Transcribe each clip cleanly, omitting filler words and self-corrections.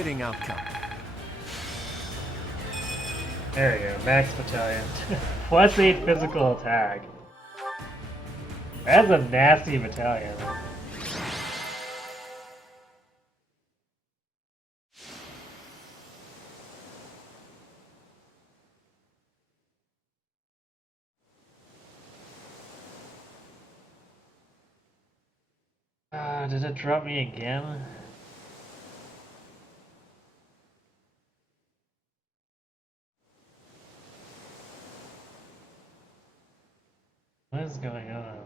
fitting outcome. There you go, max battalion. Plus 8 physical attack. That's a nasty battalion. Did it drop me again? What is going on?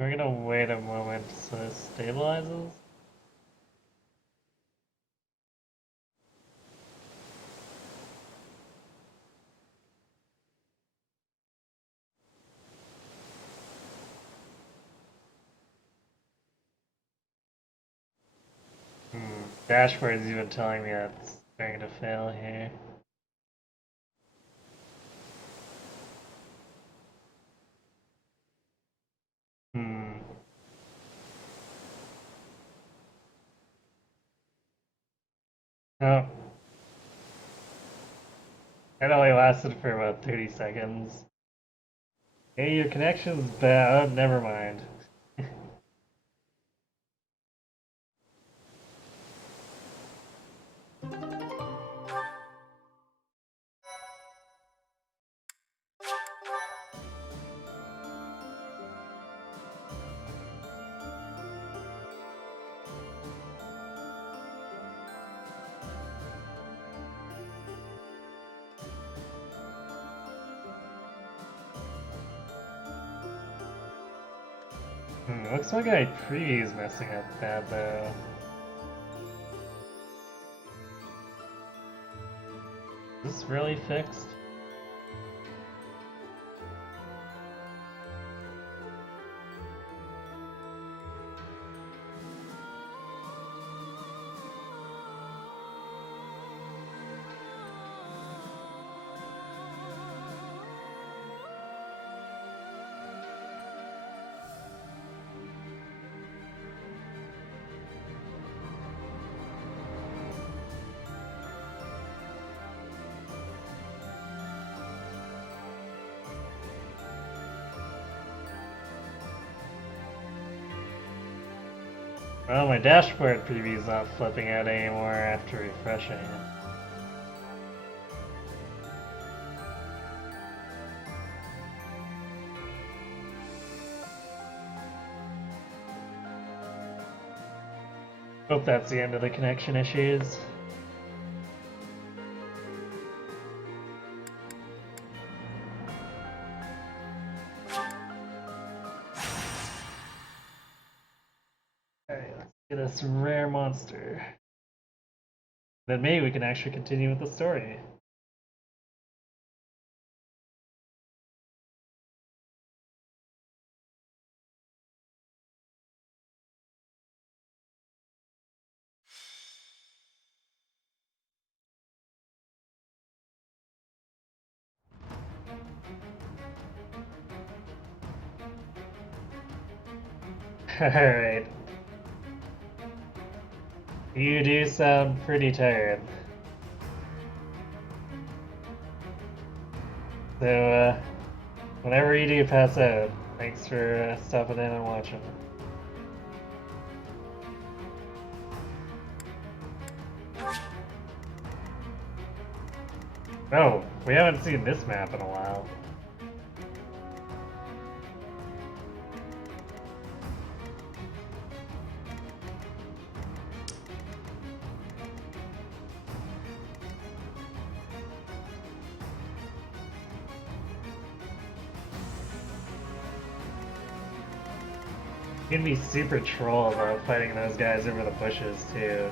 We're gonna wait a moment so it stabilizes. Dashboard's even telling me that it's starting to fail here. Oh. That only lasted for about 30 seconds. Hey, your connection's bad. Oh, never mind. Looks like my preview's messing up bad though. Is this really fixed? Well, my dashboard preview's not flipping out anymore after refreshing it. Hope that's the end of the connection issues. Get us rare monster. Then maybe we can actually continue with the story. Alright. You do sound pretty tired. So, whenever you do pass out, thanks for stopping in and watching. Oh, we haven't seen this map in a while. You can be super troll about fighting those guys over the bushes too.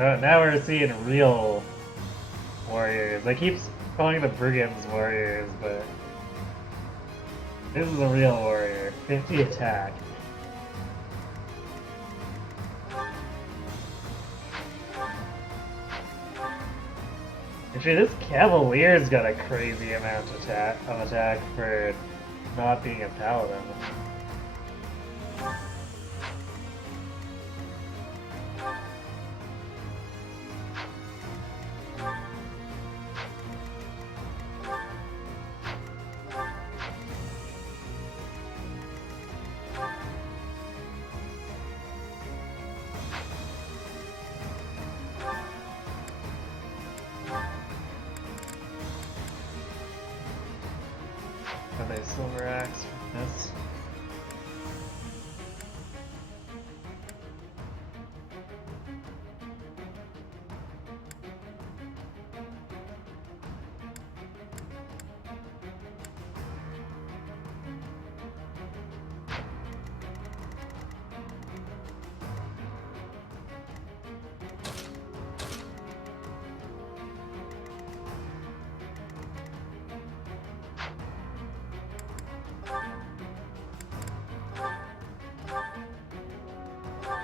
Now we're seeing real warriors. I keep calling the brigands warriors, but this is a real warrior. 50 attack. Actually, this cavalier's got a crazy amount of attack for not being a paladin. Have a silver axe from this.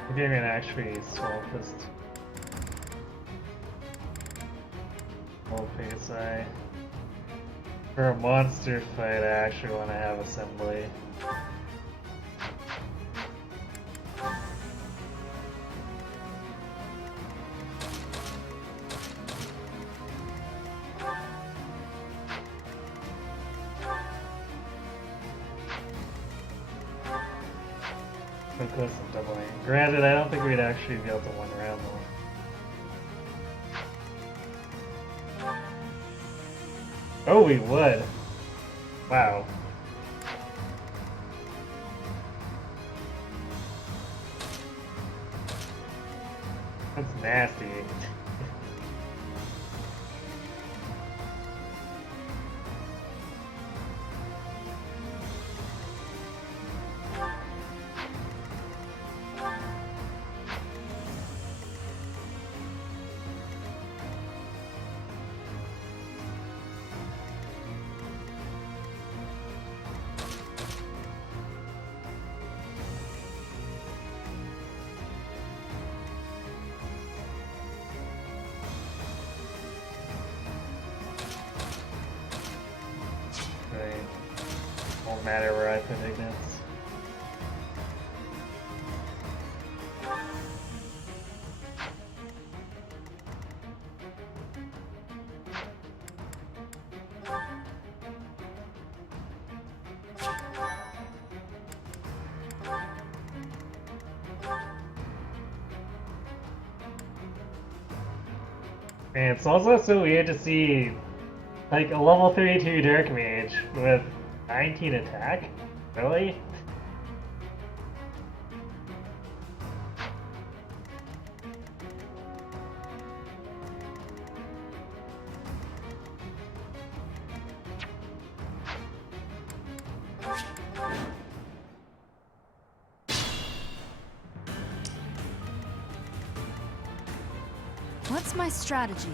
Maybe I'm gonna actually swap this old PSI. For a monster fight, I actually want to have assembly. So close to doubling. Granted, I don't think we'd actually be able to win around though. Oh, we would. Wow. That's nasty. Won't matter where I put Ignatz. And it's also so weird to see like a level 32 Dark Mage with 19 attack? Really? What's my strategy?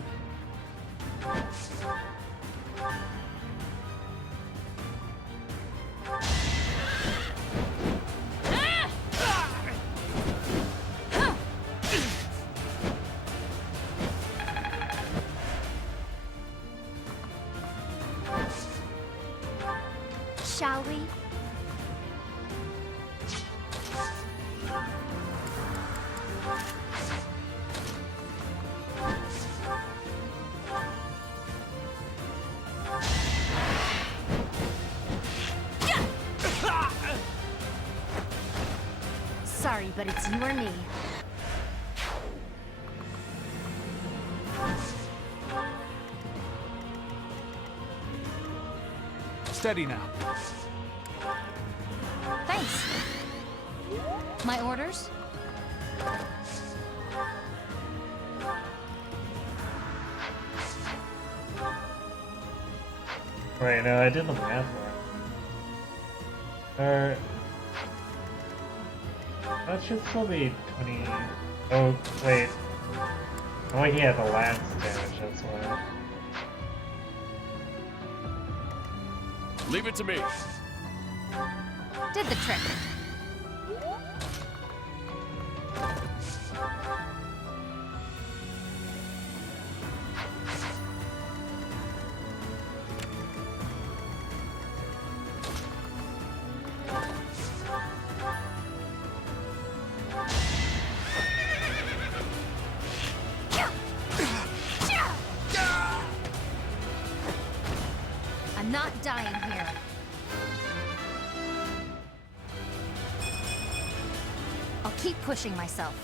Shall we? Sorry, but it's you or me. Steady now. Thanks. My orders? Wait, no, I did the math wrong. That should still be 20. Oh, wait. I'm looking at the lance damage, that's why. Leave it to me. Did the trick. I'm not dying here. I'll keep pushing myself.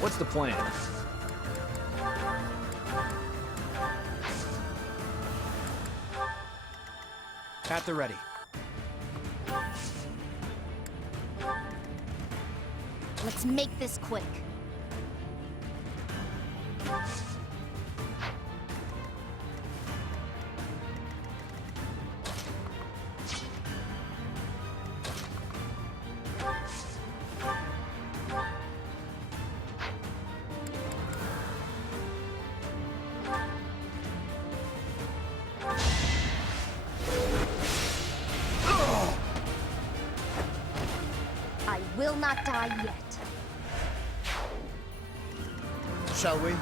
What's the plan? At the ready. Let's make this quick. I will not die yet. Shall we?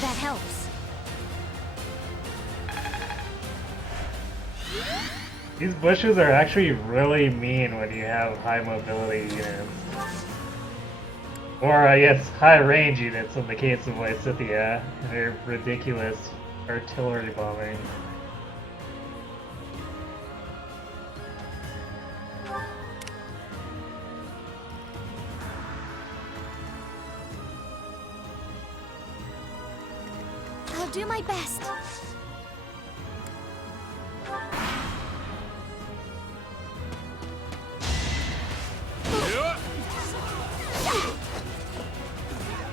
That helps. These bushes are actually really mean when you have high mobility units. Or I guess high range units in the case of Lysithea. They're ridiculous artillery bombing. I'll do my best.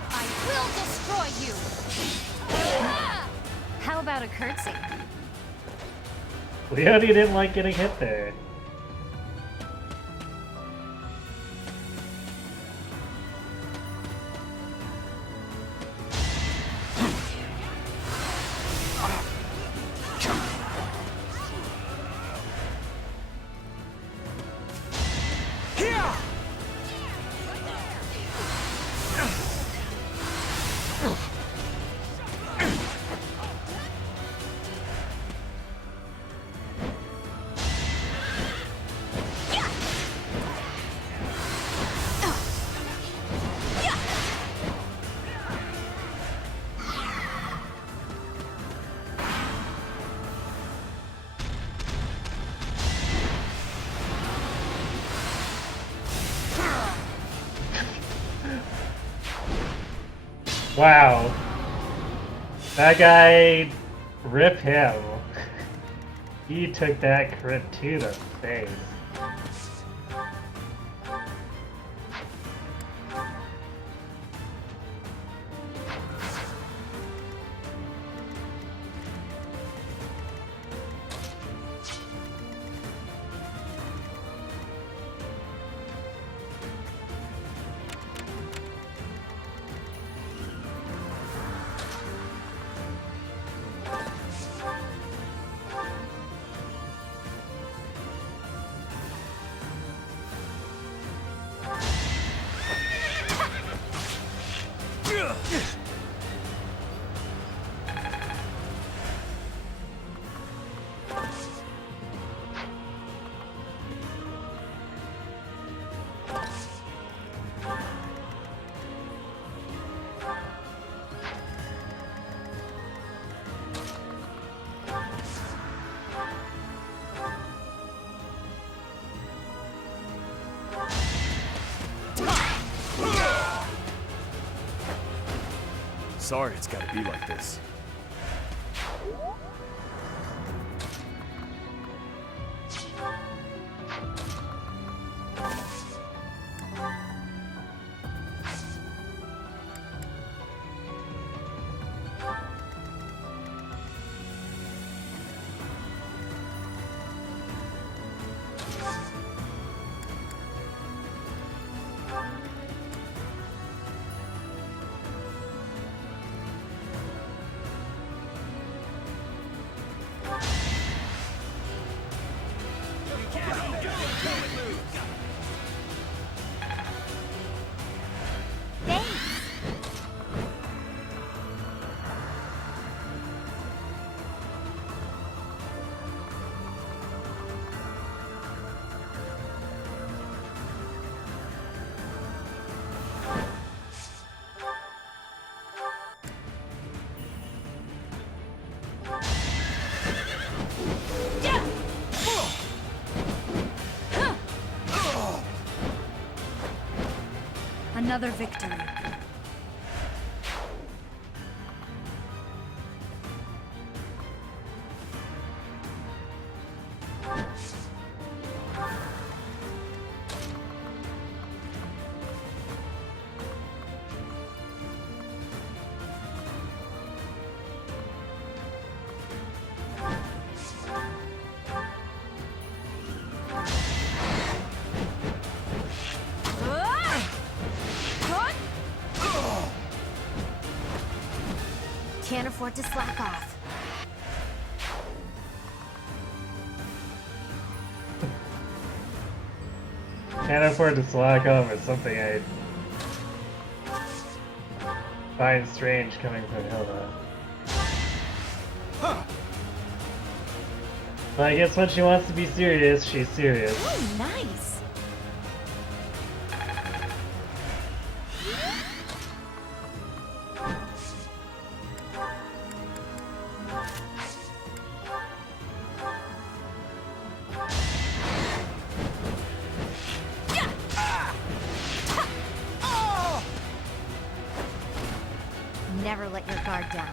I will destroy you. How about a curtsy? Leone didn't like getting hit there. Wow. That guy, rip him. He took that crit to the face. Sorry it's gotta be like this. Another victory. Can't afford to slack off. Can't afford to slack off is something I find strange coming from Hilda. But I guess when she wants to be serious, she's serious. Ooh, nice. Never let your guard down.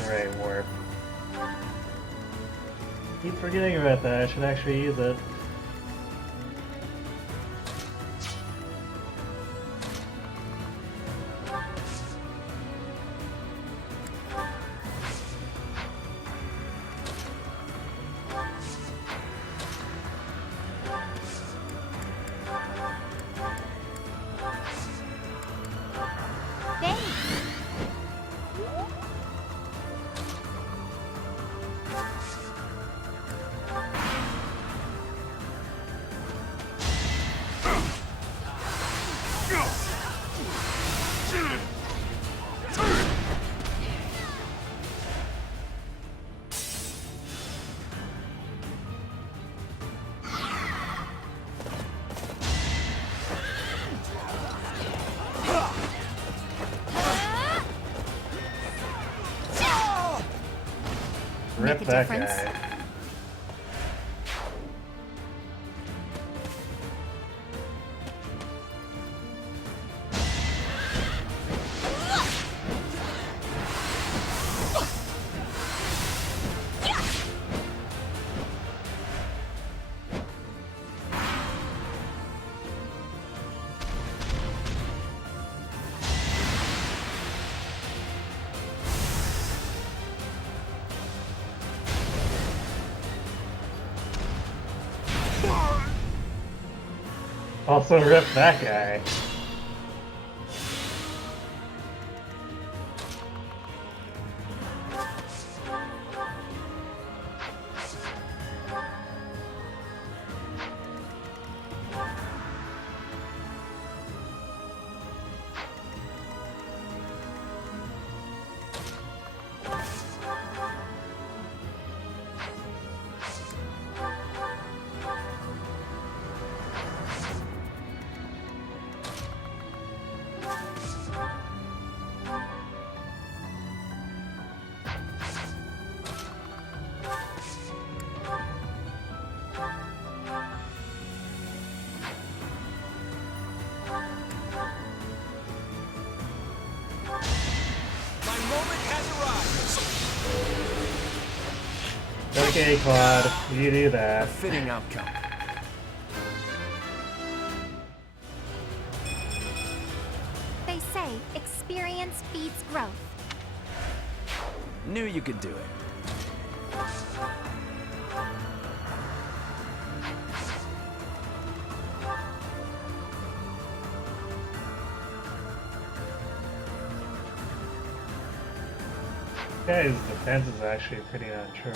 Alright, warp. Keep forgetting about that, I should actually use it. Thanks. Rip Make a that difference. guy. Also rip that guy. Okay, Claude, you do A that. fitting outcome. They say experience feeds growth. Knew you could do it. This guy's defense is actually pretty untrue.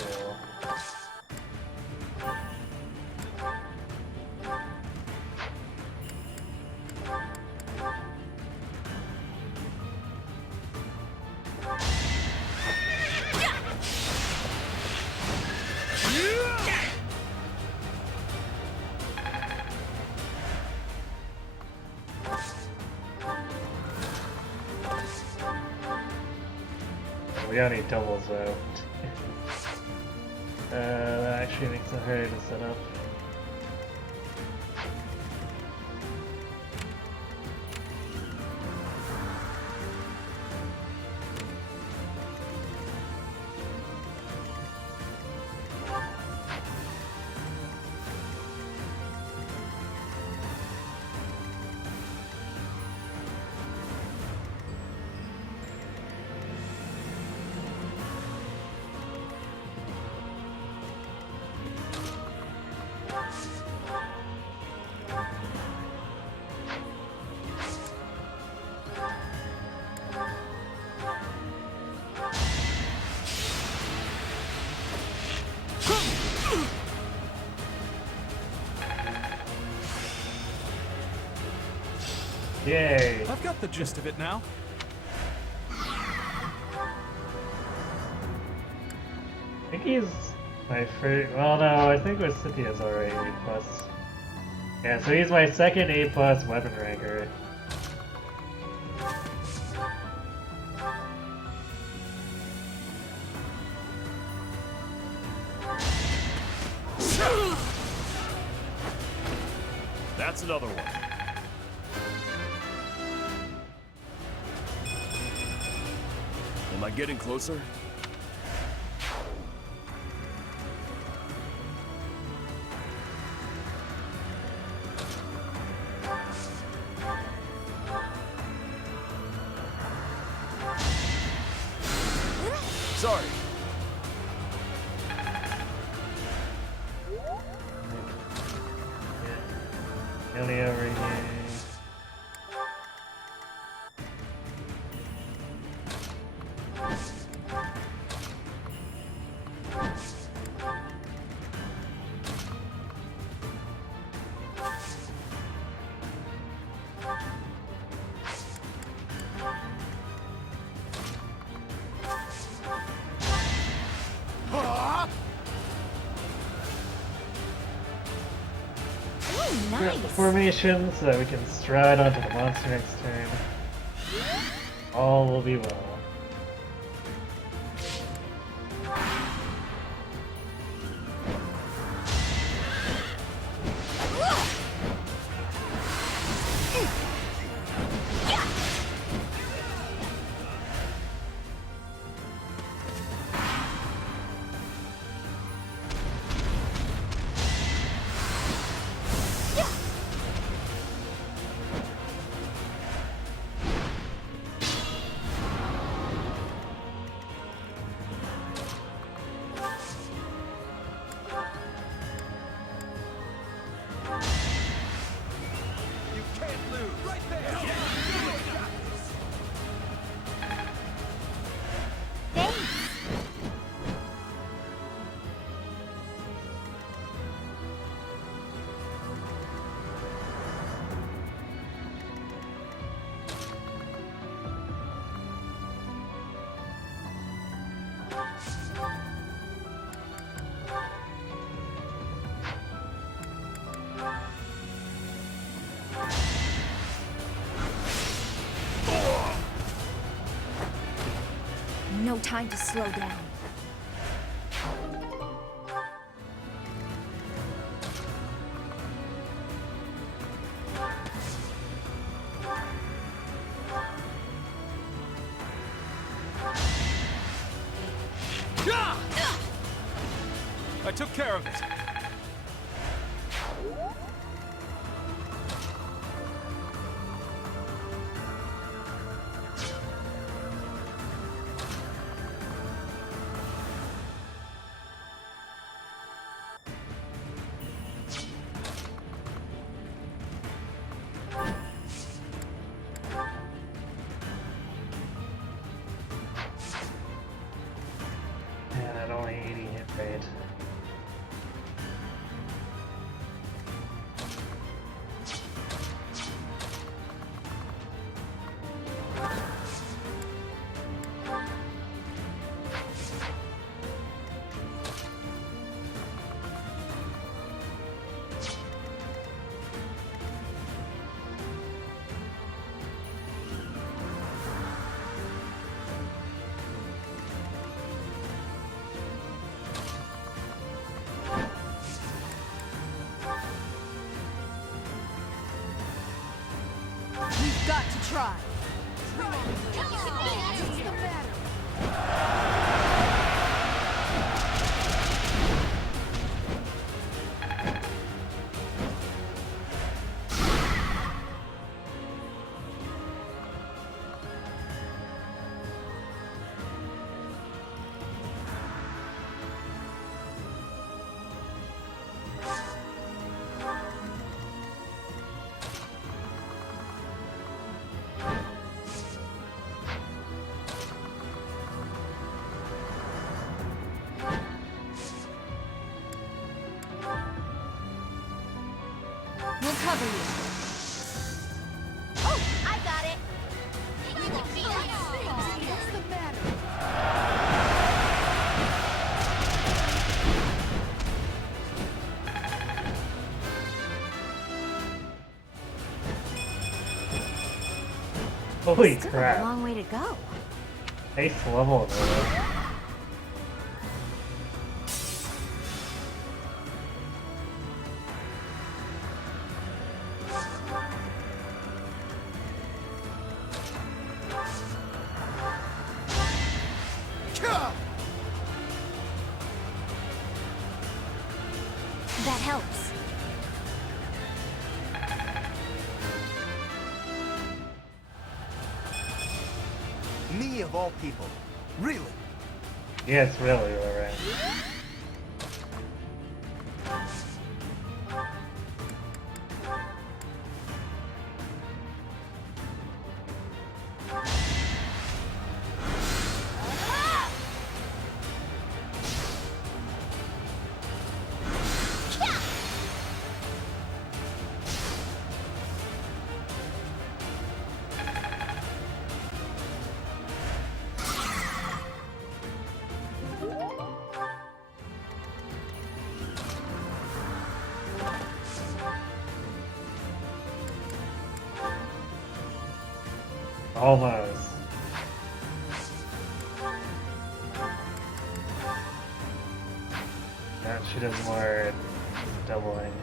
We don't need doubles though. That actually makes it harder to set up. Yay! I've got the gist of it now. I think he's my first. Well, no, I think with Cynthia's already A+. Yeah, so he's my second A+ weapon ranker. That's another one. Am I getting closer? Sorry. Nearly over here. Ooh, Grab the nice. formation so that we can stride onto the monster next turn. All will be well. You can't lose. Right there. Thanks. No time to slow down. I took care of it. Man, at only 80 hit rate. try. What's the matter? We'll cover you. Oh, I got it. What's the matter? Holy Still a crap. long way to go. Nice level though. That helps. Me of all people. Really? Yeah, it's really alright. Almost. Now she does more doubling.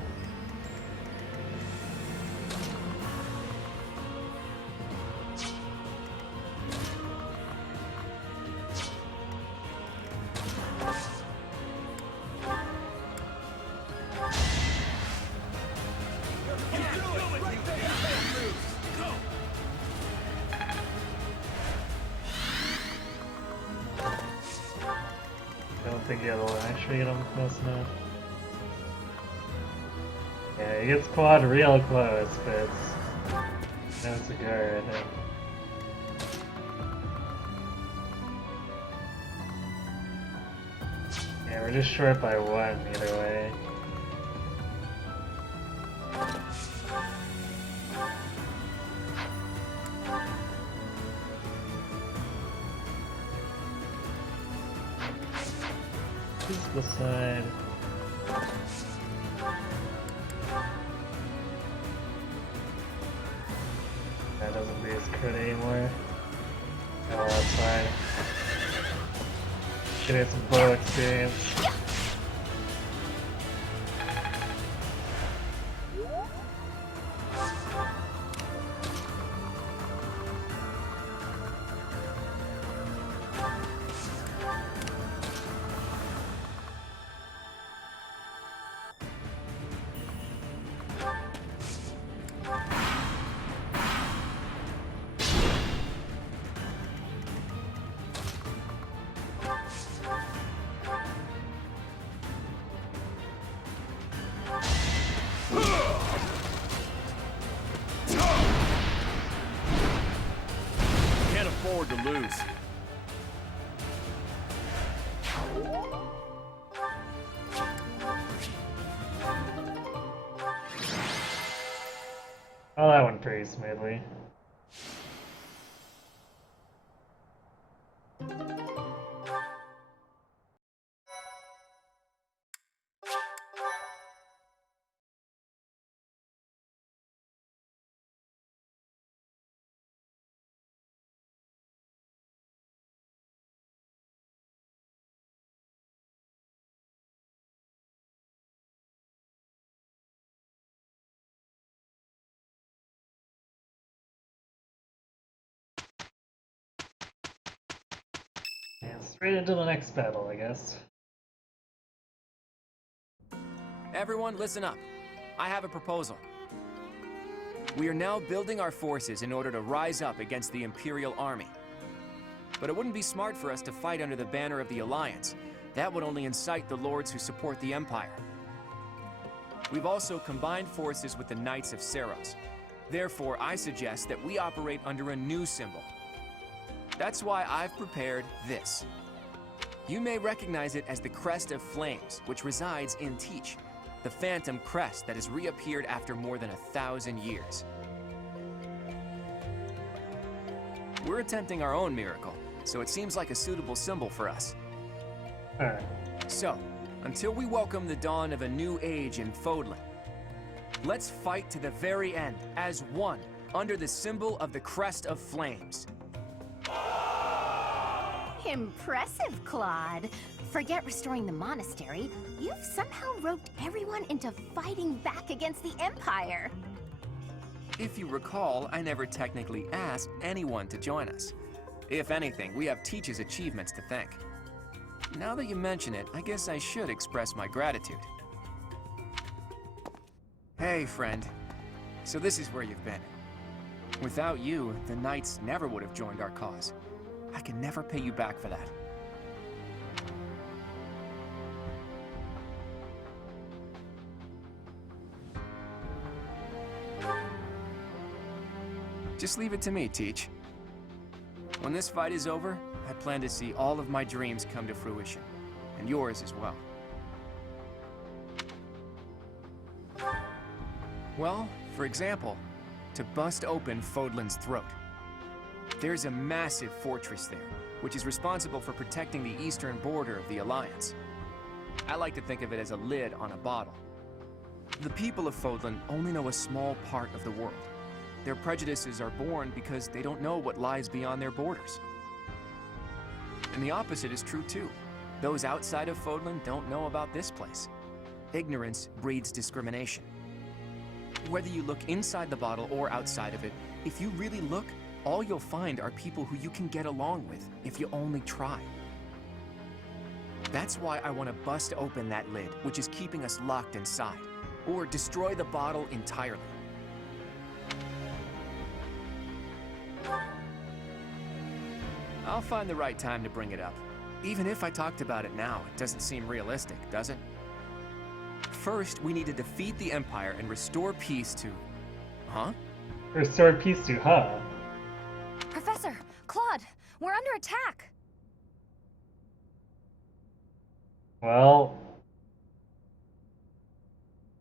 I don't think it'll actually get him close enough. Yeah, he gets quad real close, but it's no cigar, I think. Yeah, we're just short by one either way. This side. That doesn't lose crit anymore. Oh, that's fine. Should get some bow experience. Can't afford to lose. Oh, that went pretty smoothly. Straight into the next battle, I guess. Everyone, listen up. I have a proposal. We are now building our forces in order to rise up against the Imperial Army. But it wouldn't be smart for us to fight under the banner of the Alliance. That would only incite the lords who support the Empire. We've also combined forces with the Knights of Seros. Therefore, I suggest that we operate under a new symbol. That's why I've prepared this. You may recognize it as the Crest of Flames, which resides in Teach, the phantom crest that has reappeared after more than 1,000 years. We're attempting our own miracle, so it seems like a suitable symbol for us. Alright. So, until we welcome the dawn of a new age in Fodlan, let's fight to the very end, as one, under the symbol of the Crest of Flames. Impressive, Claude. Forget restoring the monastery. You've somehow roped everyone into fighting back against the Empire. If you recall, I never technically asked anyone to join us. If anything, we have Teach's achievements to thank. Now that you mention it, I guess I should express my gratitude. Hey, friend. So this is where you've been. Without you, the Knights never would have joined our cause. I can never pay you back for that. Just leave it to me, Teach. When this fight is over, I plan to see all of my dreams come to fruition, and yours as well. Well, for example, to bust open Fodlan's throat. There's a massive fortress there, which is responsible for protecting the eastern border of the Alliance. I like to think of it as a lid on a bottle. The people of Fodlan only know a small part of the world. Their prejudices are born because they don't know what lies beyond their borders. And the opposite is true too. Those outside of Fodlan don't know about this place. Ignorance breeds discrimination. Whether you look inside the bottle or outside of it, if you really look, all you'll find are people who you can get along with if you only try. That's why I want to bust open that lid, which is keeping us locked inside, or destroy the bottle entirely. I'll find the right time to bring it up. Even if I talked about it now, it doesn't seem realistic, does it? First, we need to defeat the Empire and restore peace to... Huh? Restore peace to, huh? Professor, Claude, we're under attack. Well...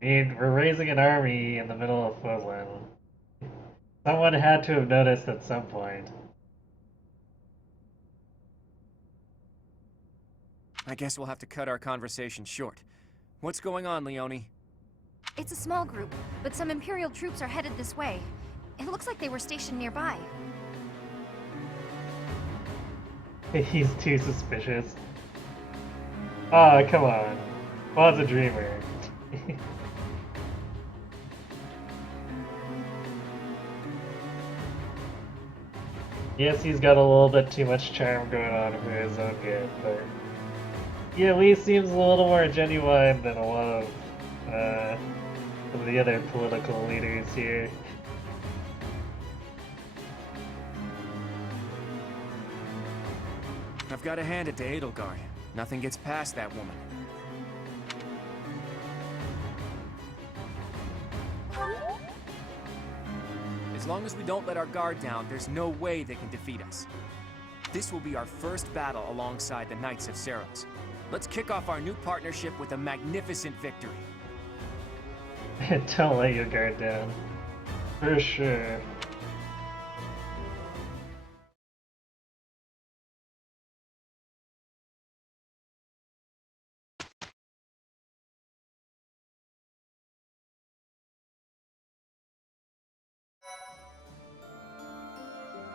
I mean, we're raising an army in the middle of Fodlan. Someone had to have noticed at some point. I guess we'll have to cut our conversation short. What's going on, Leone? It's a small group, but some Imperial troops are headed this way. It looks like they were stationed nearby. He's too suspicious. Ah, come on. Claude's a dreamer. Yes, he's got a little bit too much charm going on for his own good, but he at least seems a little more genuine than a lot of the other political leaders here. I've got to hand it to Edelgard. Nothing gets past that woman. As long as we don't let our guard down, there's no way they can defeat us. This will be our first battle alongside the Knights of Seros. Let's kick off our new partnership with a magnificent victory. Don't let your guard down. For sure.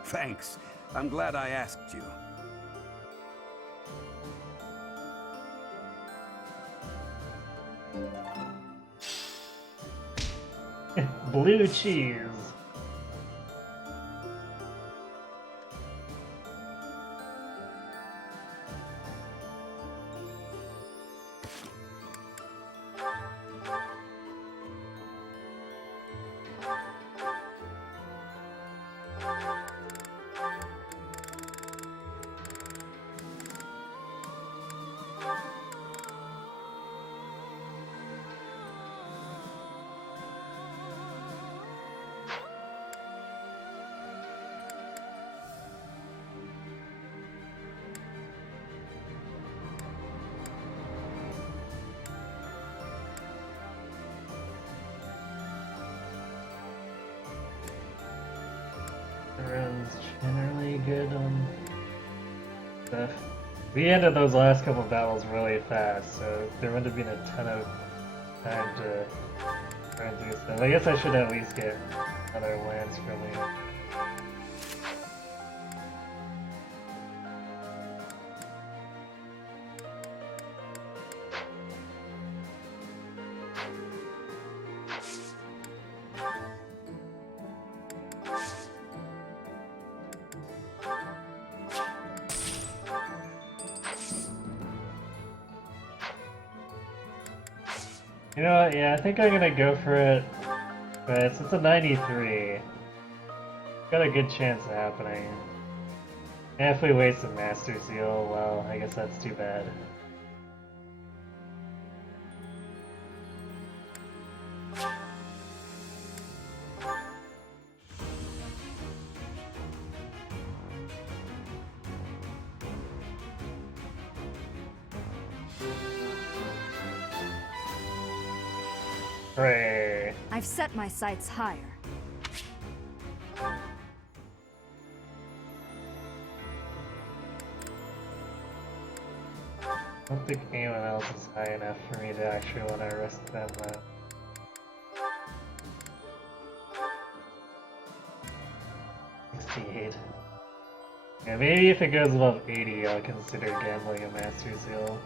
Thanks. I'm glad I asked you. Blue cheese. Everyone's generally good on stuff. We ended those last couple battles really fast, so there would have been a ton of time to run through stuff. I guess I should at least get another lance from you. You know what, yeah, I think I'm gonna go for it, but since it's a 93, got a good chance of happening. And if we waste the Master Seal, well, I guess that's too bad. Hooray! I've set my sights higher. I don't think anyone else is high enough for me to actually want to risk them though. $68. Yeah, maybe if it goes above 80, I'll consider gambling a Master Seal.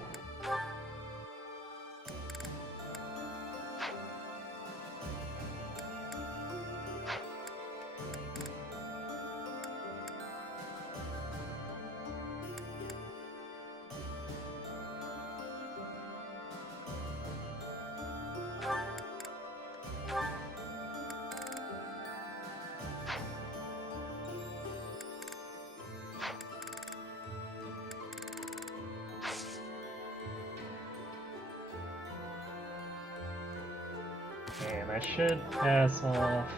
And I should pass off.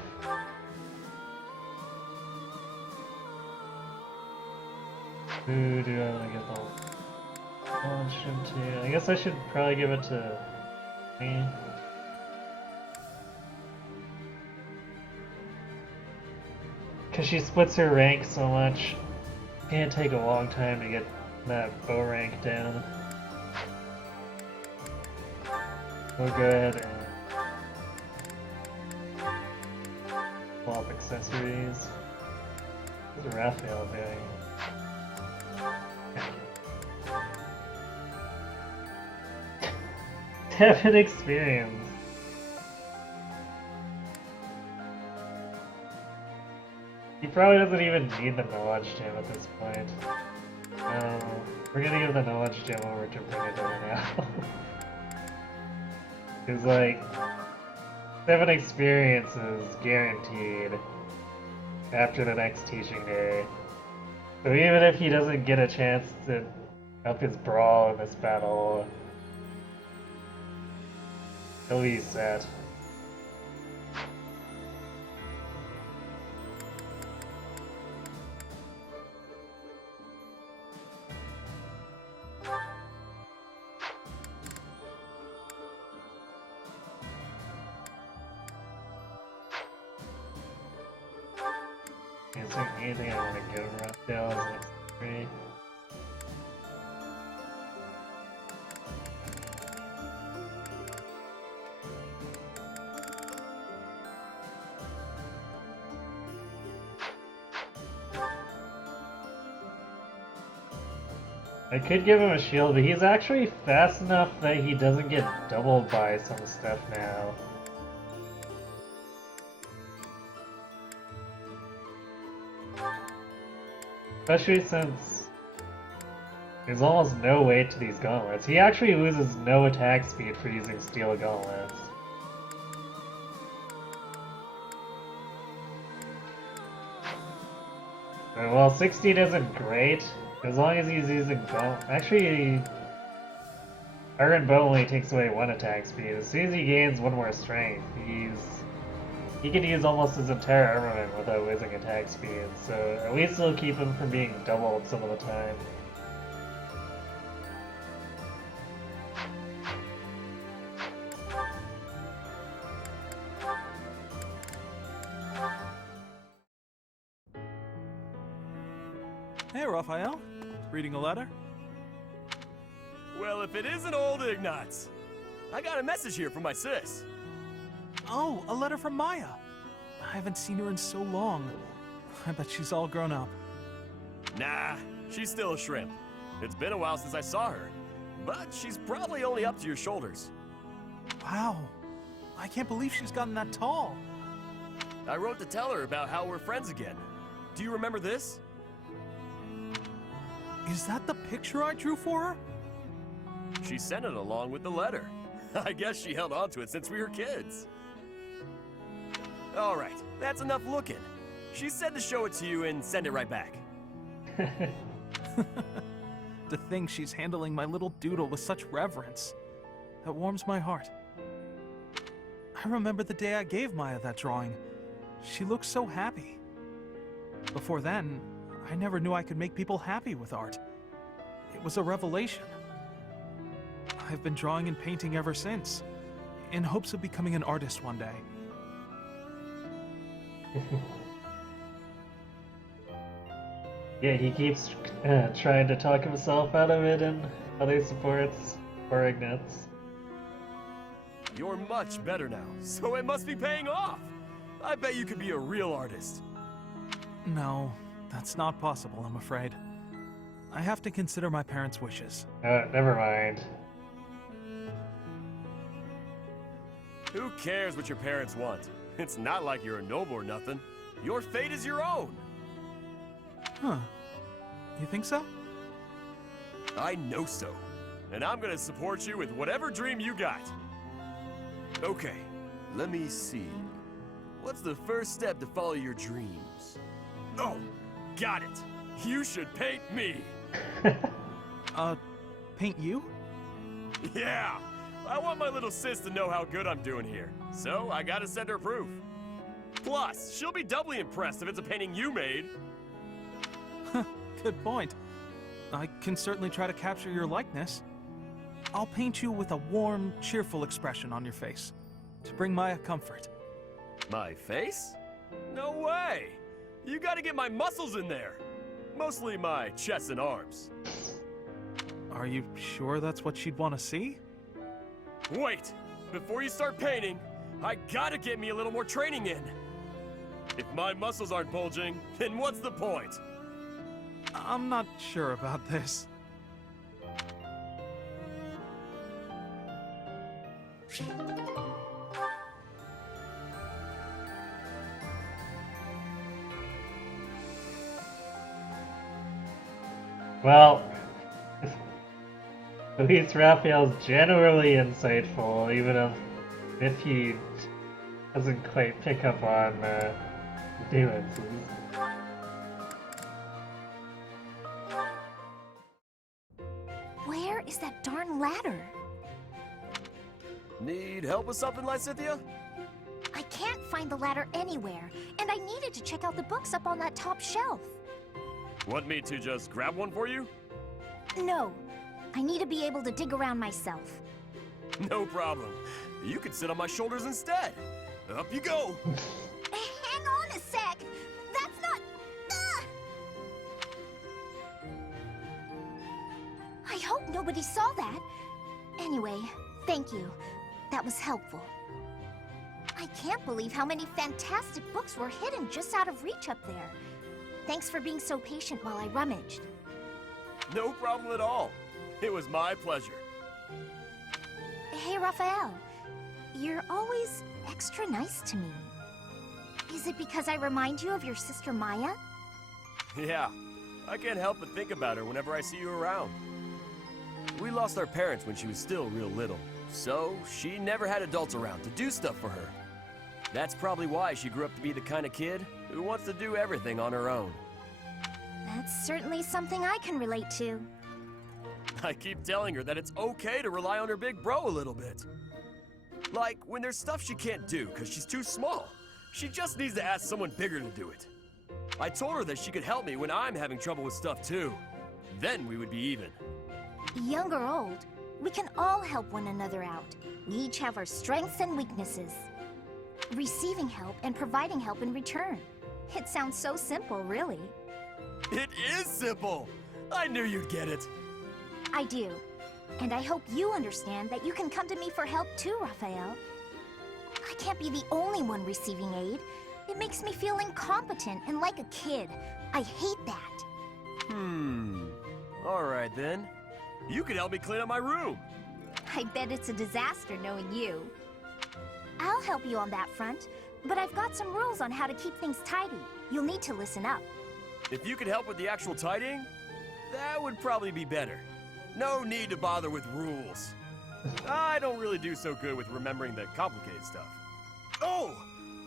Who do I want to get the launch into? I guess I should probably give it to me. Because she splits her rank so much. Can't take a long time to get that bow rank down. We'll go ahead and swap accessories. What's Raphael doing? Seven experience. He probably doesn't even need the knowledge gem at this point. We're gonna give the knowledge gem over to bring it over now. Cause like 7 experiences guaranteed after the next teaching day. So even if he doesn't get a chance to up his brawl in this battle, he'll be set. Is there anything I want to give Raphael as an XP? I could give him a shield, but he's actually fast enough that he doesn't get doubled by some stuff now. Especially since there's almost no weight to these gauntlets. He actually loses no attack speed for using steel gauntlets. Well, 16 isn't great, as long as he's using gauntlet. Actually, Iron Bow only takes away 1 attack speed. As soon as he gains 1 more strength, he can use almost his entire armament without losing attack speed, so at least it'll keep him from being doubled some of the time. Hey, Raphael. Reading a letter? Well, if it isn't old Ignatz. I got a message here from my sis. Oh, a letter from Maya. I haven't seen her in so long. I bet she's all grown up. Nah, she's still a shrimp. It's been a while since I saw her, but she's probably only up to your shoulders. Wow. I can't believe she's gotten that tall. I wrote to tell her about how we're friends again. Do you remember this? Is that the picture I drew for her? She sent it along with the letter. I guess she held on to it since we were kids. All right, that's enough looking. She said to show it to you and send it right back. To think she's handling my little doodle with such reverence. That warms my heart. I remember the day I gave Maya that drawing. She looked so happy. Before then, I never knew I could make people happy with art. It was a revelation. I've been drawing and painting ever since, in hopes of becoming an artist one day. Yeah, he keeps trying to talk himself out of it and other supports for Ignatz. You're much better now, so it must be paying off. I bet you could be a real artist. No, that's not possible, I'm afraid. I have to consider my parents' wishes. Never mind. Who cares what your parents want? It's not like you're a noble or nothing. Your fate is your own. Huh. You think so? I know so. And I'm gonna support you with whatever dream you got. Okay, let me see. What's the first step to follow your dreams? Oh, got it. You should paint me. Paint you? Yeah, I want my little sis to know how good I'm doing here. So I gotta send her proof. Plus, she'll be doubly impressed if it's a painting you made. Good point. I can certainly try to capture your likeness. I'll paint you with a warm, cheerful expression on your face to bring Maya comfort. My face? No way! You gotta get my muscles in there. Mostly my chest and arms. Are you sure that's what she'd want to see? Wait! Before you start painting, I gotta get me a little more training in. If my muscles aren't bulging, then what's the point? I'm not sure about this. Well, at least Raphael's generally insightful, even if he doesn't quite pick up on nuances. Where is that darn ladder? Need help with something, Lysithia? I can't find the ladder anywhere, and I needed to check out the books up on that top shelf. Want me to just grab one for you? No, I need to be able to dig around myself. No problem. You can sit on my shoulders instead. Up you go. Hang on a sec! That's not... I hope nobody saw that. Anyway, thank you. That was helpful. I can't believe how many fantastic books were hidden just out of reach up there. Thanks for being so patient while I rummaged. No problem at all. It was my pleasure. Hey, Raphael. You're always extra nice to me. Is it because I remind you of your sister Maya? Yeah, I can't help but think about her whenever I see you around. We lost our parents when she was still real little, so she never had adults around to do stuff for her. That's probably why she grew up to be the kind of kid who wants to do everything on her own. That's certainly something I can relate to. I keep telling her that it's okay to rely on her big bro a little bit. Like, when there's stuff she can't do because she's too small, she just needs to ask someone bigger to do it. I told her that she could help me when I'm having trouble with stuff too. Then we would be even. Young or old, we can all help one another out. We each have our strengths and weaknesses. Receiving help and providing help in return. It sounds so simple, really. It is simple! I knew you'd get it. I do. And I hope you understand that you can come to me for help too, Raphael. I can't be the only one receiving aid. It makes me feel incompetent and like a kid. I hate that. Alright then. You can help me clean up my room. I bet it's a disaster knowing you. I'll help you on that front, but I've got some rules on how to keep things tidy. You'll need to listen up. If you could help with the actual tidying, that would probably be better. No need to bother with rules. I don't really do so good with remembering the complicated stuff. Oh!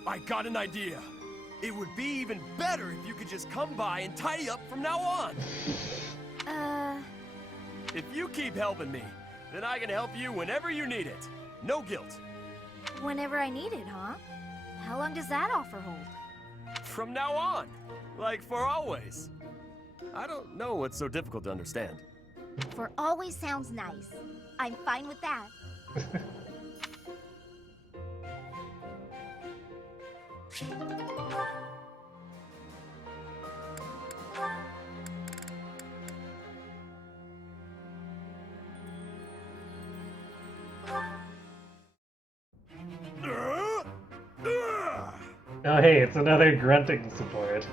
I got an idea. It would be even better if you could just come by and tidy up from now on. If you keep helping me, then I can help you whenever you need it. No guilt. Whenever I need it, huh? How long does that offer hold? From now on. Like for always. I don't know what's so difficult to understand. For always sounds nice. I'm fine with that. Oh hey, it's another grunting support.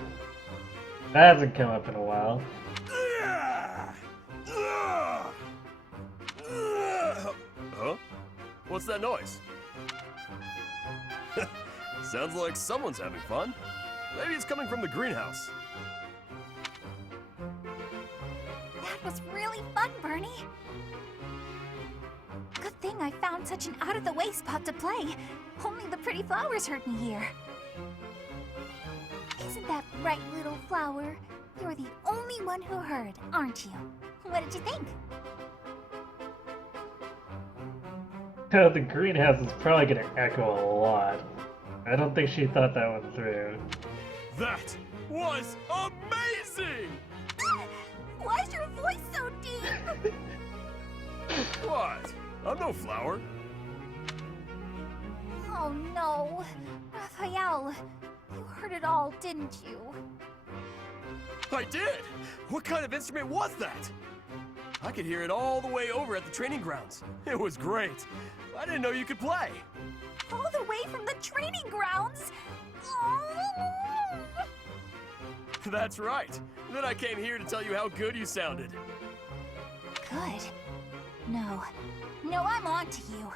That hasn't come up in a while. Huh? What's that noise? Sounds like someone's having fun. Maybe it's coming from the greenhouse. That was really fun, Bernie. Good thing I found such an out-of-the-way spot to play. Only the pretty flowers heard me here. Isn't that right, little flower? You're the only one who heard, aren't you? What did you think? The greenhouse is probably gonna echo a lot. I don't think she thought that one through. That was amazing! Why is your voice so deep? What? I'm no flower. Oh no. Raphael, you heard it all, didn't you? I did! What kind of instrument was that? I could hear it all the way over at the training grounds. It was great. I didn't know you could play. All the way from the training grounds? Oh. That's right. Then I came here to tell you how good you sounded. Good. No, I'm on to you.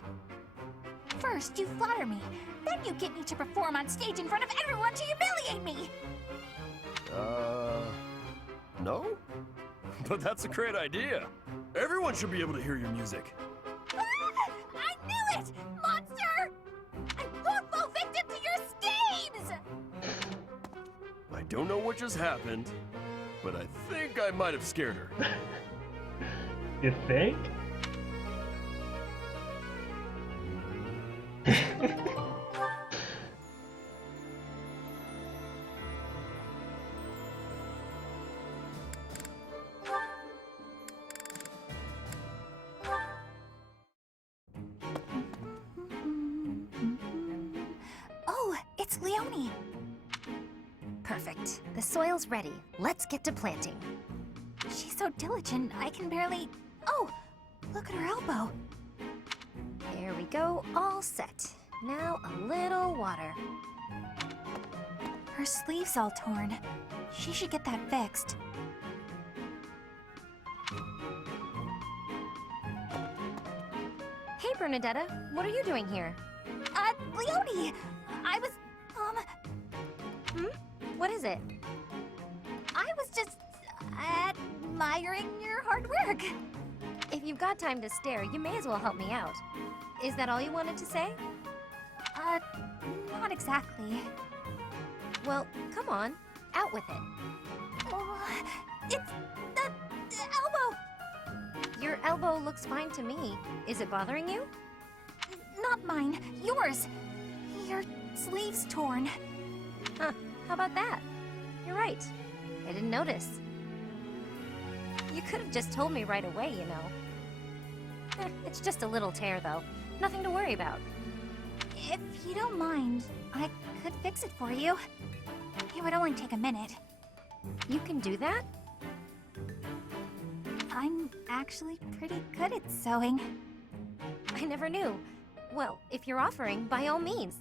First, you flatter me. Then you get me to perform on stage in front of everyone to humiliate me. No? But that's a great idea. Everyone should be able to hear your music. I knew it! Monster! I won't fall victim to your schemes! I don't know what just happened, but I think I might have scared her. You think? Oh, it's Leonie. Perfect. The soil's ready. Let's get to planting. She's so diligent, I can barely... Oh, look at her elbow. There we go, all set. Now a little water. Her sleeve's all torn. She should get that fixed. Hey, Bernadetta, what are you doing here? Leonie! I was, What is it? I was just admiring your hard work. If you've got time to stare, you may as well help me out. Is that all you wanted to say? Not exactly. Well, come on, out with it. Oh, it's the elbow! Your elbow looks fine to me. Is it bothering you? Not mine, yours! Your sleeve's torn. Huh, how about that? You're right. I didn't notice. You could have just told me right away, you know. It's just a little tear, though. Nothing to worry about. If you don't mind, I could fix it for you. It would only take a minute. You can do that? I'm actually pretty good at sewing. I never knew. Well, if you're offering, by all means.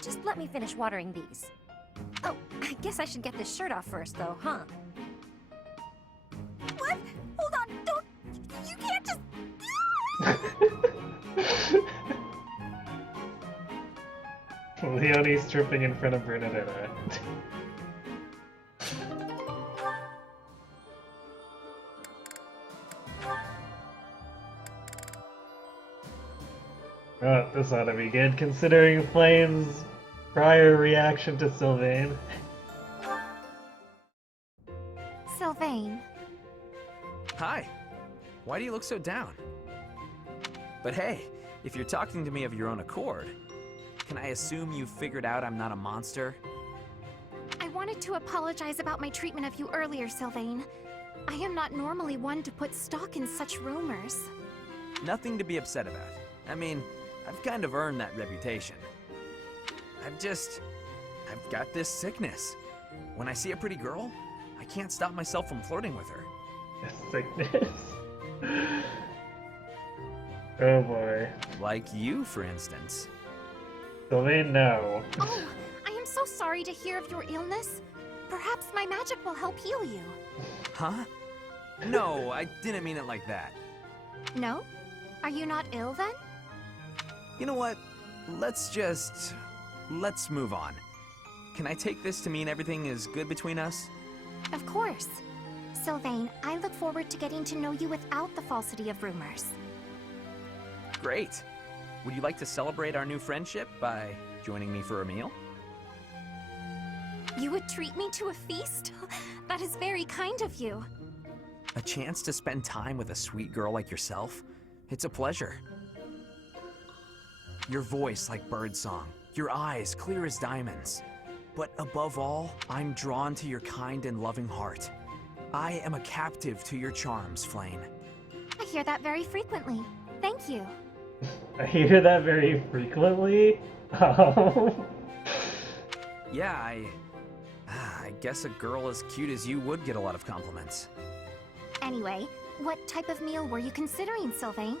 Just let me finish watering these. Oh, I guess I should get this shirt off first, though, huh? What? Hold on, don't... You can't just... Leonie's tripping in front of Bernadetta. Oh, this ought to be good, considering Flame's prior reaction to Sylvain. Sylvain. Hi. Why do you look so down? But hey, if you're talking to me of your own accord, can I assume you figured out I'm not a monster? I wanted to apologize about my treatment of you earlier, Sylvain. I am not normally one to put stock in such rumors. Nothing to be upset about. I mean, I've kind of earned that reputation. I've got this sickness. When I see a pretty girl, I can't stop myself from flirting with her. Sickness. Oh boy. Like you, for instance. Sylvain, no. Oh, I am so sorry to hear of your illness. Perhaps my magic will help heal you. Huh? No, I didn't mean it like that. No? Are you not ill then? You know what? Let's move on. Can I take this to mean everything is good between us? Of course. Sylvain, I look forward to getting to know you without the falsity of rumors. Great. Would you like to celebrate our new friendship by joining me for a meal? You would treat me to a feast? That is very kind of you. A chance to spend time with a sweet girl like yourself? It's a pleasure. Your voice like birdsong, your eyes clear as diamonds. But above all, I'm drawn to your kind and loving heart. I am a captive to your charms, Flame. I hear that very frequently. Thank you. I hear that very frequently. Oh. Yeah, I guess a girl as cute as you would get a lot of compliments. Anyway, what type of meal were you considering, Sylvain?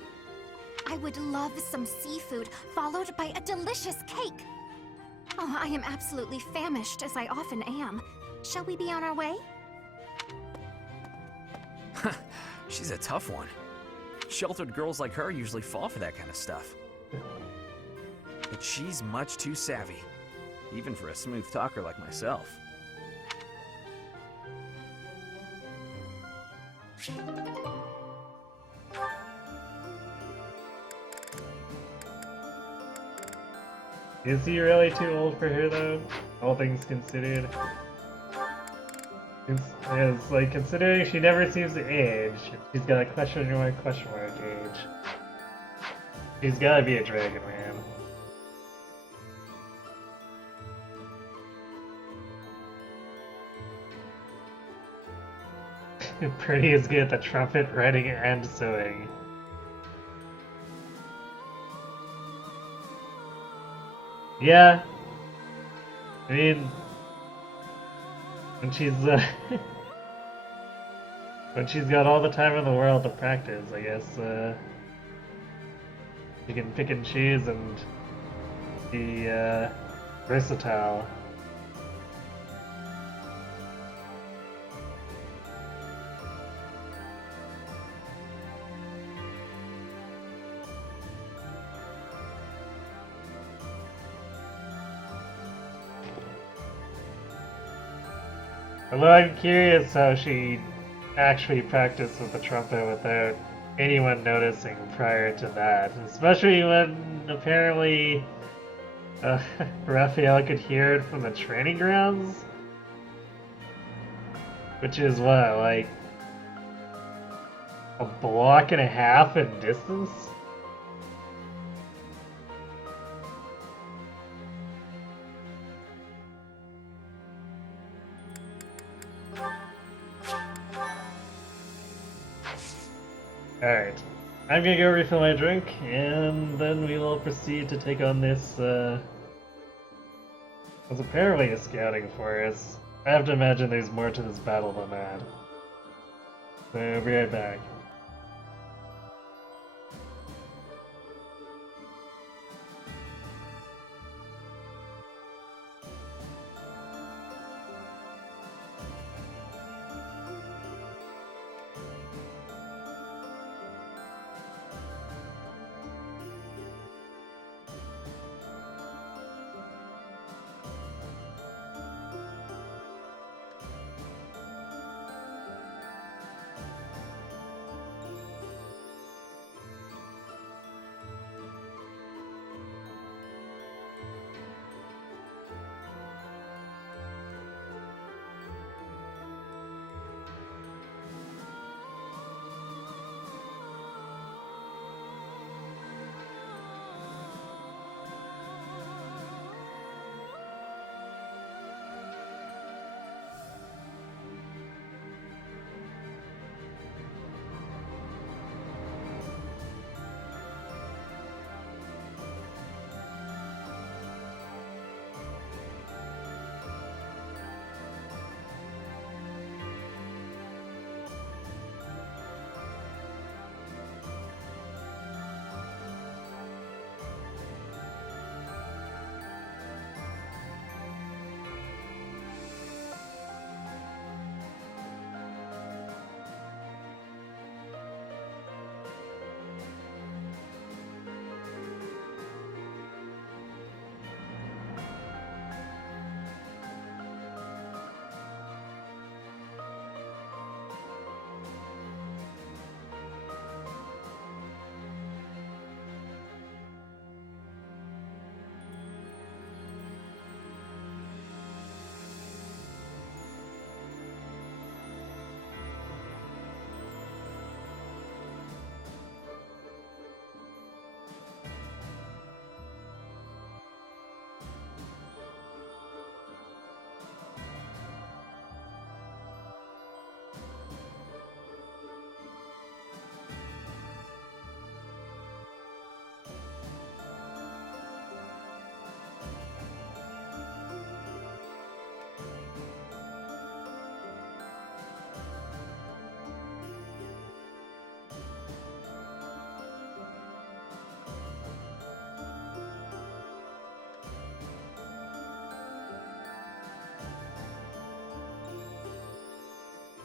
I would love some seafood, followed by a delicious cake. Oh, I am absolutely famished, as I often am. Shall we be on our way? She's a tough one. Sheltered girls like her usually fall for that kind of stuff. But she's much too savvy, even for a smooth talker like myself. Is he really too old for her though? All things considered. It's like, considering she never seems to age, she's got a question mark age. She's gotta be a dragon, man. Pretty is good at the trumpet, writing, and sewing. Yeah. I mean, when she's when she's got all the time in the world to practice, I guess she can pick and choose and be versatile. Although I'm curious how she actually practiced with the trumpet without anyone noticing prior to that. Especially when apparently Raphael could hear it from the training grounds. Which is what, like a block and a half in distance? Alright, I'm gonna go refill my drink, and then we will proceed to take on this, what's apparently a scouting force. I have to imagine there's more to this battle than that. So I'll be right back.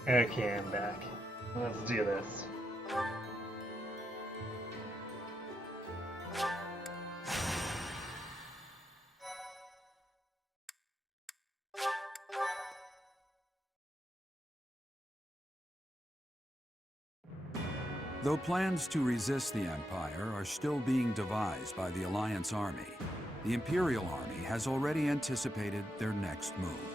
Okay, I'm back. Let's do this. Though plans to resist the Empire are still being devised by the Alliance Army, the Imperial Army has already anticipated their next move.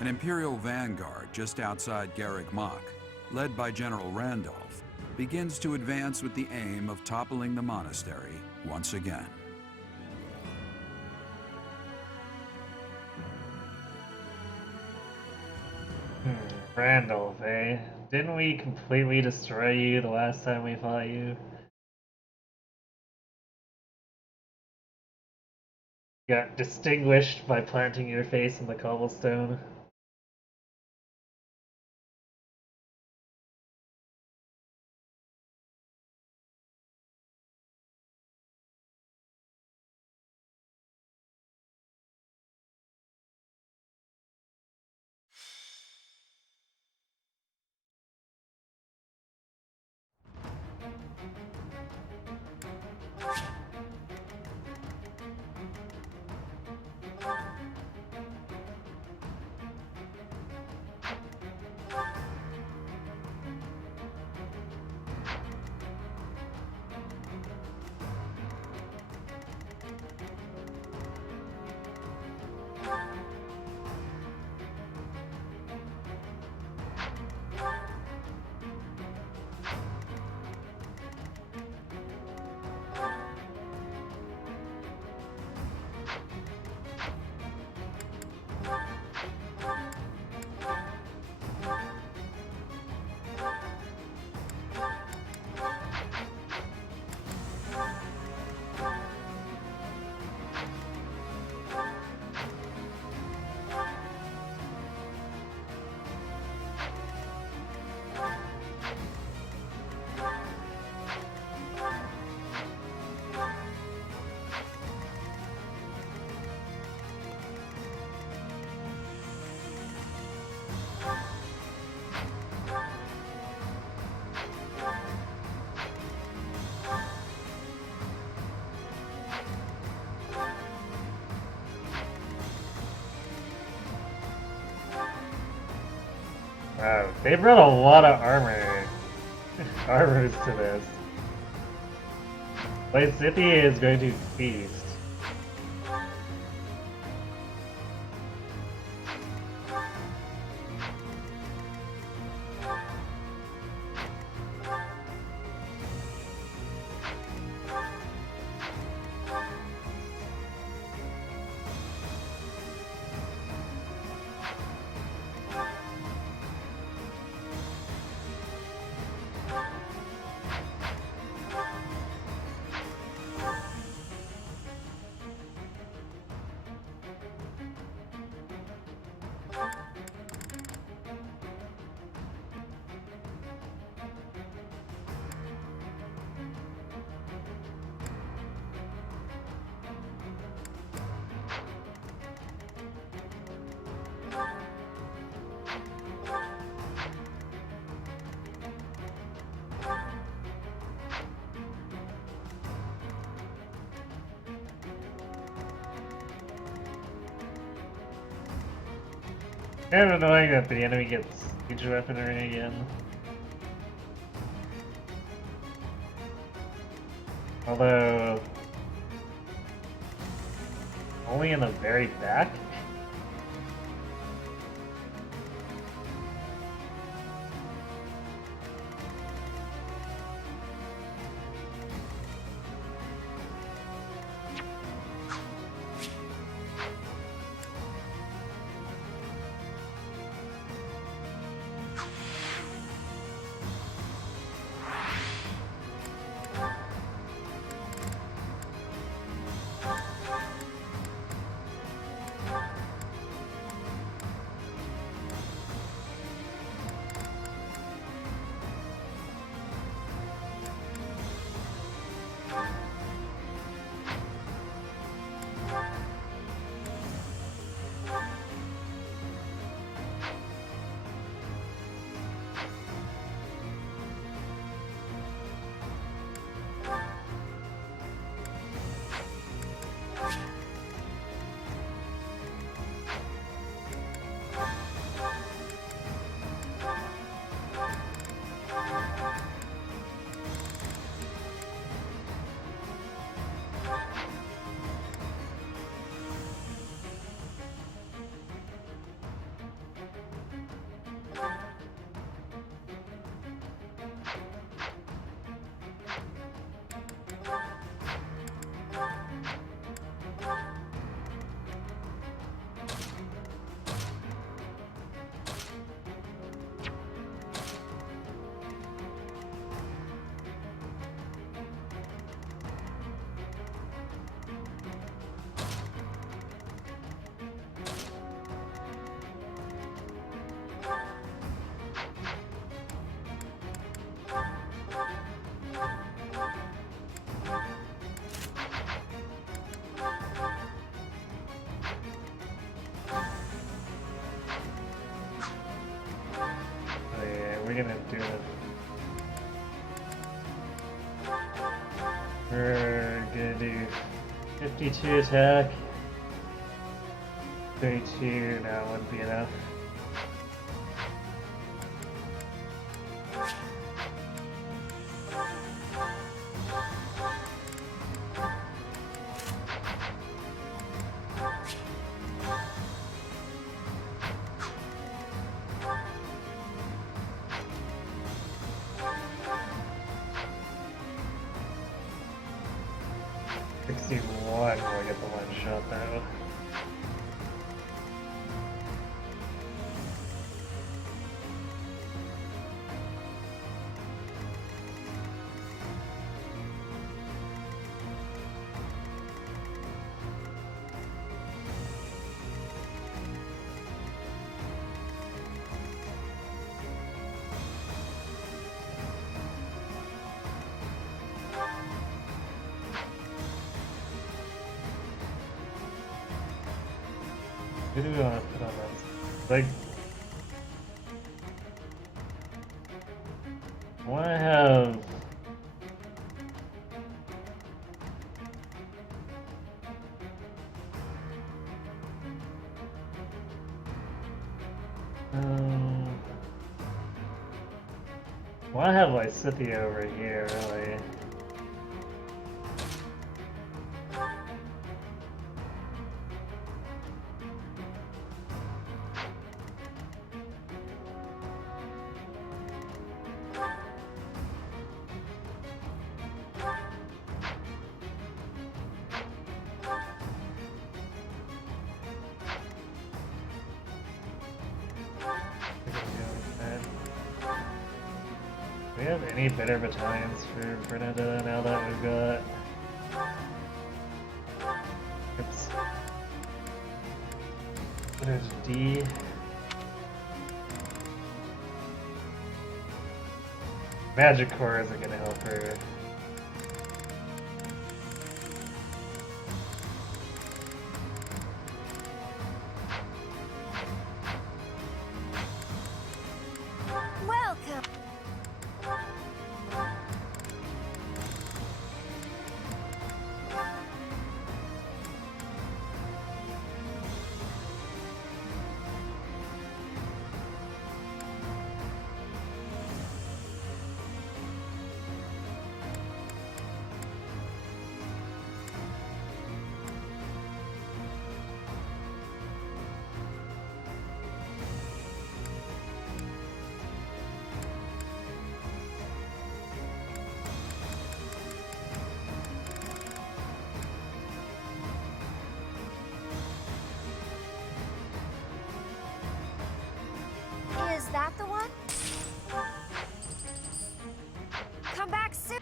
An Imperial vanguard just outside Garrick Mach, led by General Randolph, begins to advance with the aim of toppling the monastery once again. Randolph, eh? Didn't we completely destroy you the last time we fought you? Got distinguished by planting your face in the cobblestone. Wow, they brought a lot of armors to this. Lysithea is going to feast. Kind of annoying that the enemy gets siege weaponry again. Although, only in the very back? We're gonna do it. We're gonna do 52 attack. 32, no, wouldn't be enough. One will get the one shot though. Who do we want to put on this? Like, I want to have. want to have Lysithea over here, really. Do we have any better battalions for Bernadetta now that we've got? Oops. There's D. Magic Core isn't gonna help her. Welcome. Is that the one? Come back soon.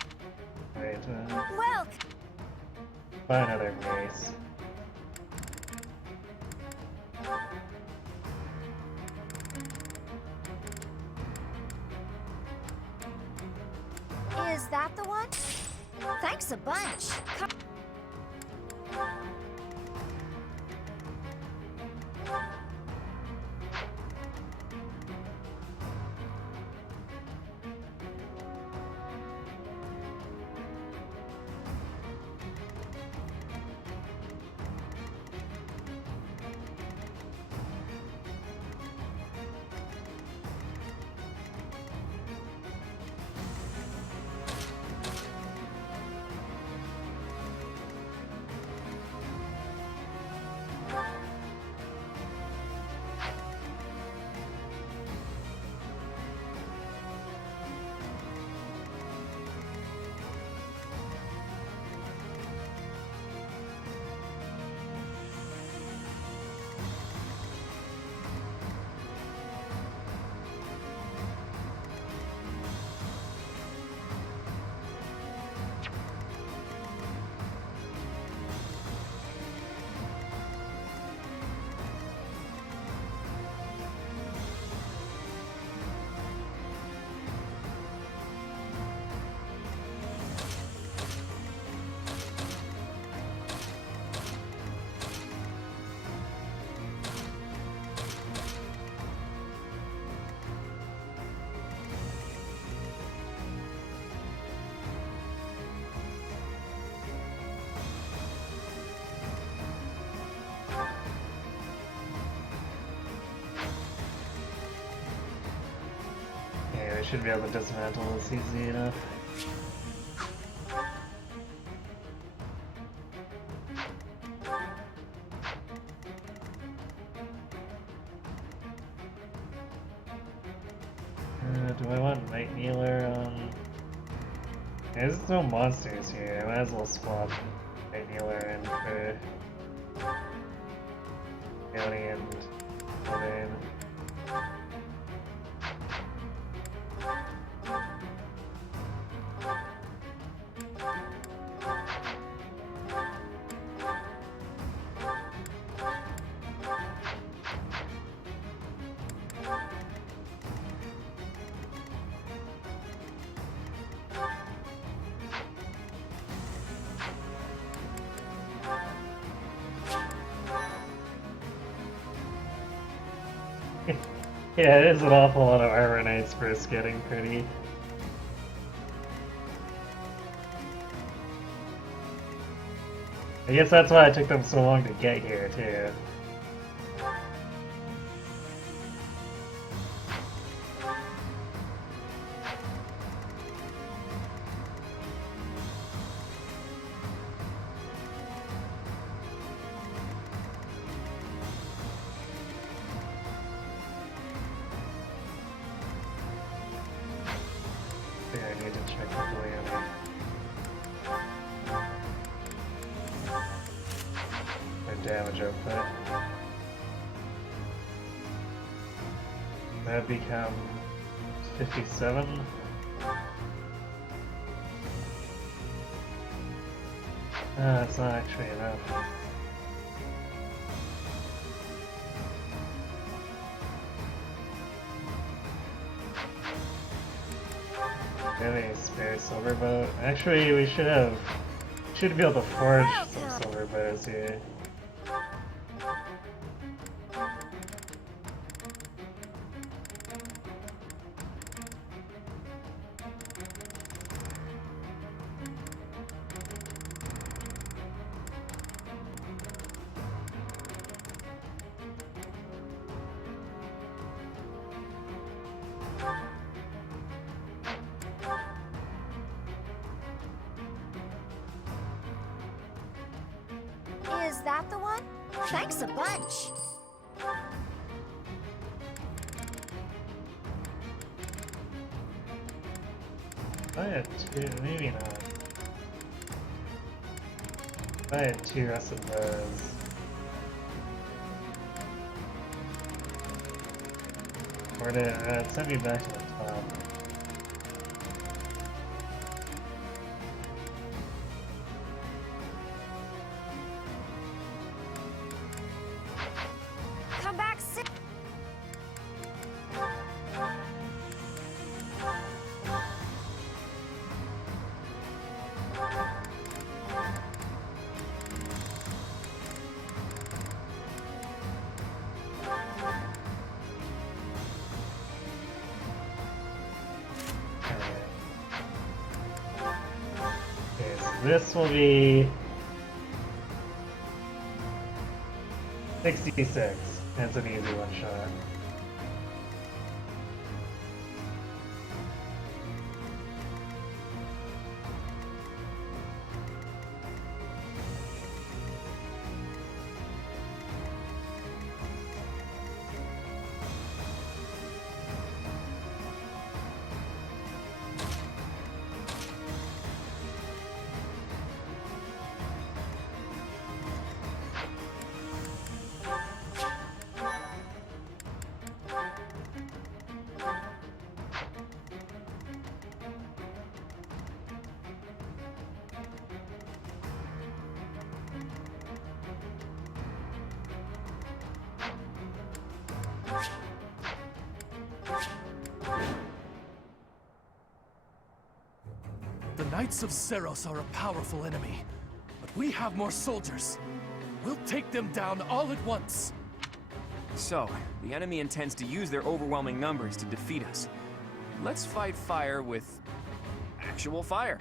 Wait, Welcome. buy another mace. Is that the one? Thanks a bunch. Come. Yeah, we should be able to dismantle this easy enough. Do I want Night Kneeler on... Yeah, there's no monsters here. I might as well swap Night Kneeler in for County and Levane. Yeah, it is an awful lot of Armor Knights first getting pretty. I guess that's why it took them so long to get here, too. damage output. That becomes 57. That's not actually enough. Do you have any spare silver boat? Actually, we should be able to forge some silver boats here. Is that the one? Thanks a bunch. I had two, maybe not. I had two rest of those. Or to send me back to the top. Come back soon. Okay, so this will be 66. That's an easy one shot. The Knights of Seros are a powerful enemy, but we have more soldiers. We'll take them down all at once. So, the enemy intends to use their overwhelming numbers to defeat us. Let's fight fire with actual fire.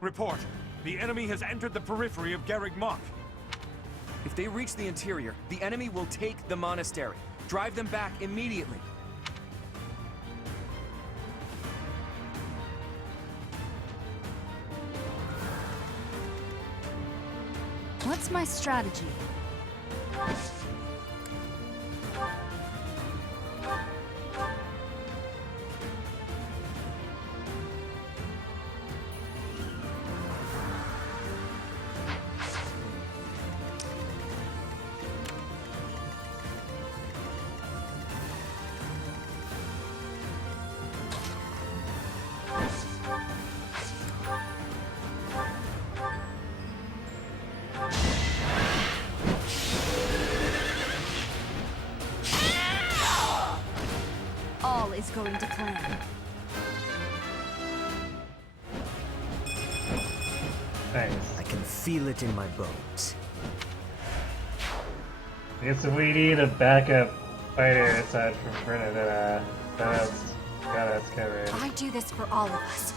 Report. The enemy has entered the periphery of Garreg Mach. If they reach the interior, the enemy will take the monastery. Drive them back immediately. What's my strategy? All is going to plan. Thanks. I can feel it in my bones. I guess if we need a backup fighter aside from Bernadette, that's got us covered. I do this for all of us.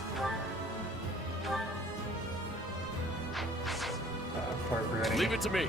Poor Bruni. Leave it to me.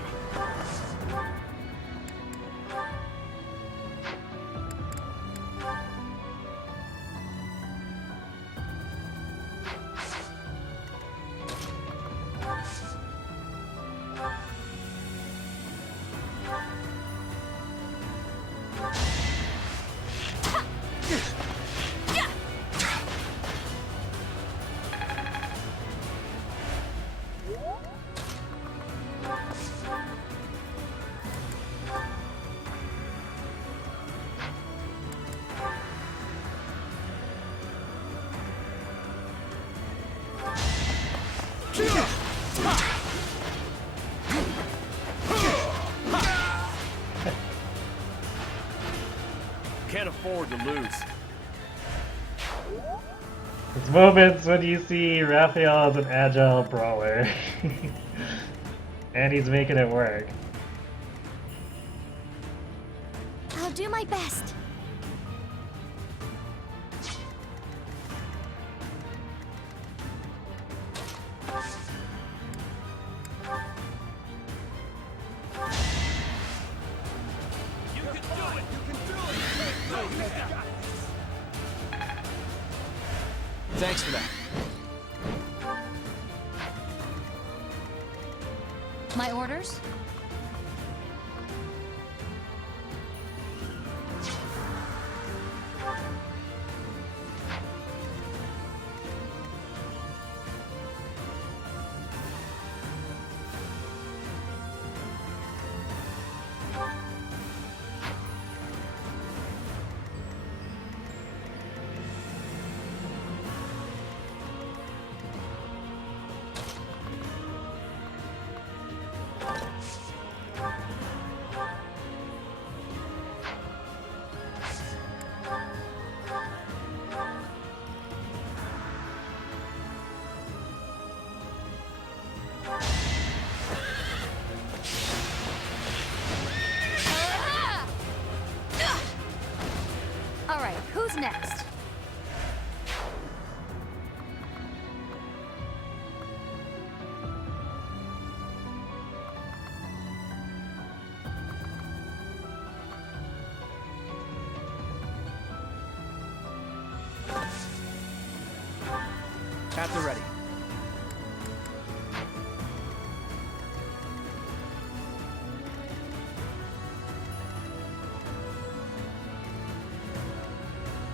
Can't afford to lose. It's moments when you see Raphael as an agile brawler. And he's making it work. I'll do my best. You can do it! You can do it! Thanks for that. My orders? All right, who's next? At the ready.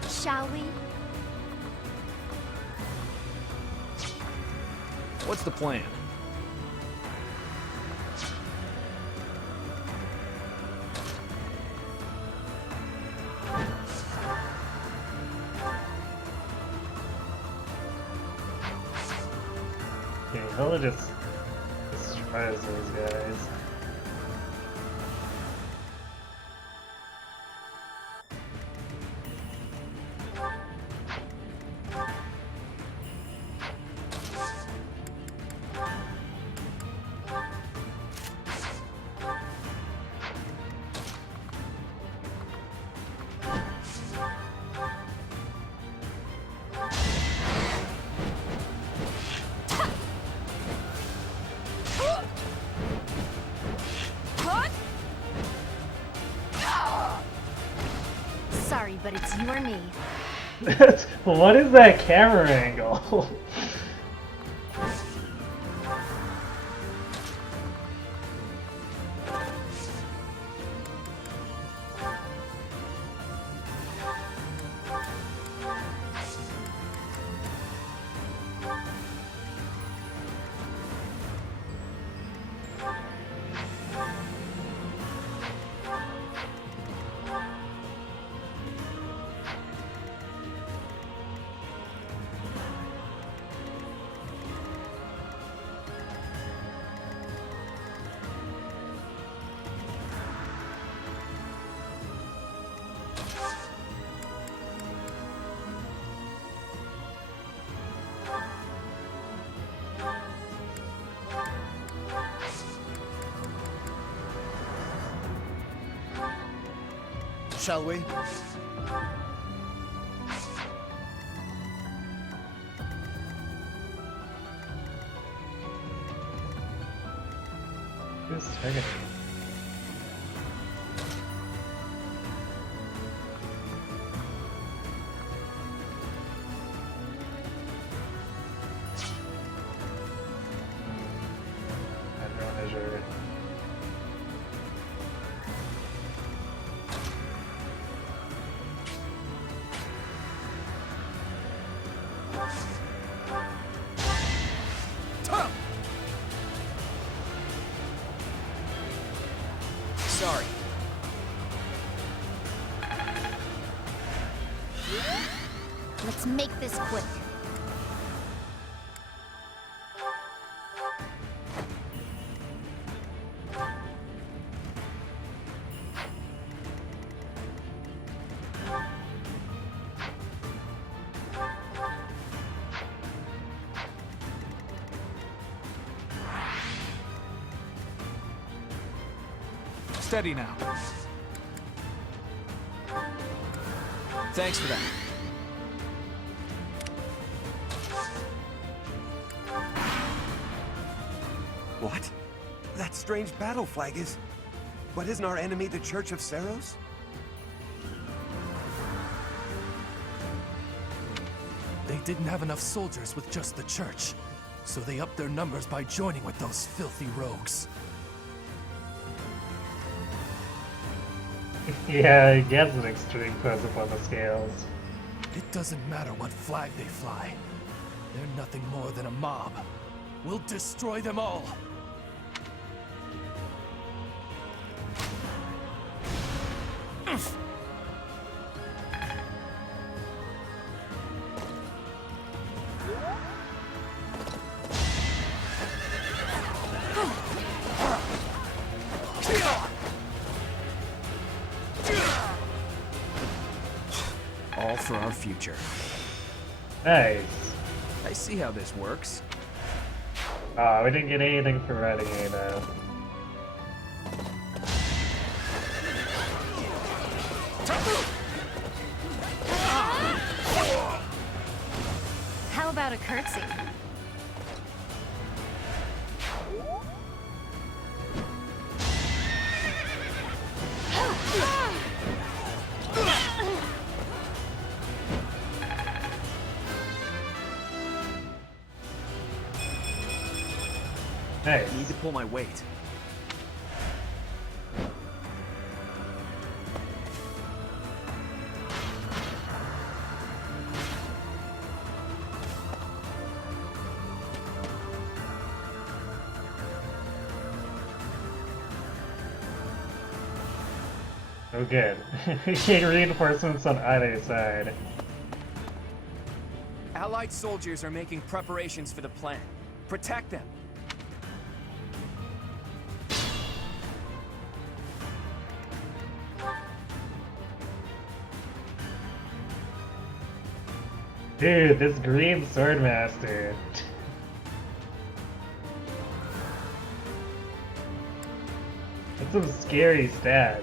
Shall we? What's the plan? Okay, he'll just destroys those guys. Sorry, but it's you or me. What is that camera angle? Shall we? Who's targeting? Sorry. Let's make this quick. Steady now. Thanks for that. What? That strange battle flag is... But isn't our enemy the Church of Seros? They didn't have enough soldiers with just the church, so they upped their numbers by joining with those filthy rogues. Yeah, he gets an extreme close-up on the scales. It doesn't matter what flag they fly. They're nothing more than a mob. We'll destroy them all. All for our future. Nice. I see how this works. Oh, we didn't get anything for running though. How about a curtsy? Nice. Need to pull my weight. Oh, good. We get reinforcements on either side. Allied soldiers are making preparations for the plan. Protect them. Dude, this green swordmaster. That's some scary stats.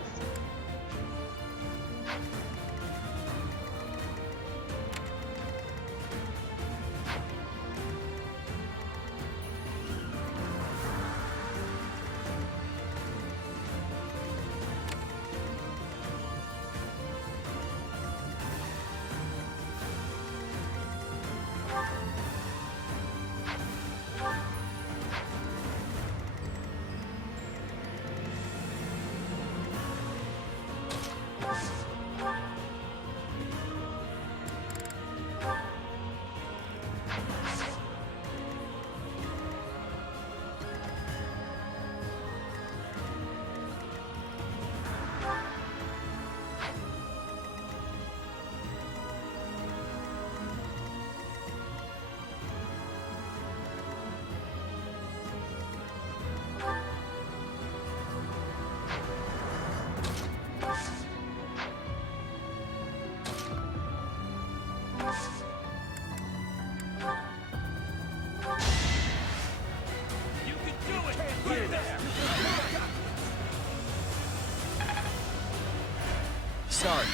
Sorry.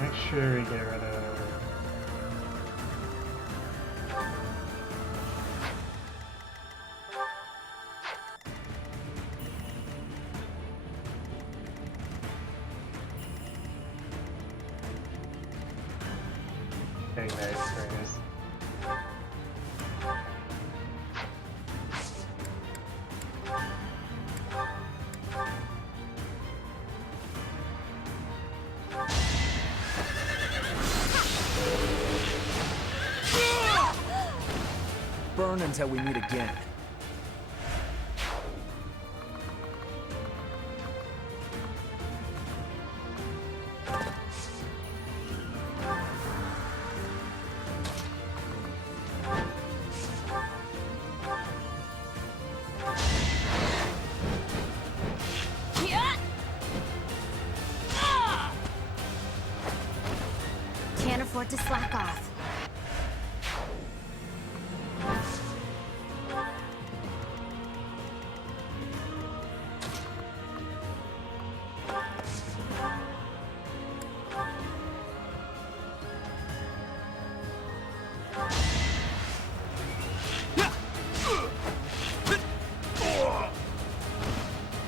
Make sure we get rid of... Ignite first. Burn until we meet again. to slack off.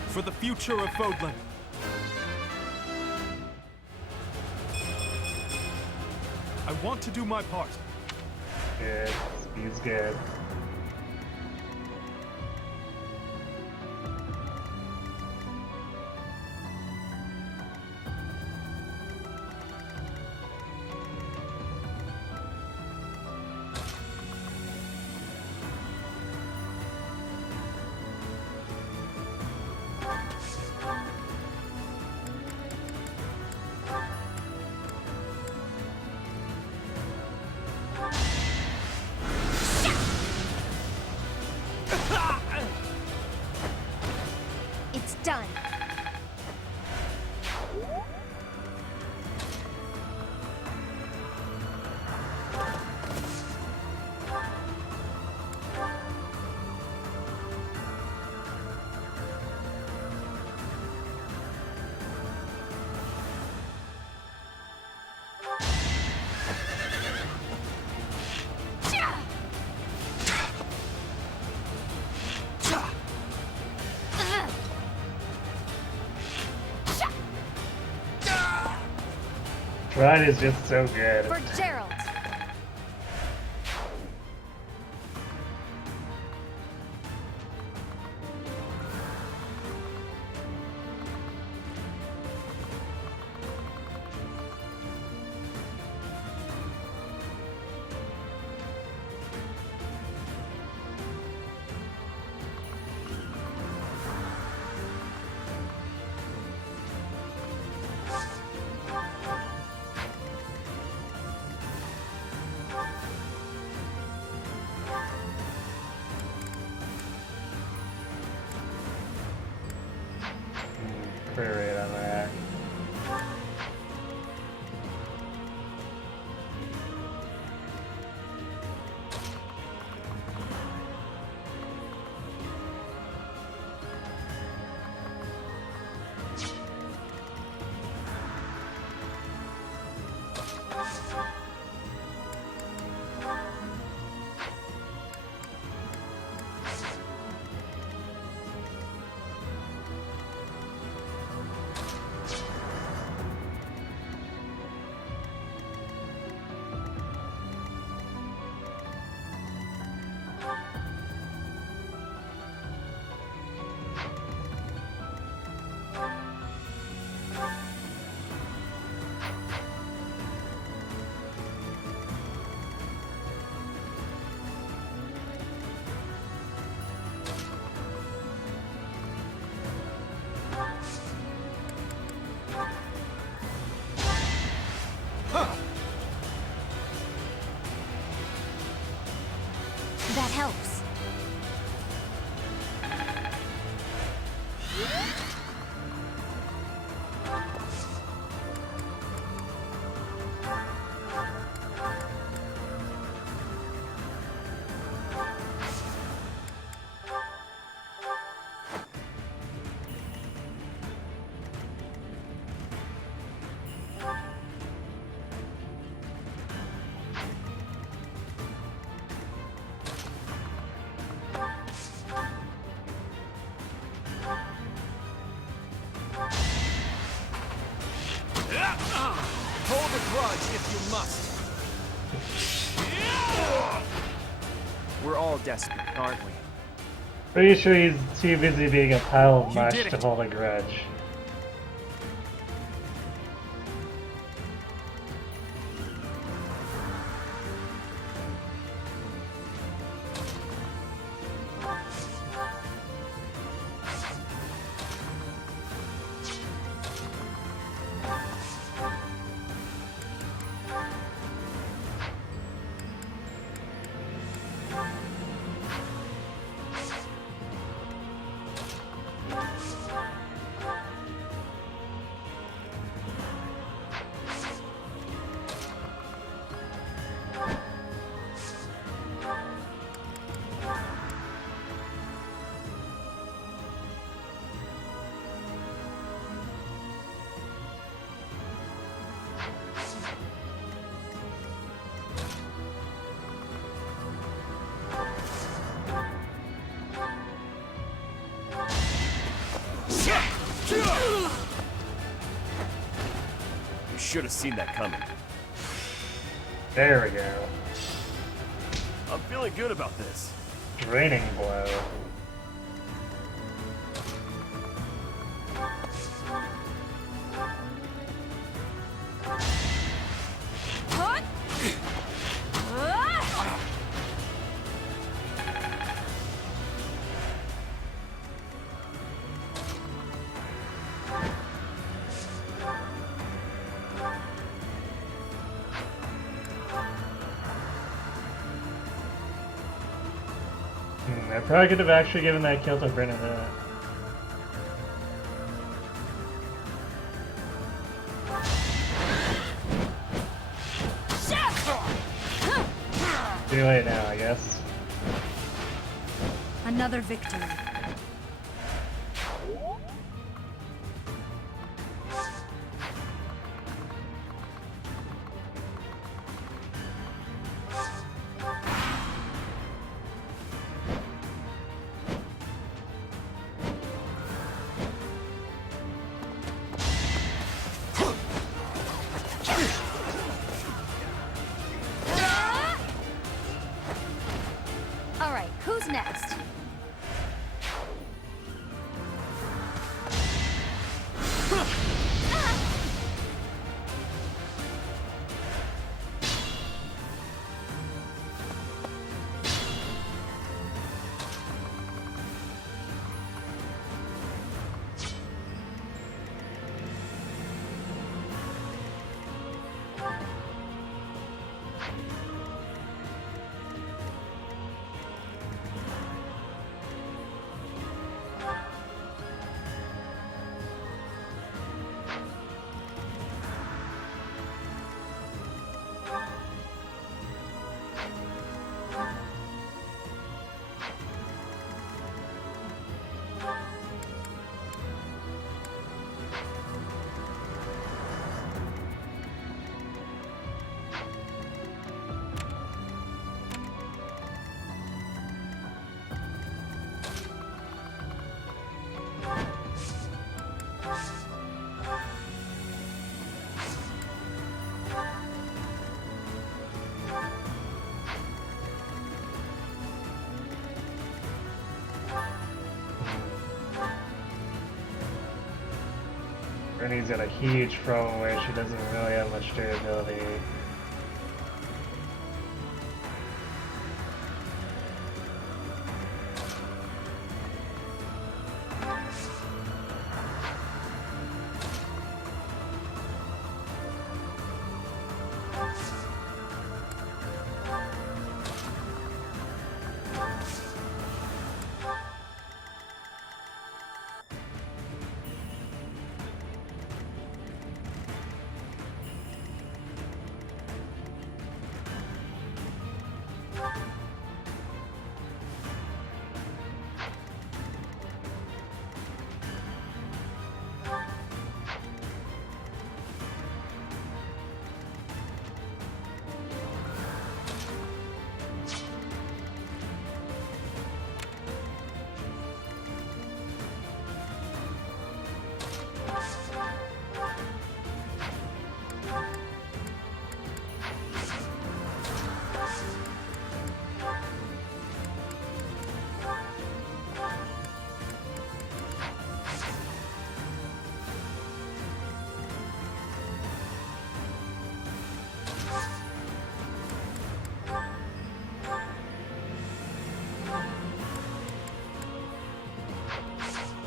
For the future of Fodlan. I want to do my part. Good. Speed's good. It's done. Ryan is just so good. For Gerald. Pretty right on that. That helps. Hold a grudge if you must. We're all desperate, aren't we? Pretty sure he's too busy being a pile of You mush did to it. hold a grudge. should have seen that coming. There we go. I'm feeling good about this. Draining blow. I probably could have actually given that kill to Bernadette. Too late now, I guess. Another victory. All right, who's next? Bernie's got a huge problem where she doesn't really have much durability.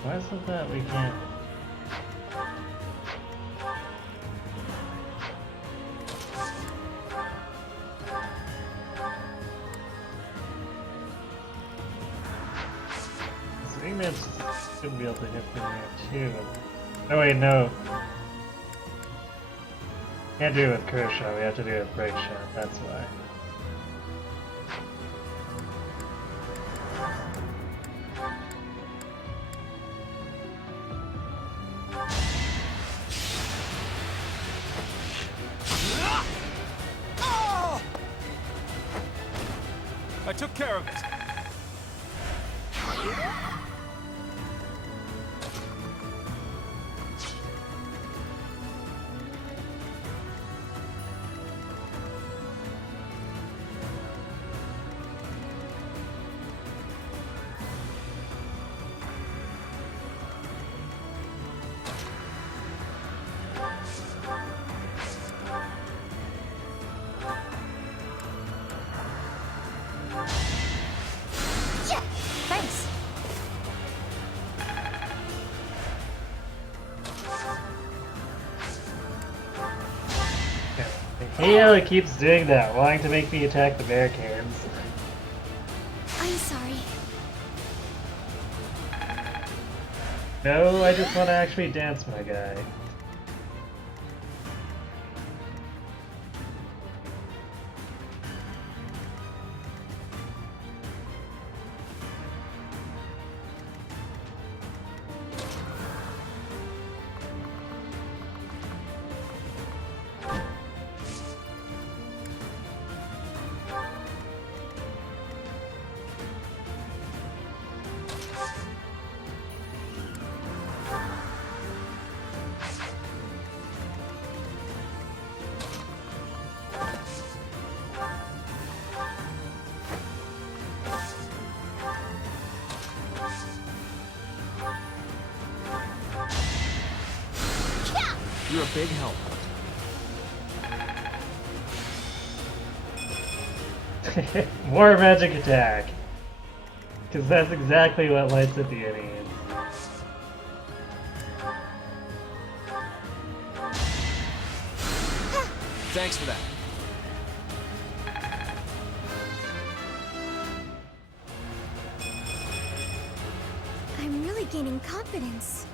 Why is it that we can't? I think that's should be able to hit them here too. Oh wait, no. Can't do it with curve shot. We have to do it with break shot. That's why. I took care of it. It keeps doing that, wanting to make me attack the barricades. I'm sorry. No, I just want to actually dance, my guy. You're a big help. More magic attack. Because that's exactly what lights up the enemies. Thanks for that. I'm really gaining confidence.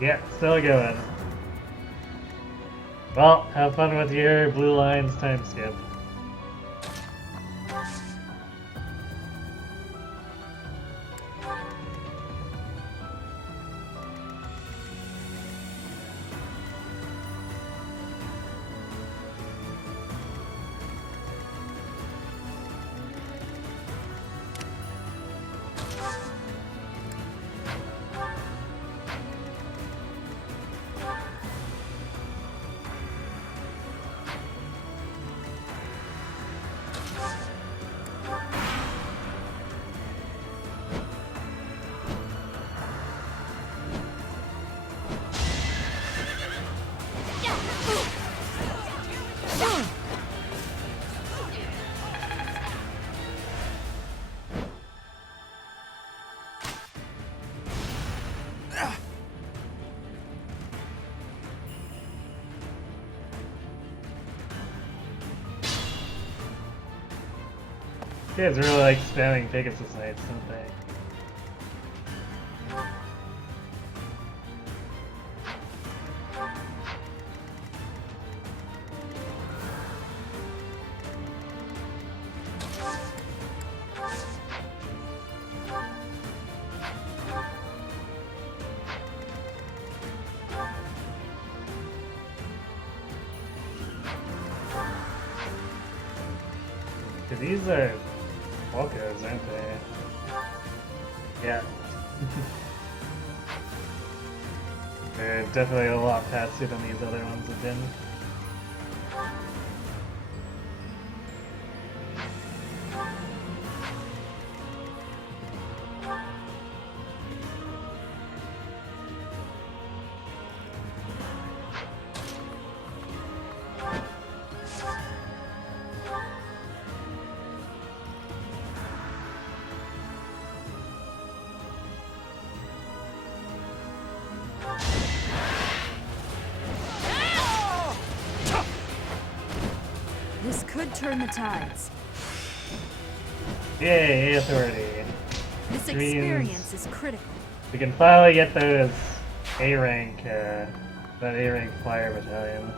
Yeah, still going. Well, have fun with your blue lines time skip. Kids really like spamming Pegasus Knights, don't they? These are Walkers, aren't they? Yeah. They're definitely a lot faster than these other ones have been. This could turn the tides. Yay, authority. This Which means experience is critical. we can finally get those A-rank, that A-rank flyer battalion.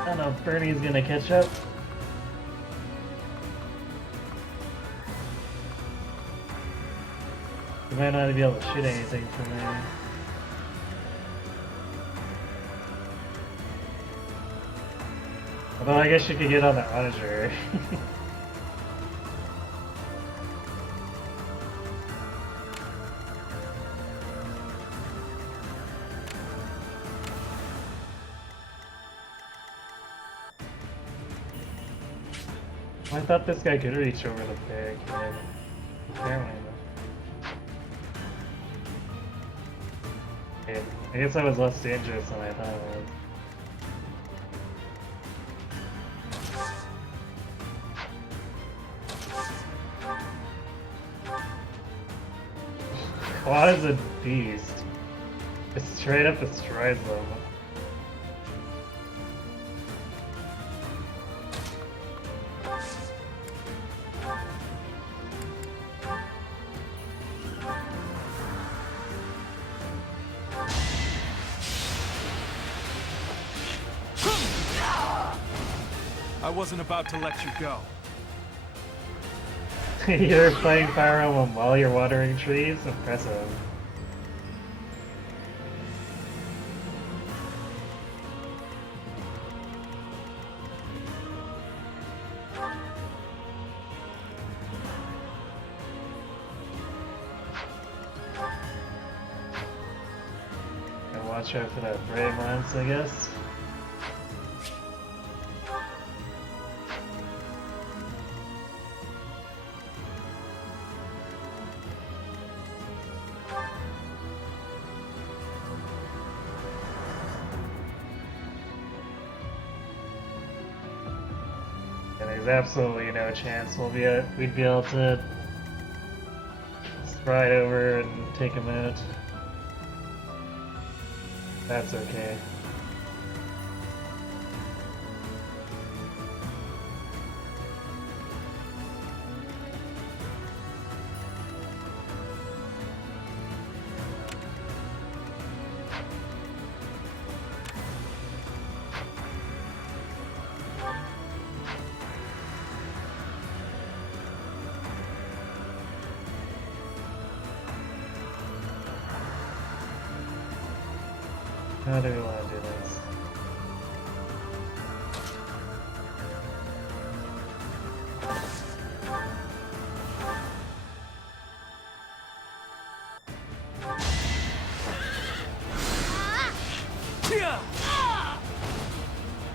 I don't know if Bernie's gonna catch up. He might not be able to shoot anything from there. Although I guess you could get on the Onager. I thought this guy could reach over the barricade. Apparently not. Okay, I guess I was less dangerous than I thought it was. Claw is a beast. It straight up destroys them. I wasn't about to let you go. You're playing Fire Emblem while you're watering trees? Impressive. And watch out for that Brave Lance, I guess. And there's absolutely no chance we'd be able to stride over and take him out. That's okay. How do we want to do this?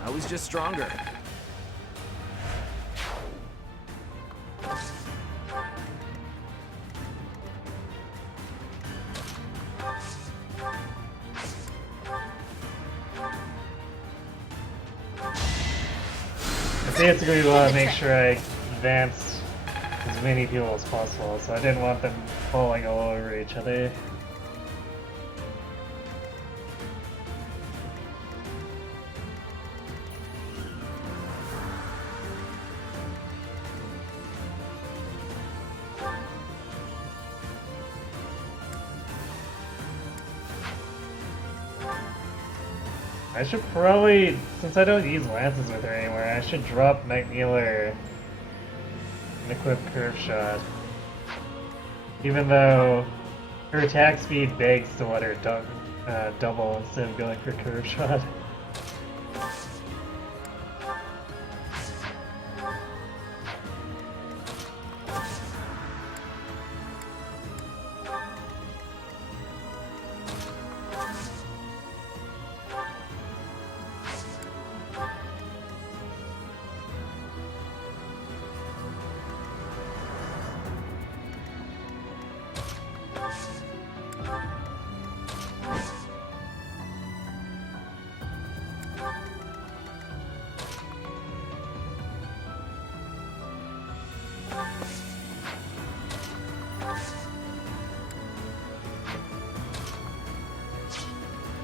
I was just stronger. Basically, we want to make sure I advance as many people as possible, so I didn't want them falling all over each other. I should probably, since I don't use lances with her anymore, I should drop Night Kneeler and equip Curve Shot. Even though her attack speed begs to let her double instead of going for Curve Shot.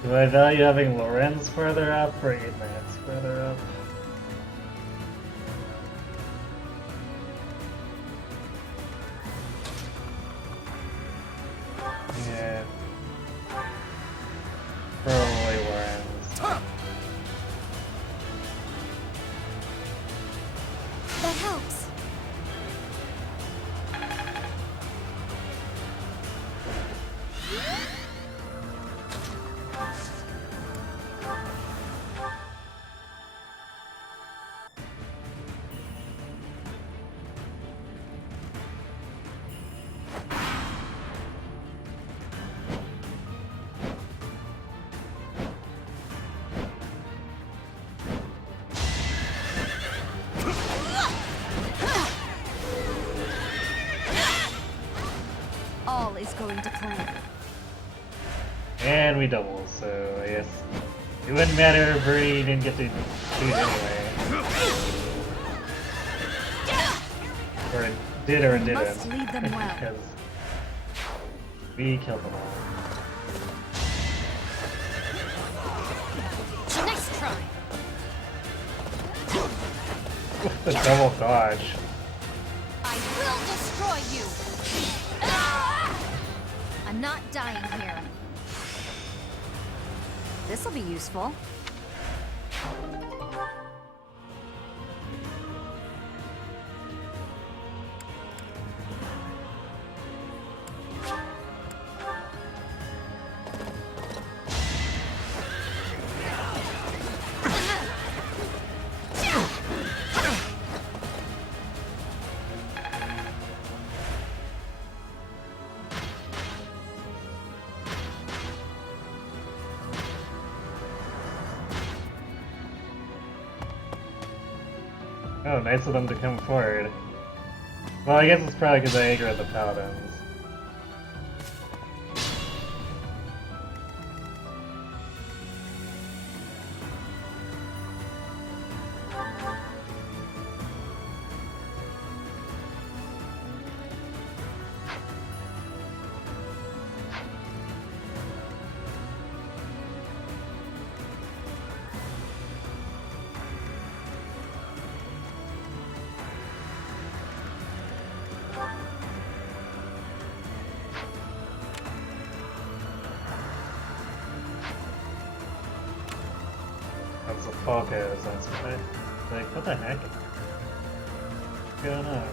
Do I value having Lorenz further up or Lance further up? Yeah. Probably Lorenz. That helps. All is going to plan. And we double, so I guess it wouldn't matter if Bernie didn't get to shoot anyway. Or it did or it didn't. Must lead them well. Because We killed them all. Nice try. The double dodge. I will destroy you. Ah! I'm not dying here. This'll be useful. Oh, nice of them to come forward. Well, I guess it's probably because I aggro the paladins. That's the Falcos, that's what like, what the heck? What's going on?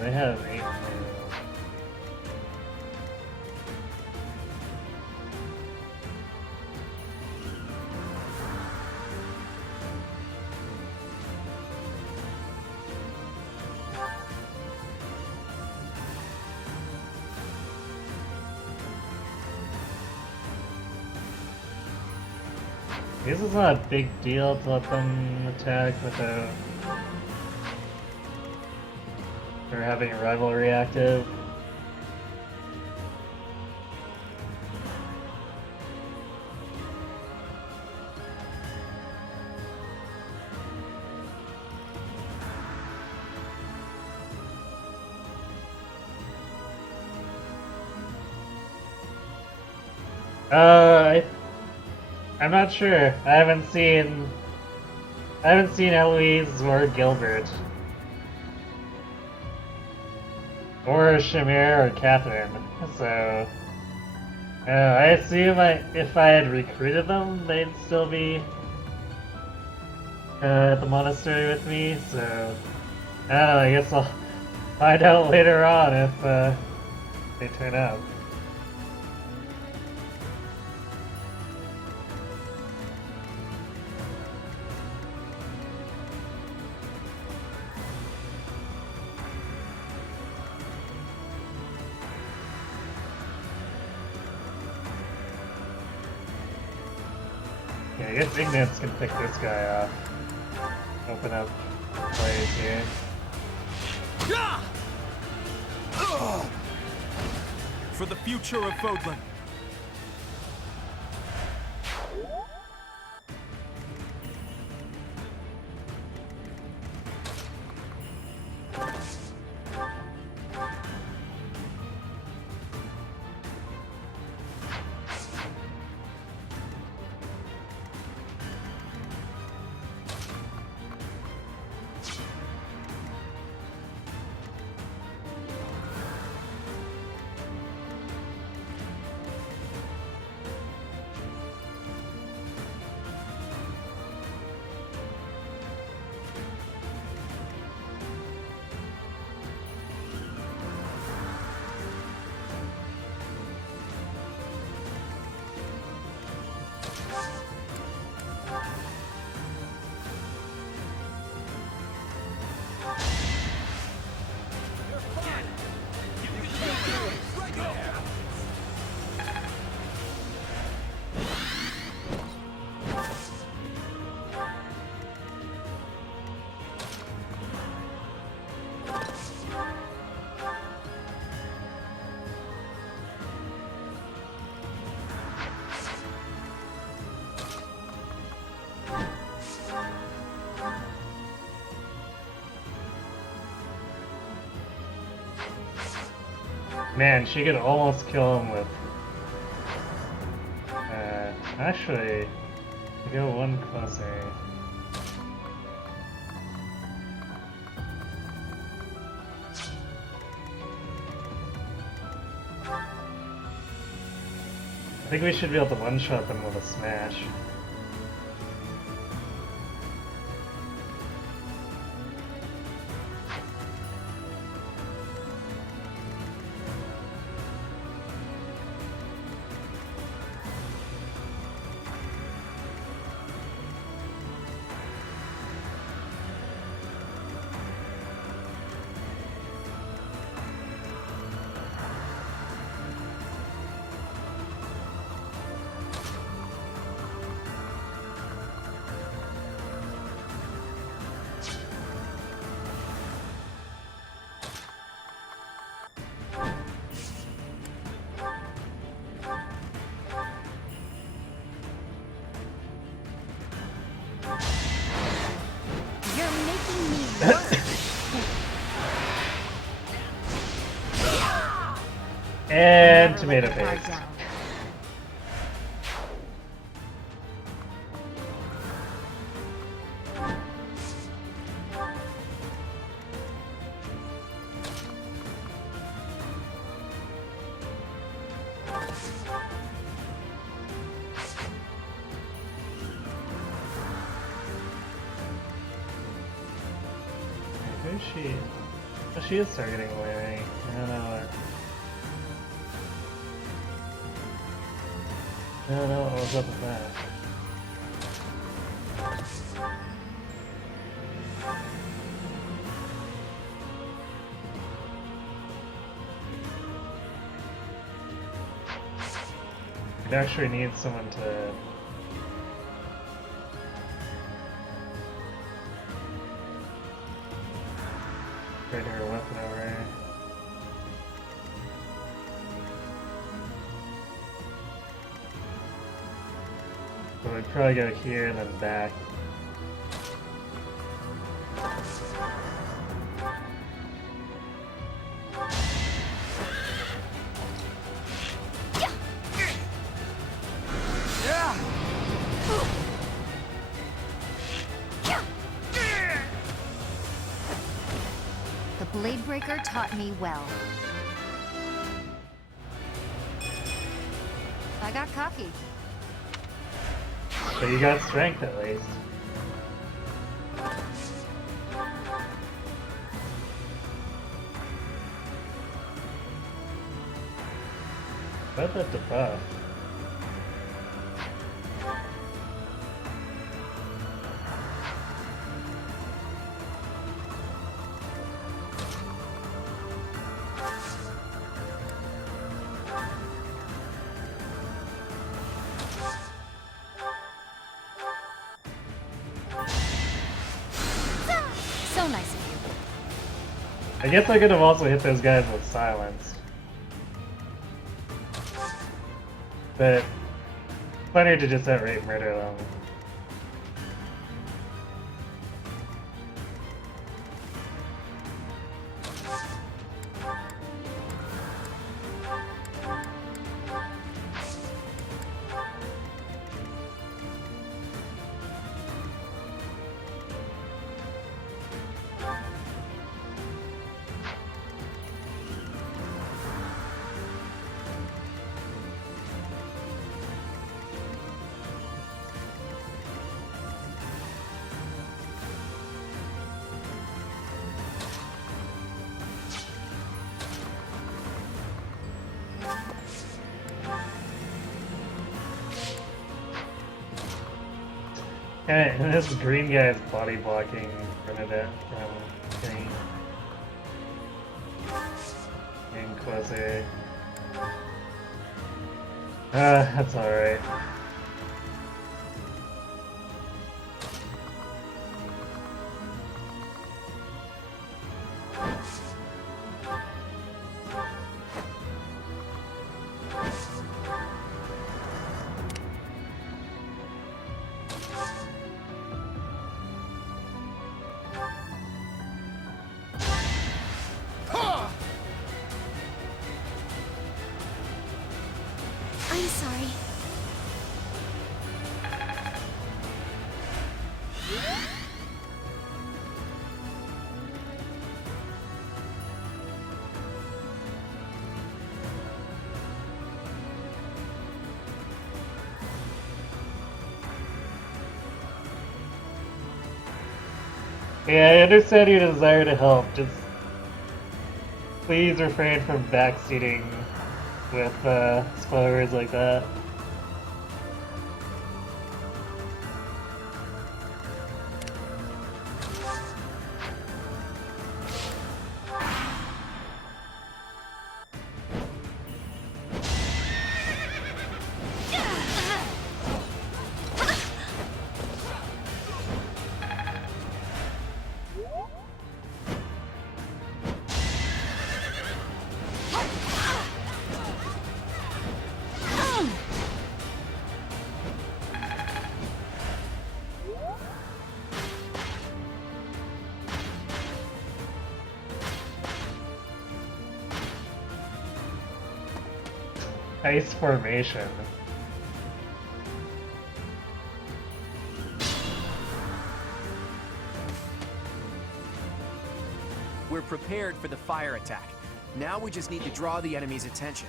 They have 8 now. This is not a big deal to let them attack without or having a rivalry active. I'm not sure. I haven't seen Eloise or Gilbert. Or Shamir or Catherine. So I assume if I had recruited them, they'd still be at the monastery with me, so I don't know, I guess I'll find out later on if they turn up. Yeah, I guess Ignatz can pick this guy off. Open up plays here. For the future of Fodlan. Man, she could almost kill him with... actually, go one closer. I think we should be able to one-shot them with a smash. You're making me work. And Never tomato let your guard paste. down. Who's she? Oh, she is targeting Larry. I don't know. I don't know what was up with that. It actually needs someone to... Trade her weapon over. So we'd probably go here and then back. The Blade Breaker taught me well. I got cocky. So you got strength at least. About that debuff. So nice of you. I guess I could have also hit those guys with silence. But funnier to just outright murder them. And this green guy is body blocking Bernadette from Green. Getting closer. That's alright. Yeah, I understand your desire to help. Just please refrain from backseating with spoilers like that. Ice formation. We're prepared for the fire attack. Now we just need to draw the enemy's attention.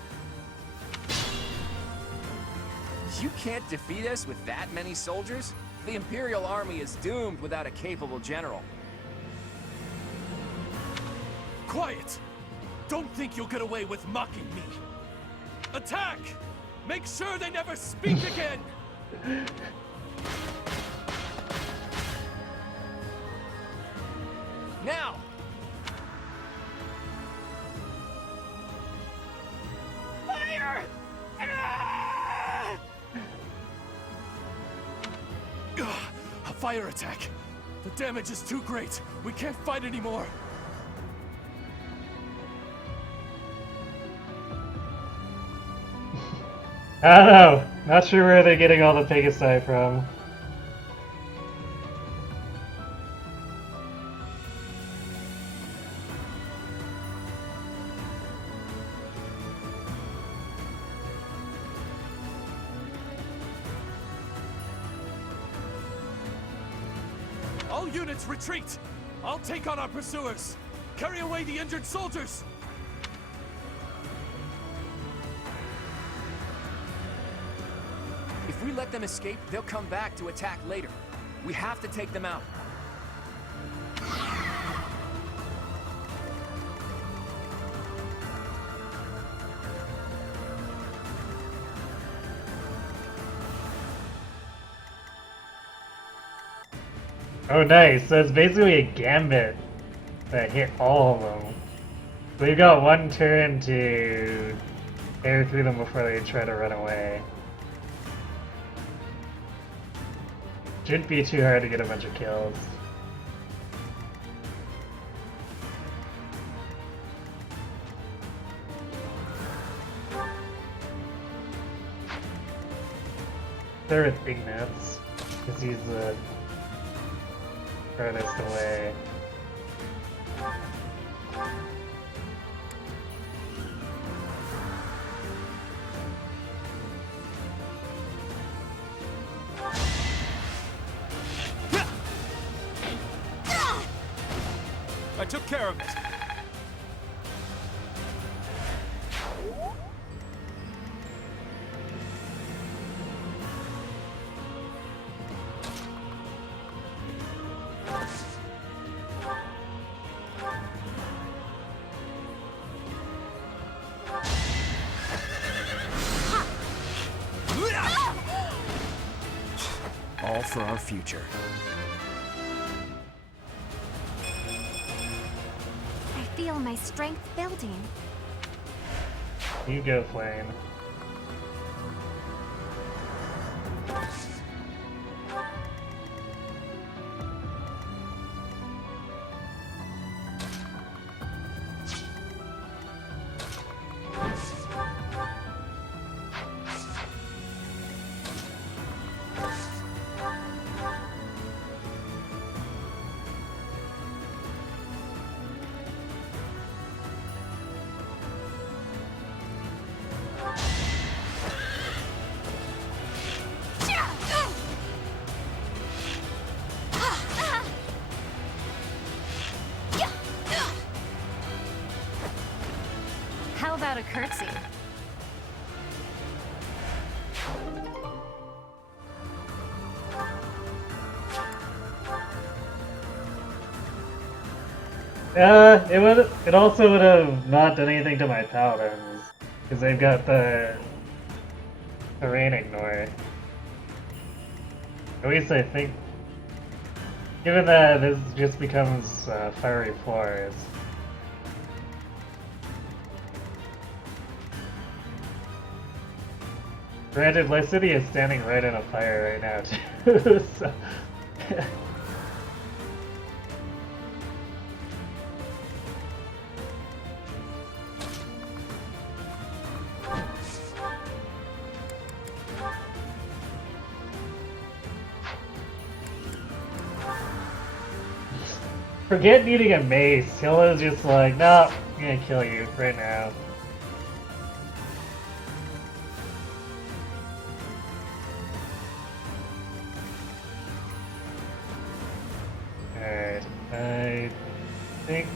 You can't defeat us with that many soldiers? The Imperial Army is doomed without a capable general. Quiet! Don't think you'll get away with mocking me. Attack! Make sure they never speak again! Now! Fire! A fire attack! The damage is too great. We can't fight anymore. I don't know. Not sure where they're getting all the Pegasi from. All units retreat! I'll take on our pursuers! Carry away the injured soldiers! If we let them escape, they'll come back to attack later. We have to take them out. Oh nice, so it's basically a gambit that hit all of them. We've got one turn to air through them before they try to run away. Shouldn't be too hard to get a bunch of kills. They're with Ignatz, because he's the furthest away. I took care of it. All for our future. I feel my strength building. You go, Flame. How about a curtsy? It also would have not done anything to my paladins, because they've got the terrain ignore. At least I think, given that this just becomes fiery floors. Granted, my city is standing right in a fire right now too, so... Forget needing a mace. Hilla's just like, no, I'm gonna kill you right now. Alright, I think...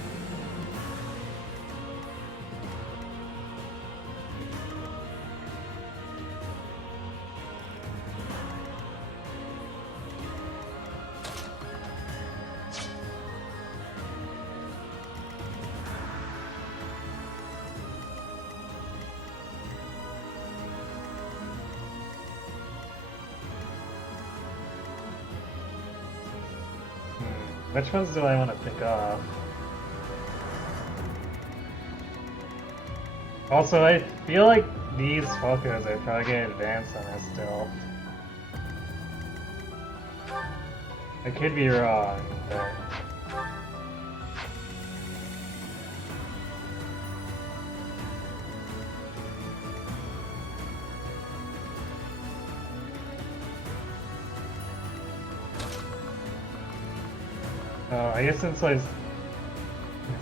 Which ones do I want to pick off? Also, I feel like these Falcos are probably going to advance on us still. I could be wrong, but... Oh, I guess since I...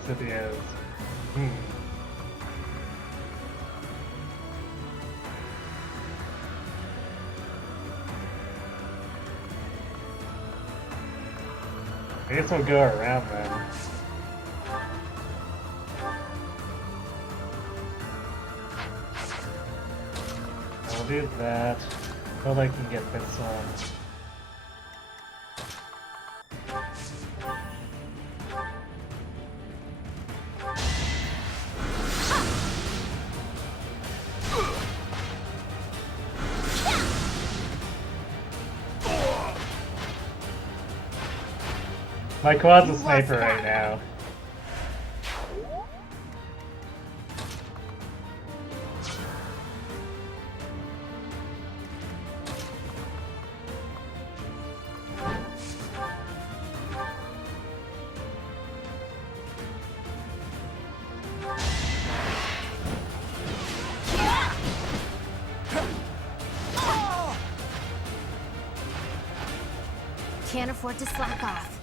City is... I guess we'll go around then. I'll do that. Until I can get this one. My quad's a sniper right now. Can't afford to slack off.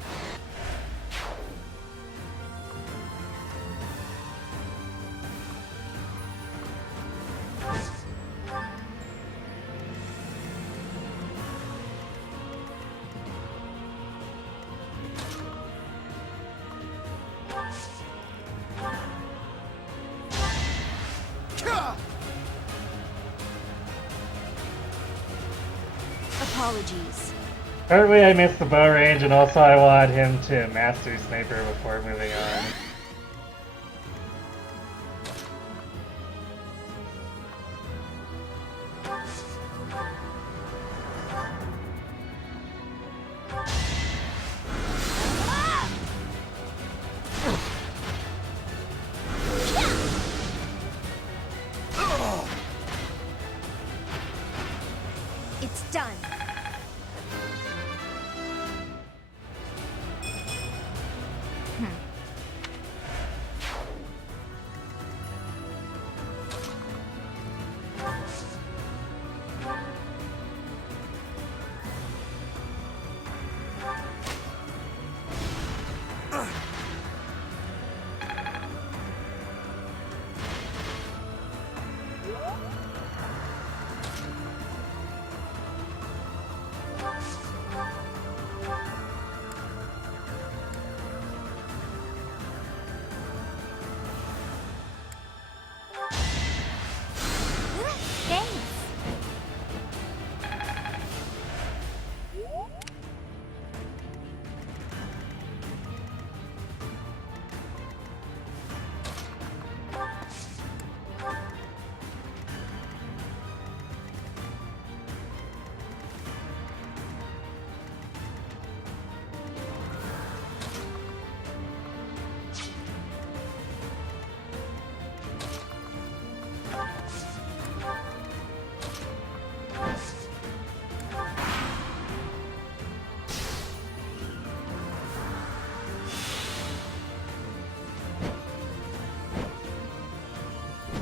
Apologies. Partly I missed the bow range, and also I wanted him to master sniper before moving on. It's done.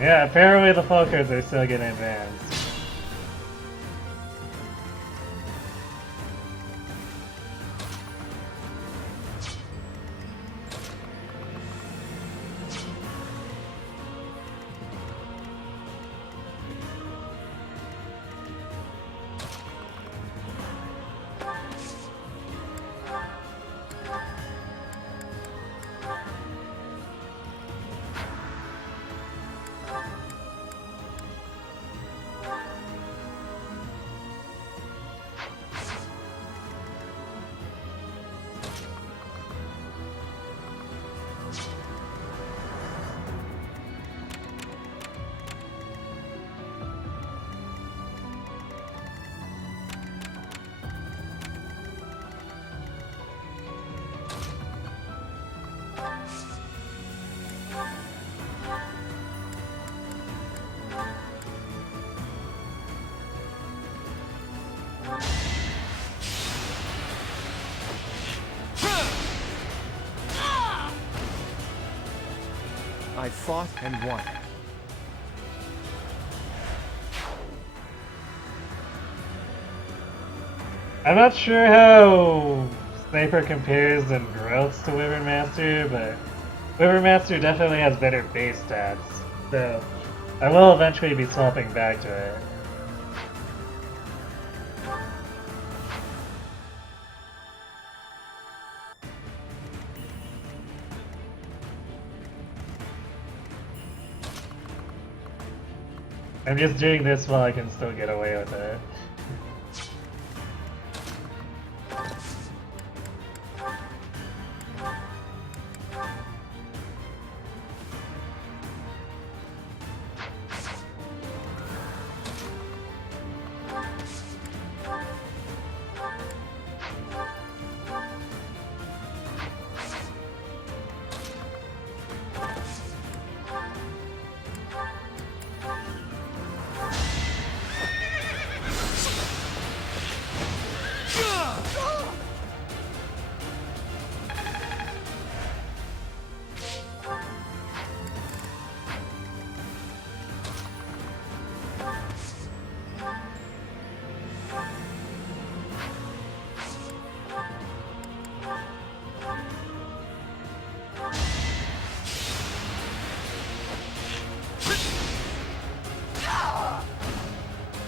Yeah, apparently the fall cards are still getting advanced. I fought and won. I'm not sure how Sniper compares in growths to Wyvern Master, but Wyvern Master definitely has better base stats, so I will eventually be swapping back to it. I'm just doing this while I can still get away with it.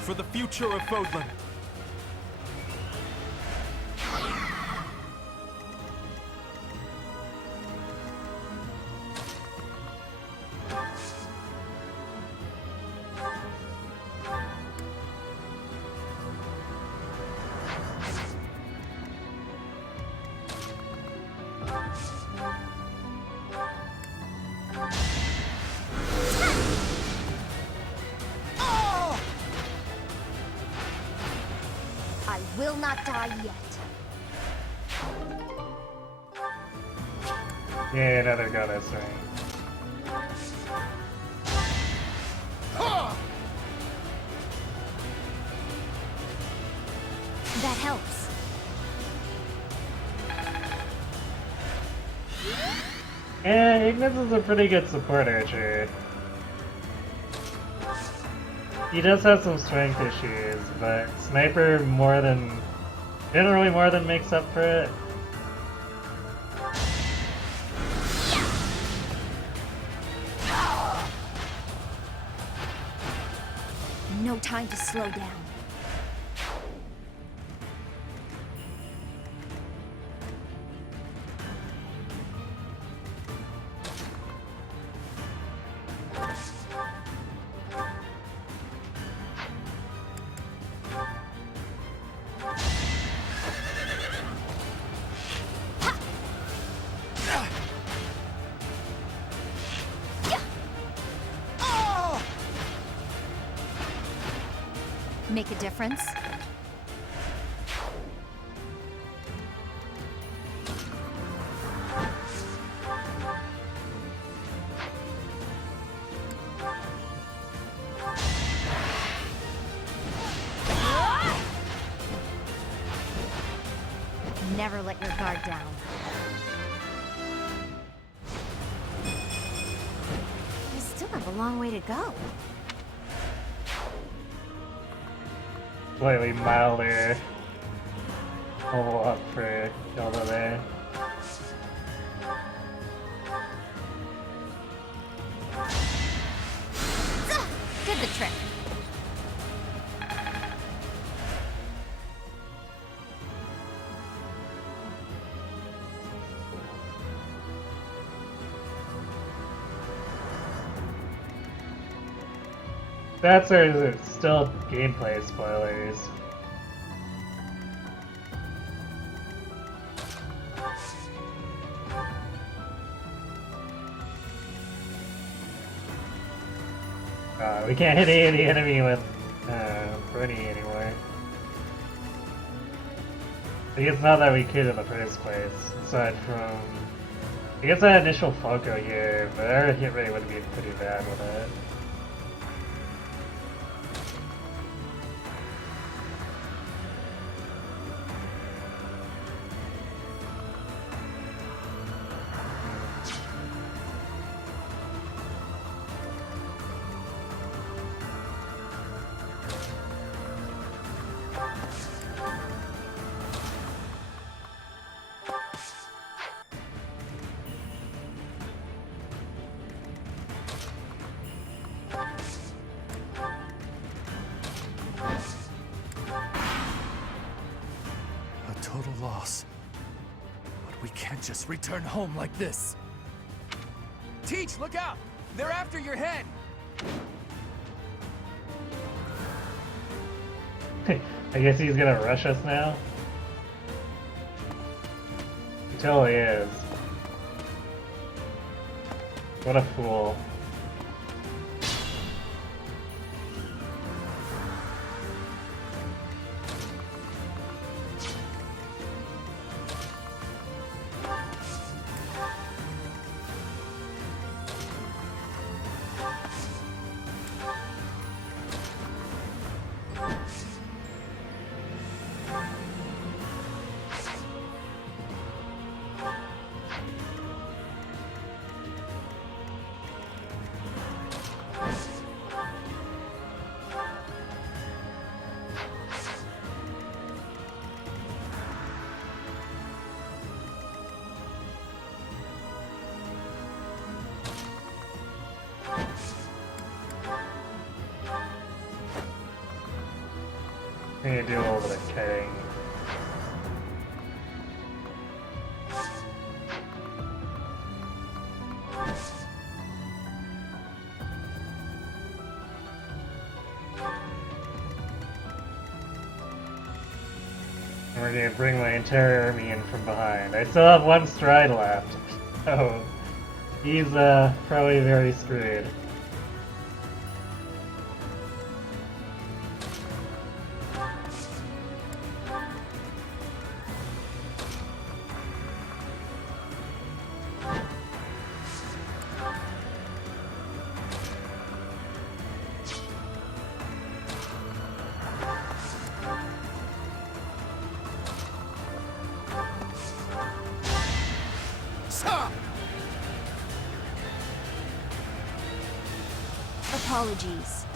For the future of Fodlan. I will not die yet. Yeah, another goddess ring. That helps. Yeah, Ignis is a pretty good support archer. He does have some strength issues, but Sniper generally more than makes up for it. No time to slow down. Make a difference? Never let your guard down. I still have a long way to go. Slightly milder level up for Zelda there. Did the trick. That's or is it still gameplay spoilers? We can't hit any enemy with Brody anymore. I guess not that we could in the first place, aside from... I guess that initial Falco here, but our hit rate would be pretty bad with it. A total loss. But we can't just return home like this. Teach, look out! They're after your head! I guess he's gonna rush us now? He totally is. What a fool. I need to do a little bit of kiting. We're gonna bring my entire army in from behind. I still have one stride left. Oh, he's probably very screwed. Apologies.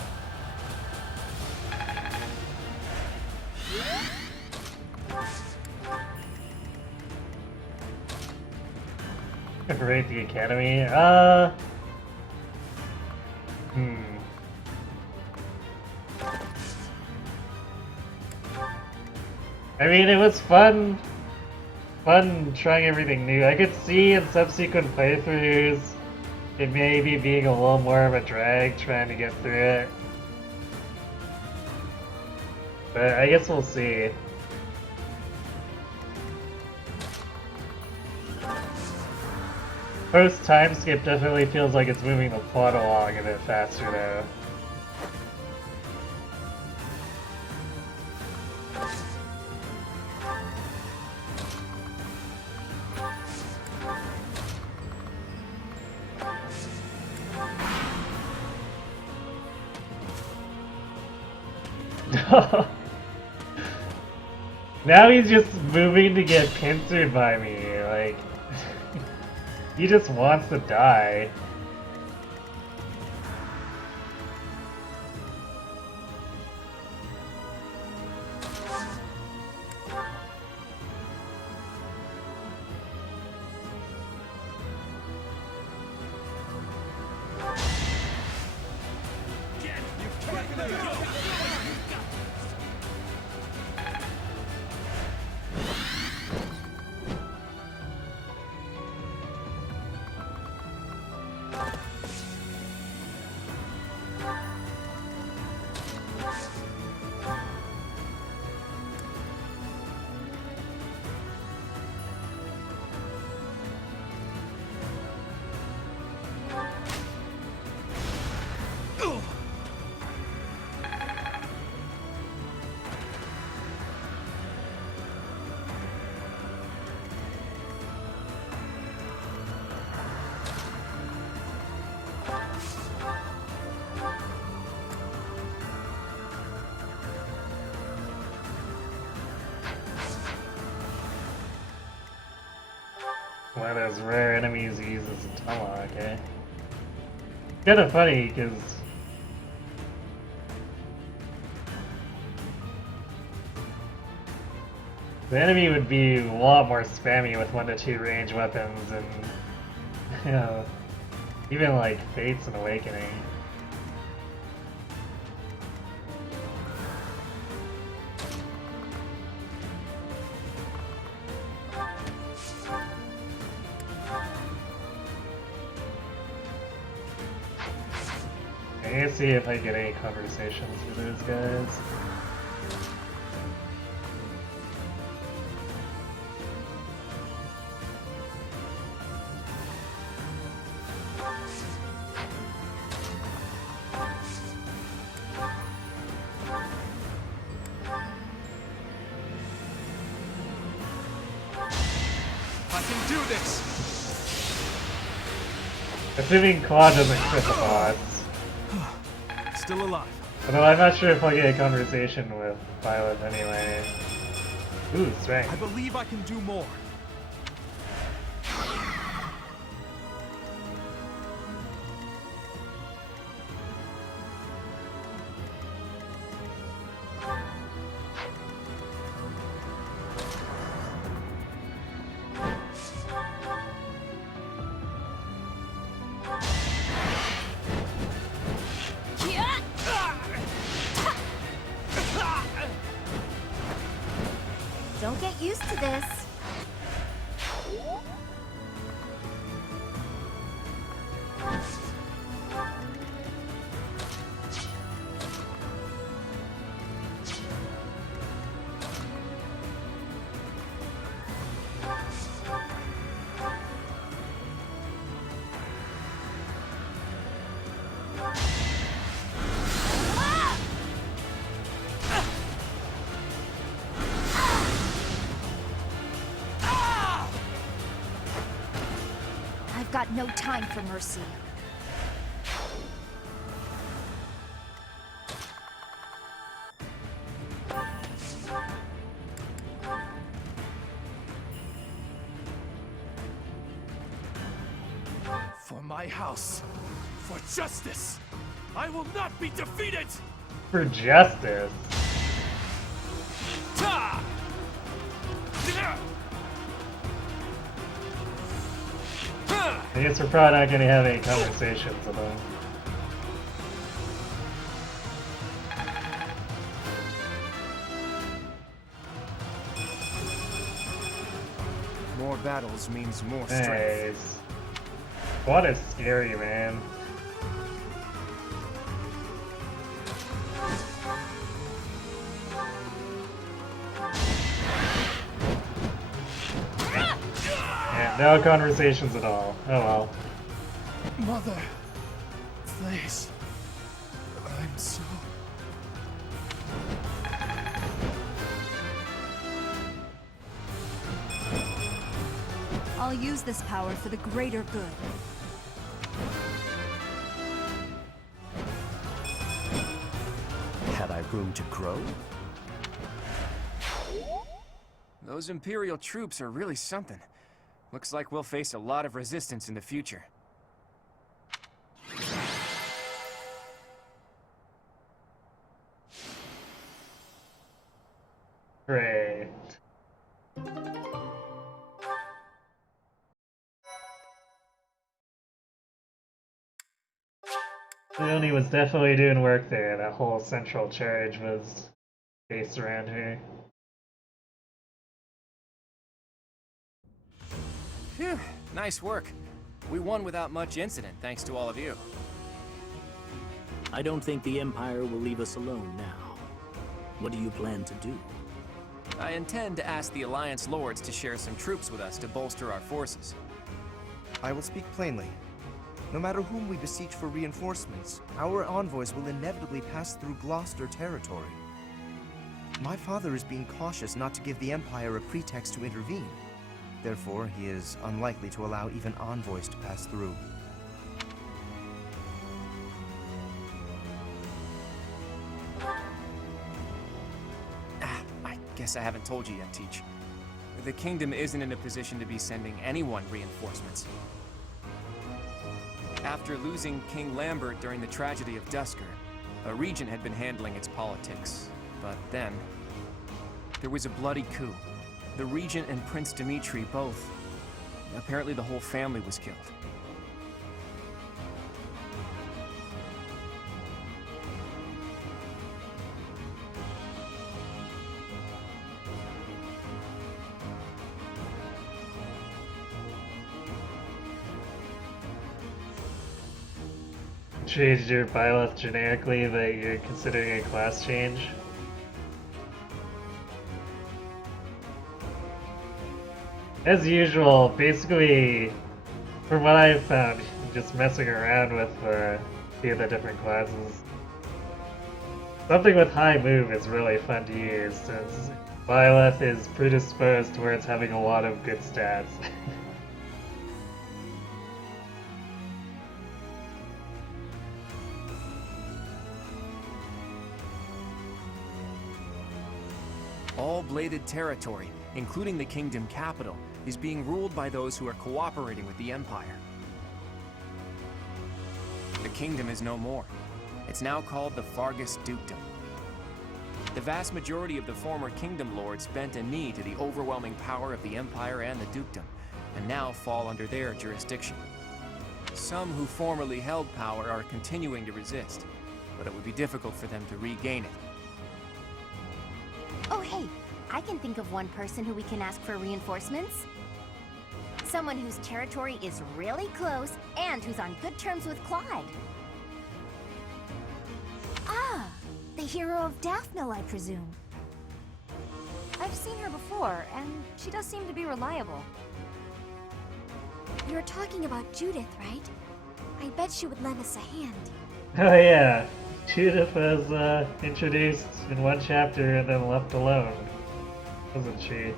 Rate the academy? I mean, it was fun trying everything new. I could see in subsequent playthroughs it may be being a little more of a drag trying to get through it. But I guess we'll see. Post time skip definitely feels like it's moving the plot along a bit faster though. Now he's just moving to get pincered by me, like... He just wants to die. one of those rare enemies who uses a tomahawk, eh? Kind of funny, because the enemy would be a lot more spammy with 1 to 2 range weapons and, you know, even like Fates and Awakening. I need to see if I get any conversations with those guys. I can do this! Assuming Claude doesn't crit the bots. Still alive. Although I'm not sure if I'll get a conversation with Violet anyway. Ooh, strength. I believe I can do more. Don't get used to this. I've got no time for mercy. For my house, for justice, I will not be defeated! For justice. Ta! I guess we're probably not going to have any conversations with them. More battles means more strength. Nice. What is scary, man. Yeah, no conversations at all. Oh well. Mother, please. I'm so... I'll use this power for the greater good. Had I room to grow? Those Imperial troops are really something. Looks like we'll face a lot of resistance in the future. Great. Leonie was definitely doing work there. That whole central charge was based around her. Phew, nice work. We won without much incident, thanks to all of you. I don't think the Empire will leave us alone now. What do you plan to do? I intend to ask the Alliance Lords to share some troops with us to bolster our forces. I will speak plainly. No matter whom we beseech for reinforcements, our envoys will inevitably pass through Gloucester territory. My father is being cautious not to give the Empire a pretext to intervene. Therefore, he is unlikely to allow even envoys to pass through. I guess I haven't told you yet, Teach. the kingdom isn't in a position to be sending anyone reinforcements. After losing King Lambert during the tragedy of Dusker, a regent had been handling its politics. But then, there was a bloody coup. The regent and Prince Dimitri both. Apparently the whole family was killed. Changed your byleth generically that you're considering a class change? As usual, basically, from what I've found, just messing around with a few of the different classes, something with high move is really fun to use, since byleth is predisposed towards having a lot of good stats. All bladed territory, including the kingdom capital, is being ruled by those who are cooperating with the Empire. The kingdom is no more. It's now called the Fargus Dukedom. The vast majority of the former kingdom lords bent a knee to the overwhelming power of the Empire and the dukedom, and now fall under their jurisdiction. Some who formerly held power are continuing to resist, but it would be difficult for them to regain it. Oh, hey, I can think of one person who we can ask for reinforcements. Someone whose territory is really close and who's on good terms with Clyde. Ah, the hero of Daphne, I presume. I've seen her before, and she does seem to be reliable. You're talking about Judith, right? I bet she would lend us a hand. Oh yeah, Judith was introduced in one chapter and then left alone, wasn't she?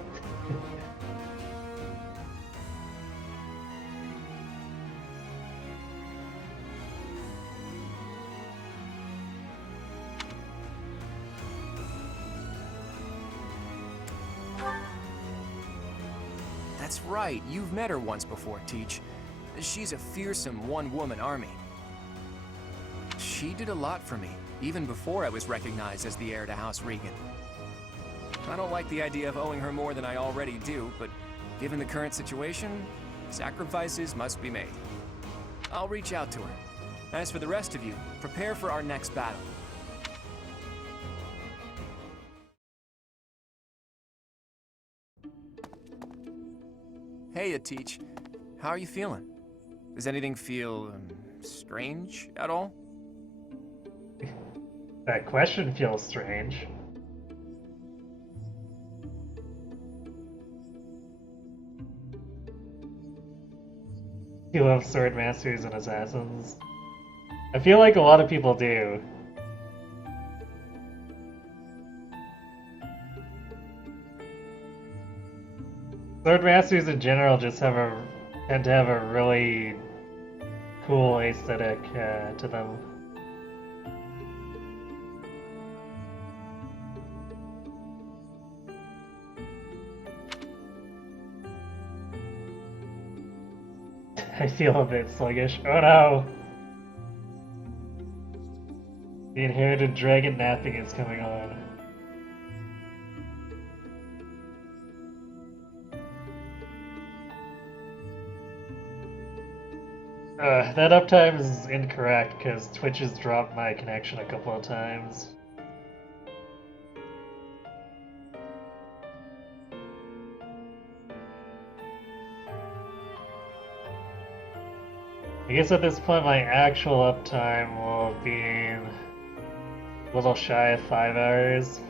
That's right, you've met her once before, Teach. She's a fearsome one-woman army. She did a lot for me, even before I was recognized as the heir to House Regan. I don't like the idea of owing her more than I already do, but given the current situation, sacrifices must be made. I'll reach out to her. As for the rest of you, prepare for our next battle. Hey, Teach. How are you feeling? Does anything feel strange at all? That question feels strange. You love sword masters and assassins? I feel like a lot of people do. Sword masters in general just tend to have a really cool aesthetic to them. I feel a bit sluggish. Oh no! The inherited dragon napping is coming on. That uptime is incorrect because Twitch has dropped my connection a couple of times. I guess at this point my actual uptime will be a little shy of 5 hours.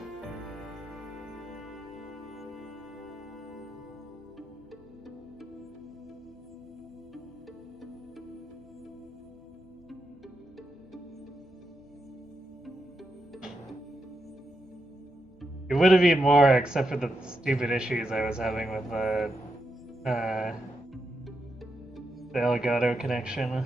It would have been more except for the stupid issues I was having with the Elgato connection.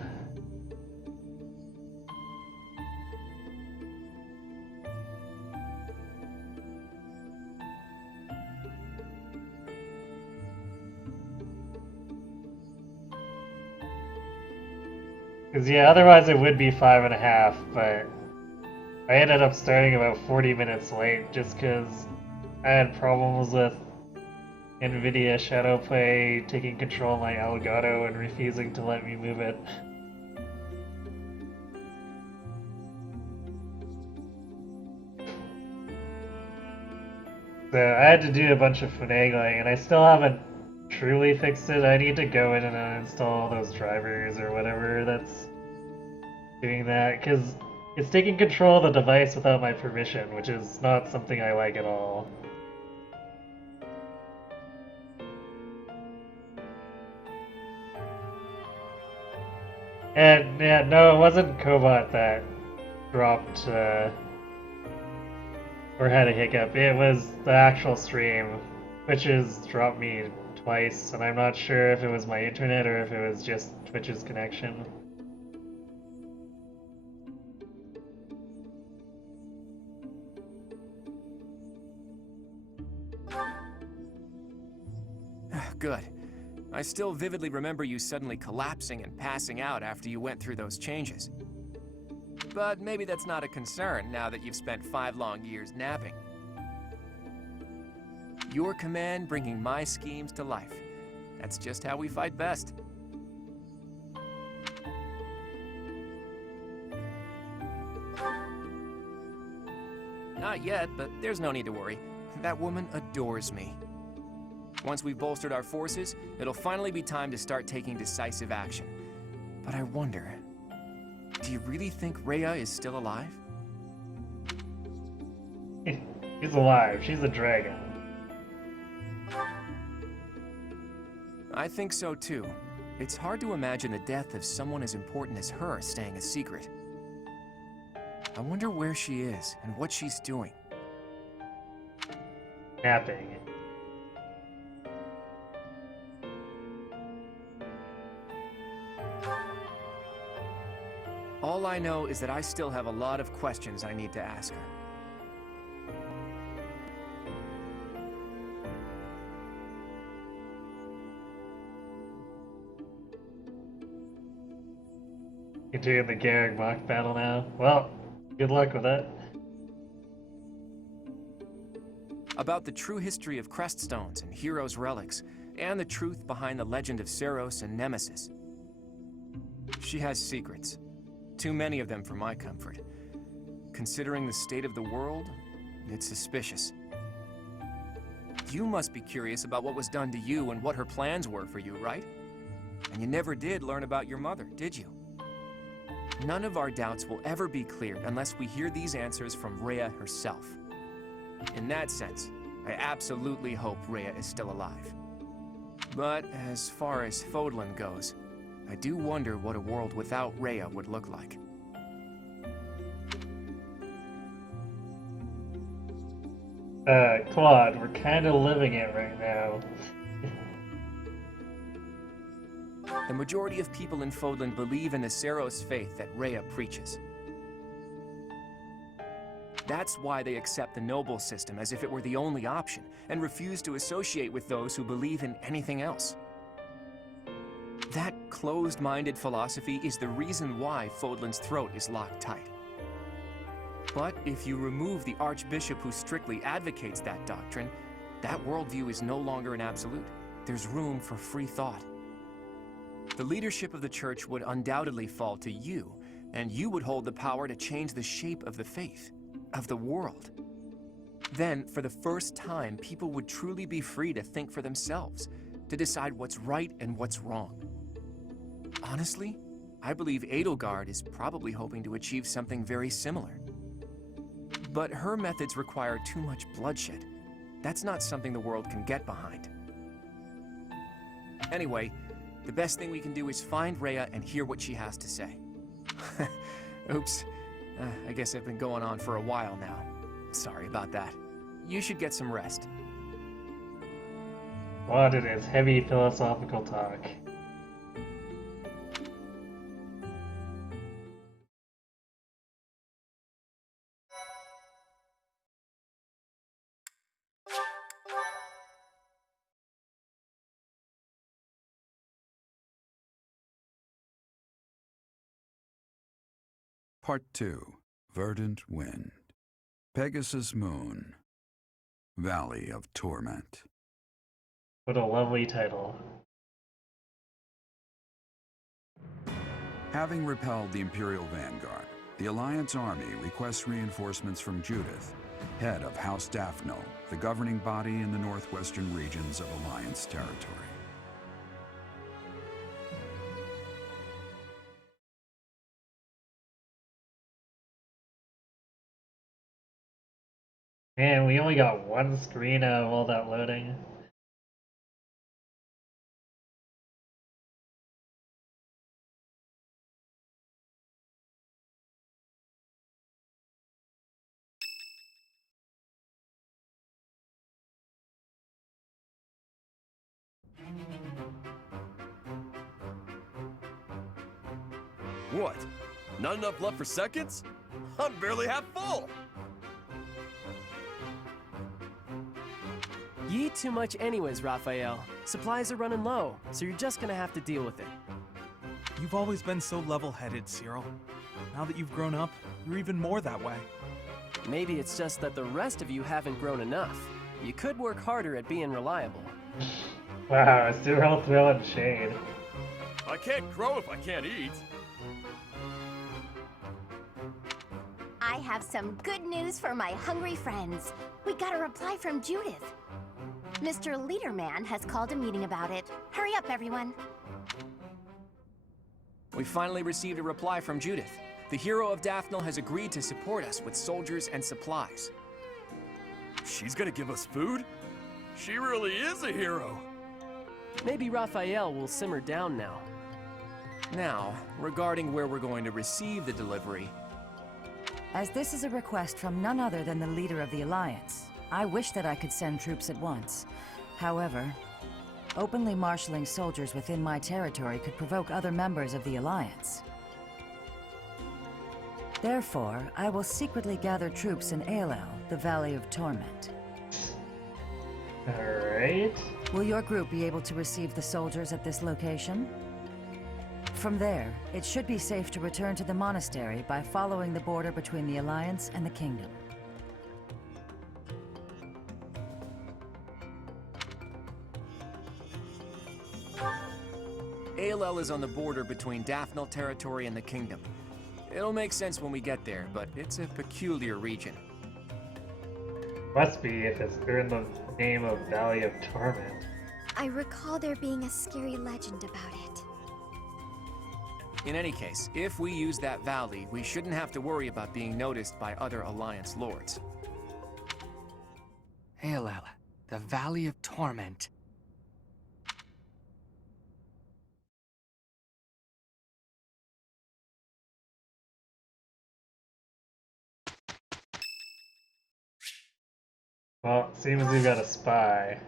Because, yeah, otherwise it would be 5.5, but I ended up starting about 40 minutes late just because I had problems with NVIDIA Shadowplay taking control of my Elgato and refusing to let me move it. So I had to do a bunch of finagling, and I still haven't truly fixed it. I need to go in and uninstall those drivers or whatever that's doing that, because it's taking control of the device without my permission, which is not something I like at all. And yeah, no, it wasn't Cobot that dropped or had a hiccup. It was the actual stream, which has dropped me twice, and I'm not sure if it was my internet or if it was just Twitch's connection. Good. I still vividly remember you suddenly collapsing and passing out after you went through those changes. But maybe that's not a concern now that you've spent 5 long years napping. Your command bringing my schemes to life. That's just how we fight best. Not yet, but there's no need to worry. That woman adores me. Once we've bolstered our forces, it'll finally be time to start taking decisive action. But I wonder, do you really think Rhea is still alive? She's alive. She's a dragon. I think so too. It's hard to imagine the death of someone as important as her staying a secret. I wonder where she is and what she's doing. Napping. All I know is that I still have a lot of questions I need to ask her. Continuing the Garrick mock battle now. Well, good luck with that. About the true history of Creststones and Heroes' Relics, and the truth behind the legend of Seros and Nemesis. She has secrets. Too many of them for my comfort. Considering the state of the world, it's suspicious. You must be curious about what was done to you and what her plans were for you, right? And you never did learn about your mother, did you? None of our doubts will ever be cleared unless we hear these answers from Rhea herself. In that sense, I absolutely hope Rhea is still alive. But as far as Fodlan goes, I do wonder what a world without Rhea would look like. Claude, we're kind of living it right now. The majority of people in Fodlan believe in the Seros faith that Rhea preaches. That's why they accept the noble system as if it were the only option, and refuse to associate with those who believe in anything else. That closed-minded philosophy is the reason why Fodlan's throat is locked tight. But if you remove the Archbishop who strictly advocates that doctrine, that worldview is no longer an absolute. There's room for free thought. The leadership of the Church would undoubtedly fall to you, and you would hold the power to change the shape of the faith, of the world. Then, for the first time, people would truly be free to think for themselves, to decide what's right and what's wrong. Honestly, I believe Edelgard is probably hoping to achieve something very similar. But her methods require too much bloodshed. That's not something the world can get behind. Anyway, the best thing we can do is find Rhea and hear what she has to say. Oops. I guess I've been going on for a while now. Sorry about that. You should get some rest. Claude, it is heavy philosophical talk. Part 2. Verdant Wind. Pegasus Moon. Valley of Torment. What a lovely title. Having repelled the Imperial Vanguard, the Alliance army requests reinforcements from Judith, head of House Daphno, the governing body in the northwestern regions of Alliance territory. Man, we only got one screen out of all that loading. What? Not enough left for seconds? I'm barely half full! You eat too much anyways, Raphael. Supplies are running low, so you're just gonna have to deal with it. You've always been so level-headed, Cyril. Now that you've grown up, you're even more that way. Maybe it's just that the rest of you haven't grown enough. You could work harder at being reliable. Wow, Cyril throwing shade. I can't grow if I can't eat. I have some good news for my hungry friends. We got a reply from Judith. Mr. Leaderman has called a meeting about it. Hurry up, everyone. We finally received a reply from Judith. The hero of Daphne has agreed to support us with soldiers and supplies. She's gonna give us food? She really is a hero. Maybe Raphael will simmer down now. Now, regarding where we're going to receive the delivery. As this is a request from none other than the leader of the Alliance, I wish that I could send troops at once. However, openly marshaling soldiers within my territory could provoke other members of the Alliance. Therefore, I will secretly gather troops in Aelel, the Valley of Torment. Alright. Will your group be able to receive the soldiers at this location? From there, it should be safe to return to the monastery by following the border between the Alliance and the Kingdom. Aelel is on the border between Daphne territory and the Kingdom. It'll make sense when we get there, but it's a peculiar region. Must be if it's in the name of Valley of Torment. I recall there being a scary legend about it. In any case, if we use that valley, we shouldn't have to worry about being noticed by other Alliance lords. Aelel, the Valley of Torment. Well, it seems we got a spy.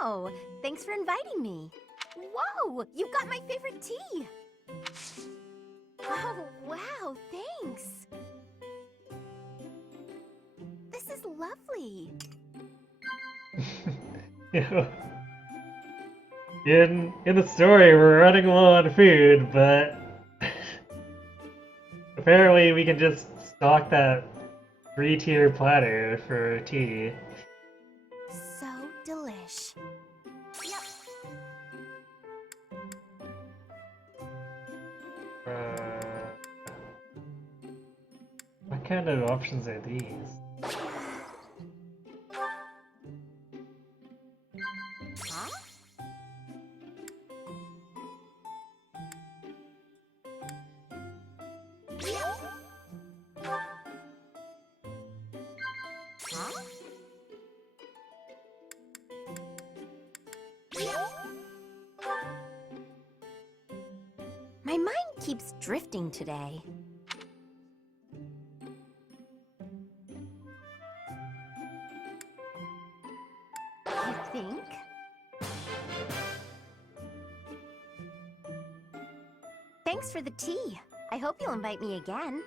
Wow! Thanks for inviting me. Whoa! You got my favorite tea! Oh, wow, thanks! This is lovely! In the story, we're running low on food, but apparently we can just stock that 3-tier platter for tea. So delish. Yep. What kind of options are these? Huh? Huh? My mind keeps drifting today. You think? Thanks for the tea. I hope you'll invite me again.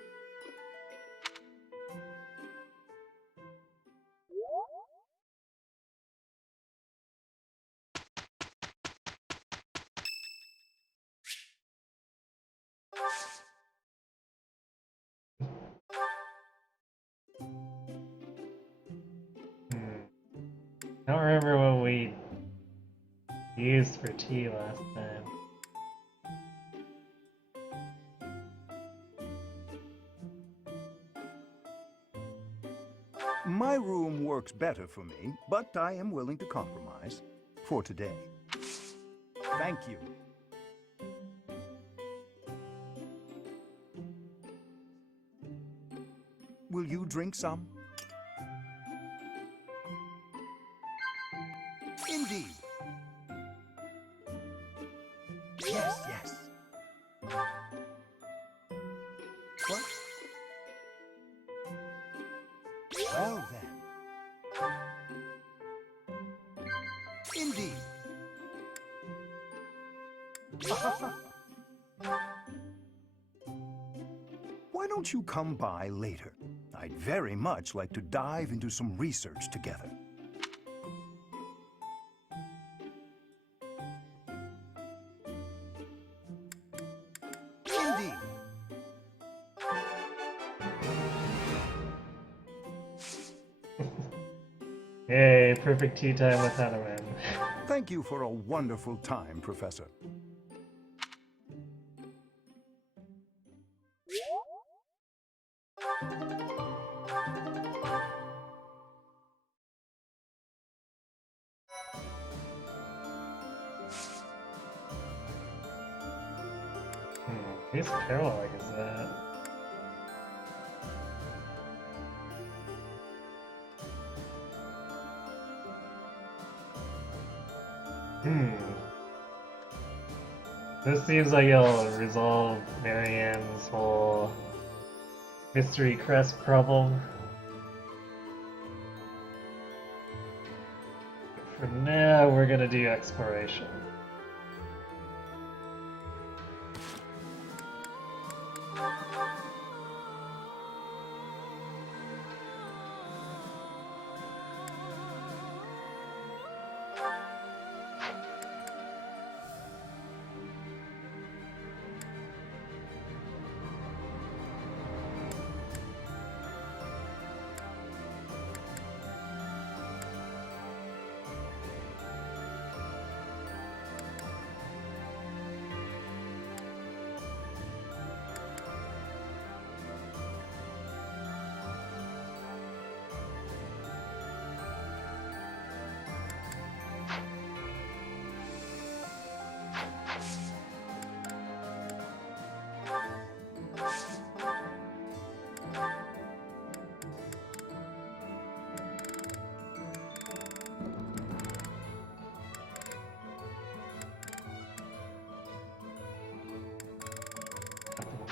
I don't remember what we used for tea last time. My room works better for me, but I am willing to compromise. For today. Thank you. Will you drink some? Indeed. Yes, yes. What? Well then. Indeed. Why don't you come by later? I'd very much like to dive into some research together. Indeed. Yay, perfect tea time with Hanuman. Thank you for a wonderful time, Professor. Whose catalog is that? This seems like it'll resolve Marianne's whole Mystery Crest problem. For now, we're gonna do exploration.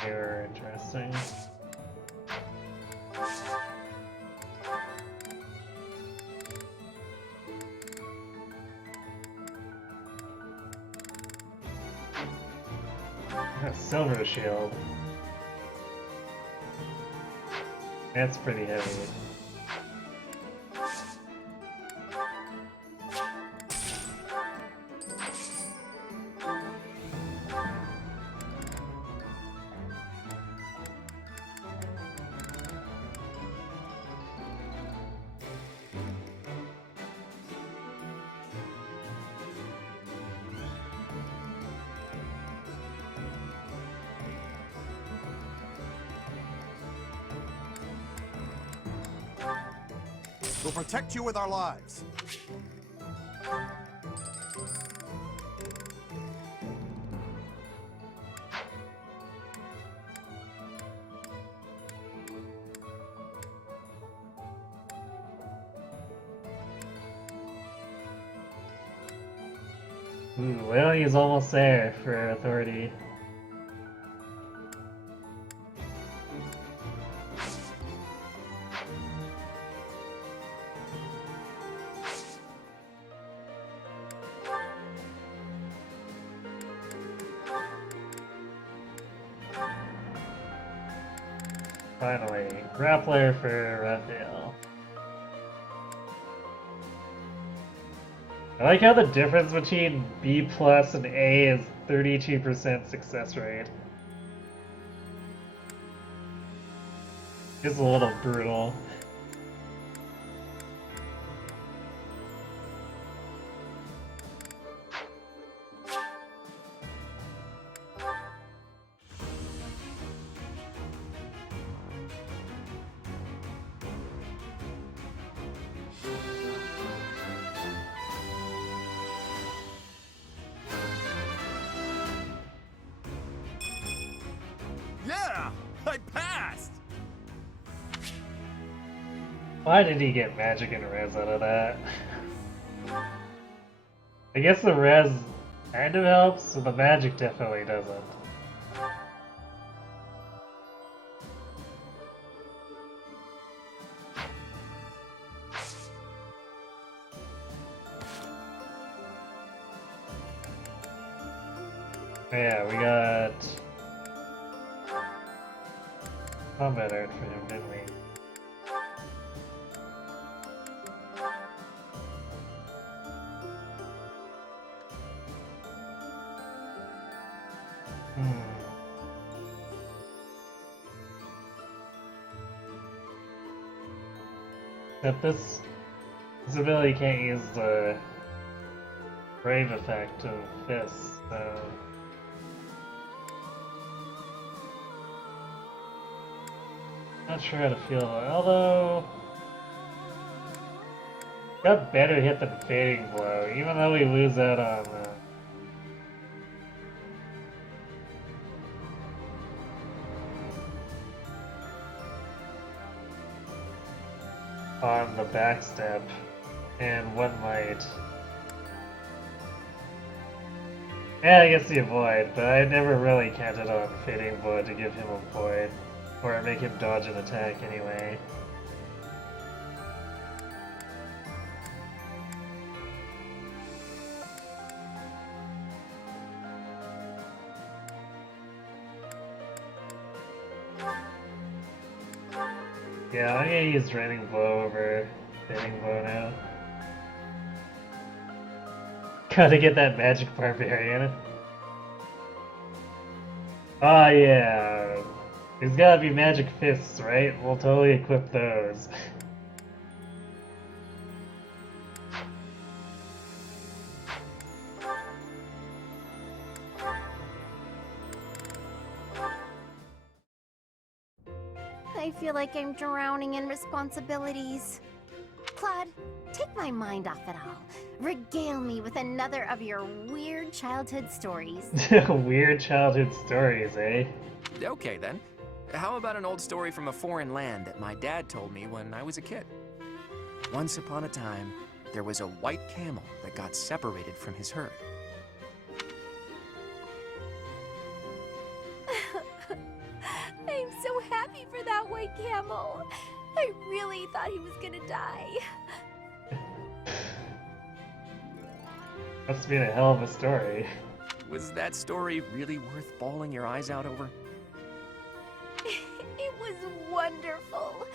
Very interesting. Silver shield. That's pretty heavy. We'll protect you with our lives. Well, he's almost there for authority. Finally, grappler for Raphael. I like how the difference between B plus and A is 32% success rate. It's a little brutal. Yeah! I passed! Why did he get magic and res out of that? I guess the res kind of helps, but the magic definitely doesn't. Yeah, we got combat art for him, didn't we? Except this ability can't use the brave effect of fists, so... Not sure how to feel, although... Got better hit than Fading Blow, even though we lose out on the backstep and one might. Yeah, I guess the avoid, but I never really counted on Fading Blow to give him a void, or make him dodge an attack anyway. Yeah, I'm gonna use Raining Blow over Fading Blow now. Gotta get that Magic Barbarian. Oh yeah. There's gotta be Magic Fists, right? We'll totally equip those. I feel like I'm drowning in responsibilities. Claude, take my mind off it all. Regale me with another of your weird childhood stories. Weird childhood stories, eh? Okay then. How about an old story from a foreign land that my dad told me when I was a kid? Once upon a time, there was a white camel that got separated from his herd. I'm so happy for that white camel. I really thought he was gonna die. Must have been a hell of a story. Was that story really worth bawling your eyes out over? It was wonderful.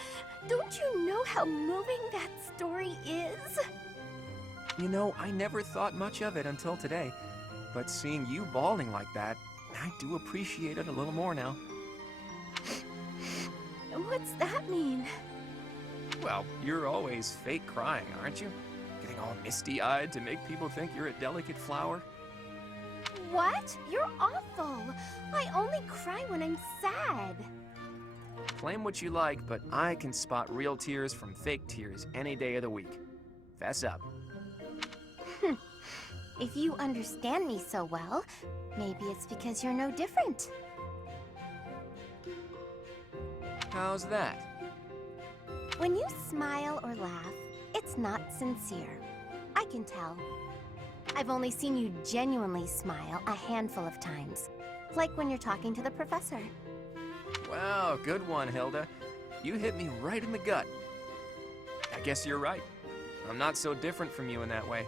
Don't you know how moving that story is? You know, I never thought much of it until today. But seeing you bawling like that, I do appreciate it a little more now. What's that mean? Well, you're always fake crying, aren't you? Getting all misty-eyed to make people think you're a delicate flower? What? You're awful. I only cry when I'm sad. Claim what you like, but I can spot real tears from fake tears any day of the week. Fess up. If you understand me so well, maybe it's because you're no different. How's that? When you smile or laugh, it's not sincere. I can tell. I've only seen you genuinely smile a handful of times. Like when you're talking to the professor. Wow, good one, Hilda. You hit me right in the gut. I guess you're right. I'm not so different from you in that way.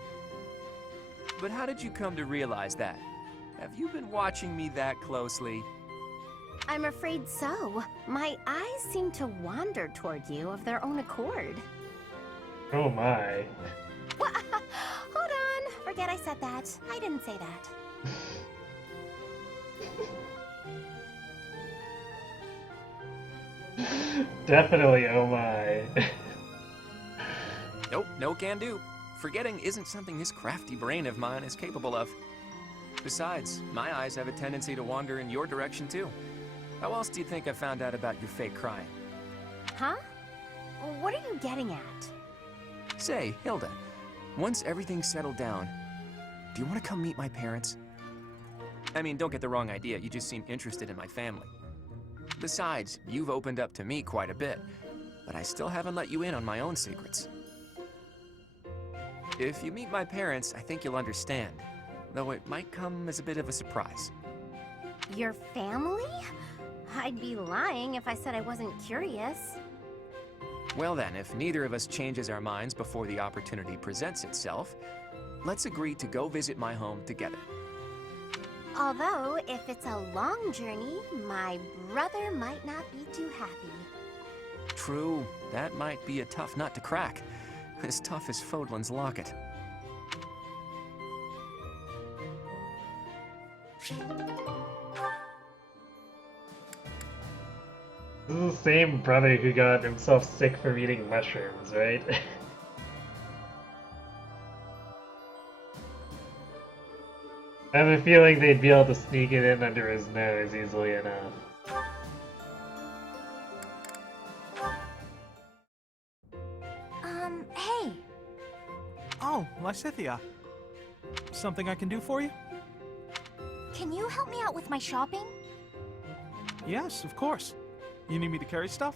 But how did you come to realize that? Have you been watching me that closely? I'm afraid so. My eyes seem to wander toward you of their own accord. Oh my. What? Hold on. Forget I said that. I didn't say that. Definitely oh my. Nope, no can do. Forgetting isn't something this crafty brain of mine is capable of. Besides, my eyes have a tendency to wander in your direction too. How else do you think I found out about your fake crying? Huh? What are you getting at? Say, Hilda, once everything's settled down, do you want to come meet my parents? I mean, don't get the wrong idea, you just seem interested in my family. Besides, you've opened up to me quite a bit, but I still haven't let you in on my own secrets. If you meet my parents, I think you'll understand, though it might come as a bit of a surprise. Your family? I'd be lying if I said I wasn't curious. Well then, if neither of us changes our minds before the opportunity presents itself, let's agree to go visit my home together. Although, if it's a long journey, my brother might not be too happy. True, that might be a tough nut to crack. As tough as Fodlan's locket. This is the same brother who got himself sick from eating mushrooms, right? I have a feeling they'd be able to sneak it in under his nose easily enough. Hey! Oh, Lysithia. Something I can do for you? Can you help me out with my shopping? Yes, of course. You need me to carry stuff?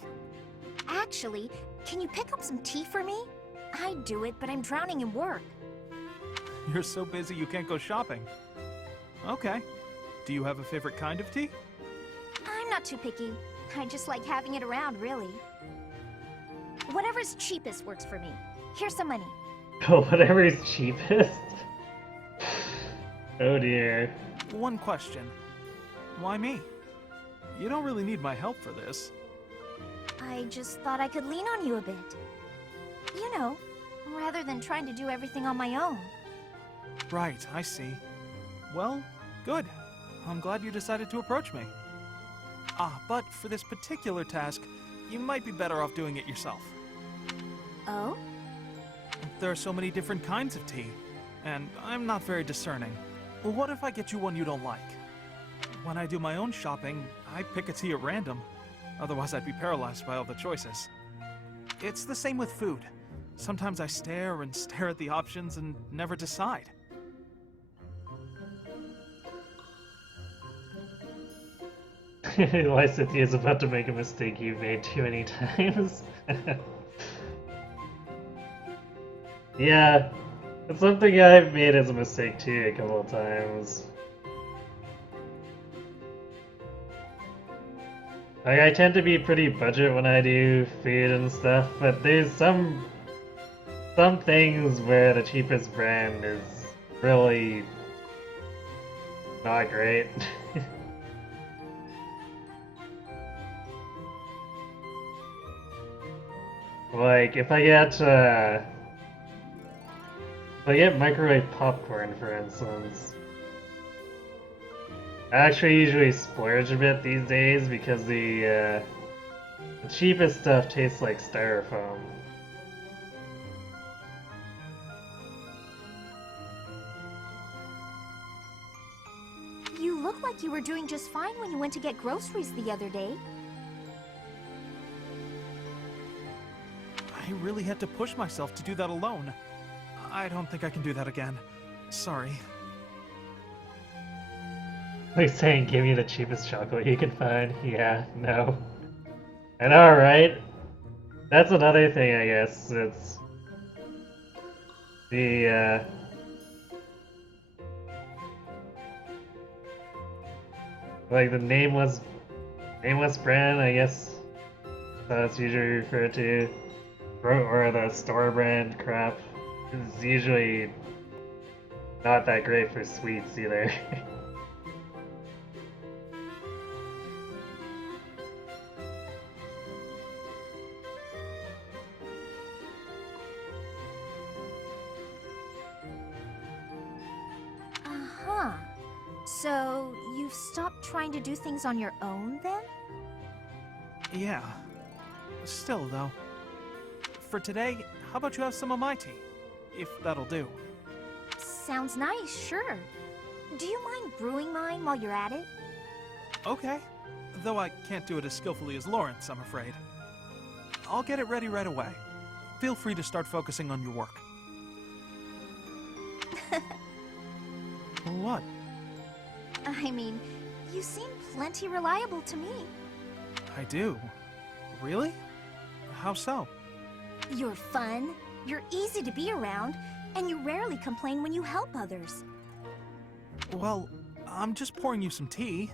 Actually, can you pick up some tea for me? I'd do it, but I'm drowning in work. You're so busy you can't go shopping. Okay. Do you have a favorite kind of tea? I'm not too picky. I just like having it around, really. Whatever's cheapest works for me. Here's some money. Oh, whatever is cheapest? Oh dear. One question. Why me? You don't really need my help for this. I just thought I could lean on you a bit. You know, rather than trying to do everything on my own. Right, I see. Well, good. I'm glad you decided to approach me. Ah, but for this particular task, you might be better off doing it yourself. Oh? There are so many different kinds of tea, and I'm not very discerning. Well, what if I get you one you don't like? When I do my own shopping, I pick a tea at random. Otherwise, I'd be paralyzed by all the choices. It's the same with food. Sometimes I stare and stare at the options and never decide. Lysithia is about to make a mistake you've made too many times. Yeah, it's something I've made as a mistake too a couple of times. Like, I tend to be pretty budget when I do food and stuff, but there's some things where the cheapest brand is really not great. Like, if I get microwave popcorn, for instance, I actually usually splurge a bit these days because the cheapest stuff tastes like styrofoam. You look like you were doing just fine when you went to get groceries the other day. I really had to push myself to do that alone. I don't think I can do that again. Sorry. Like saying, give me the cheapest chocolate you can find. Yeah, no. I know, right? That's another thing, I guess. It's the, like the nameless brand, I guess that's usually referred to, or the store brand crap is usually not that great for sweets either. So, you've stopped trying to do things on your own, then? Yeah. Still, though. For today, how about you have some of my tea? If that'll do. Sounds nice, sure. Do you mind brewing mine while you're at it? Okay. Though I can't do it as skillfully as Lawrence, I'm afraid. I'll get it ready right away. Feel free to start focusing on your work. What? I mean, you seem plenty reliable to me. I do. Really? How so? You're fun, you're easy to be around, and you rarely complain when you help others. Well, I'm just pouring you some tea.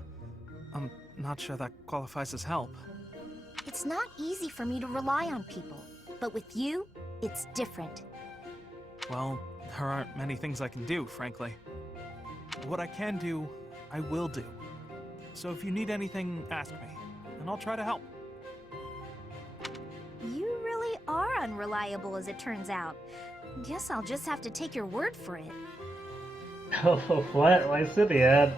I'm not sure that qualifies as help. It's not easy for me to rely on people, but with you, it's different. Well, there aren't many things I can do, frankly. What I can do, I will do. So if you need anything, ask me, and I'll try to help. You really are unreliable, as it turns out. Guess I'll just have to take your word for it. Oh, what? Lycidian?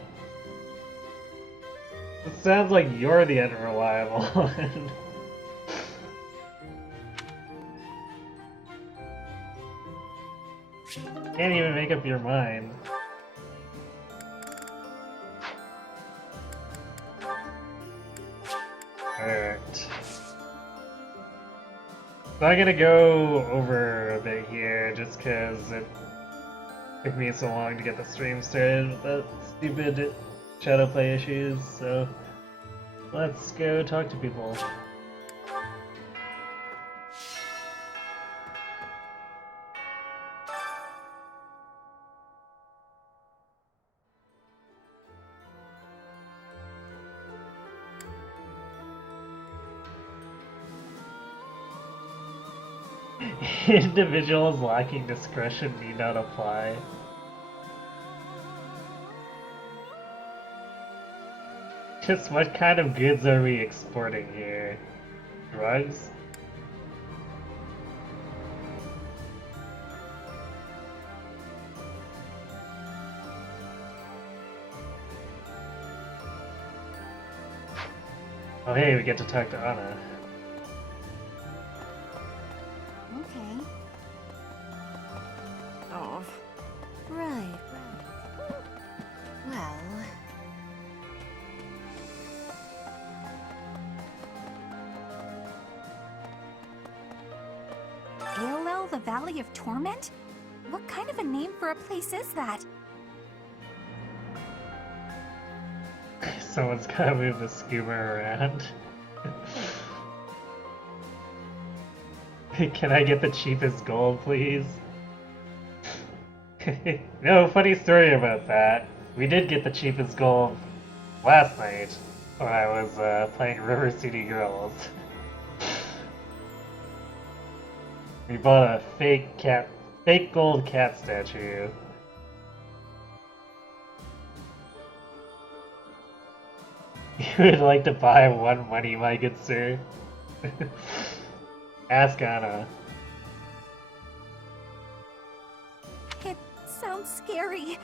It sounds like you're the unreliable one. Can't even make up your mind. Alright. So I'm gonna go over a bit here just because it took me so long to get the stream started with that stupid shadowplay issues, so let's go talk to people. Individuals lacking discretion need not apply. Just what kind of goods are we exporting here? Drugs? Oh hey, we get to talk to Anna. Okay. Oh. Right. Well... ALL, the Valley of Torment? What kind of a name for a place is that? Someone's gotta move the scuba around. Can I get the cheapest gold, please? No, funny story about that. We did get the cheapest gold last night when I was playing River City Girls. We bought a fake gold cat statue. You would like to buy one money, my good sir? Ask Anna. It sounds scary.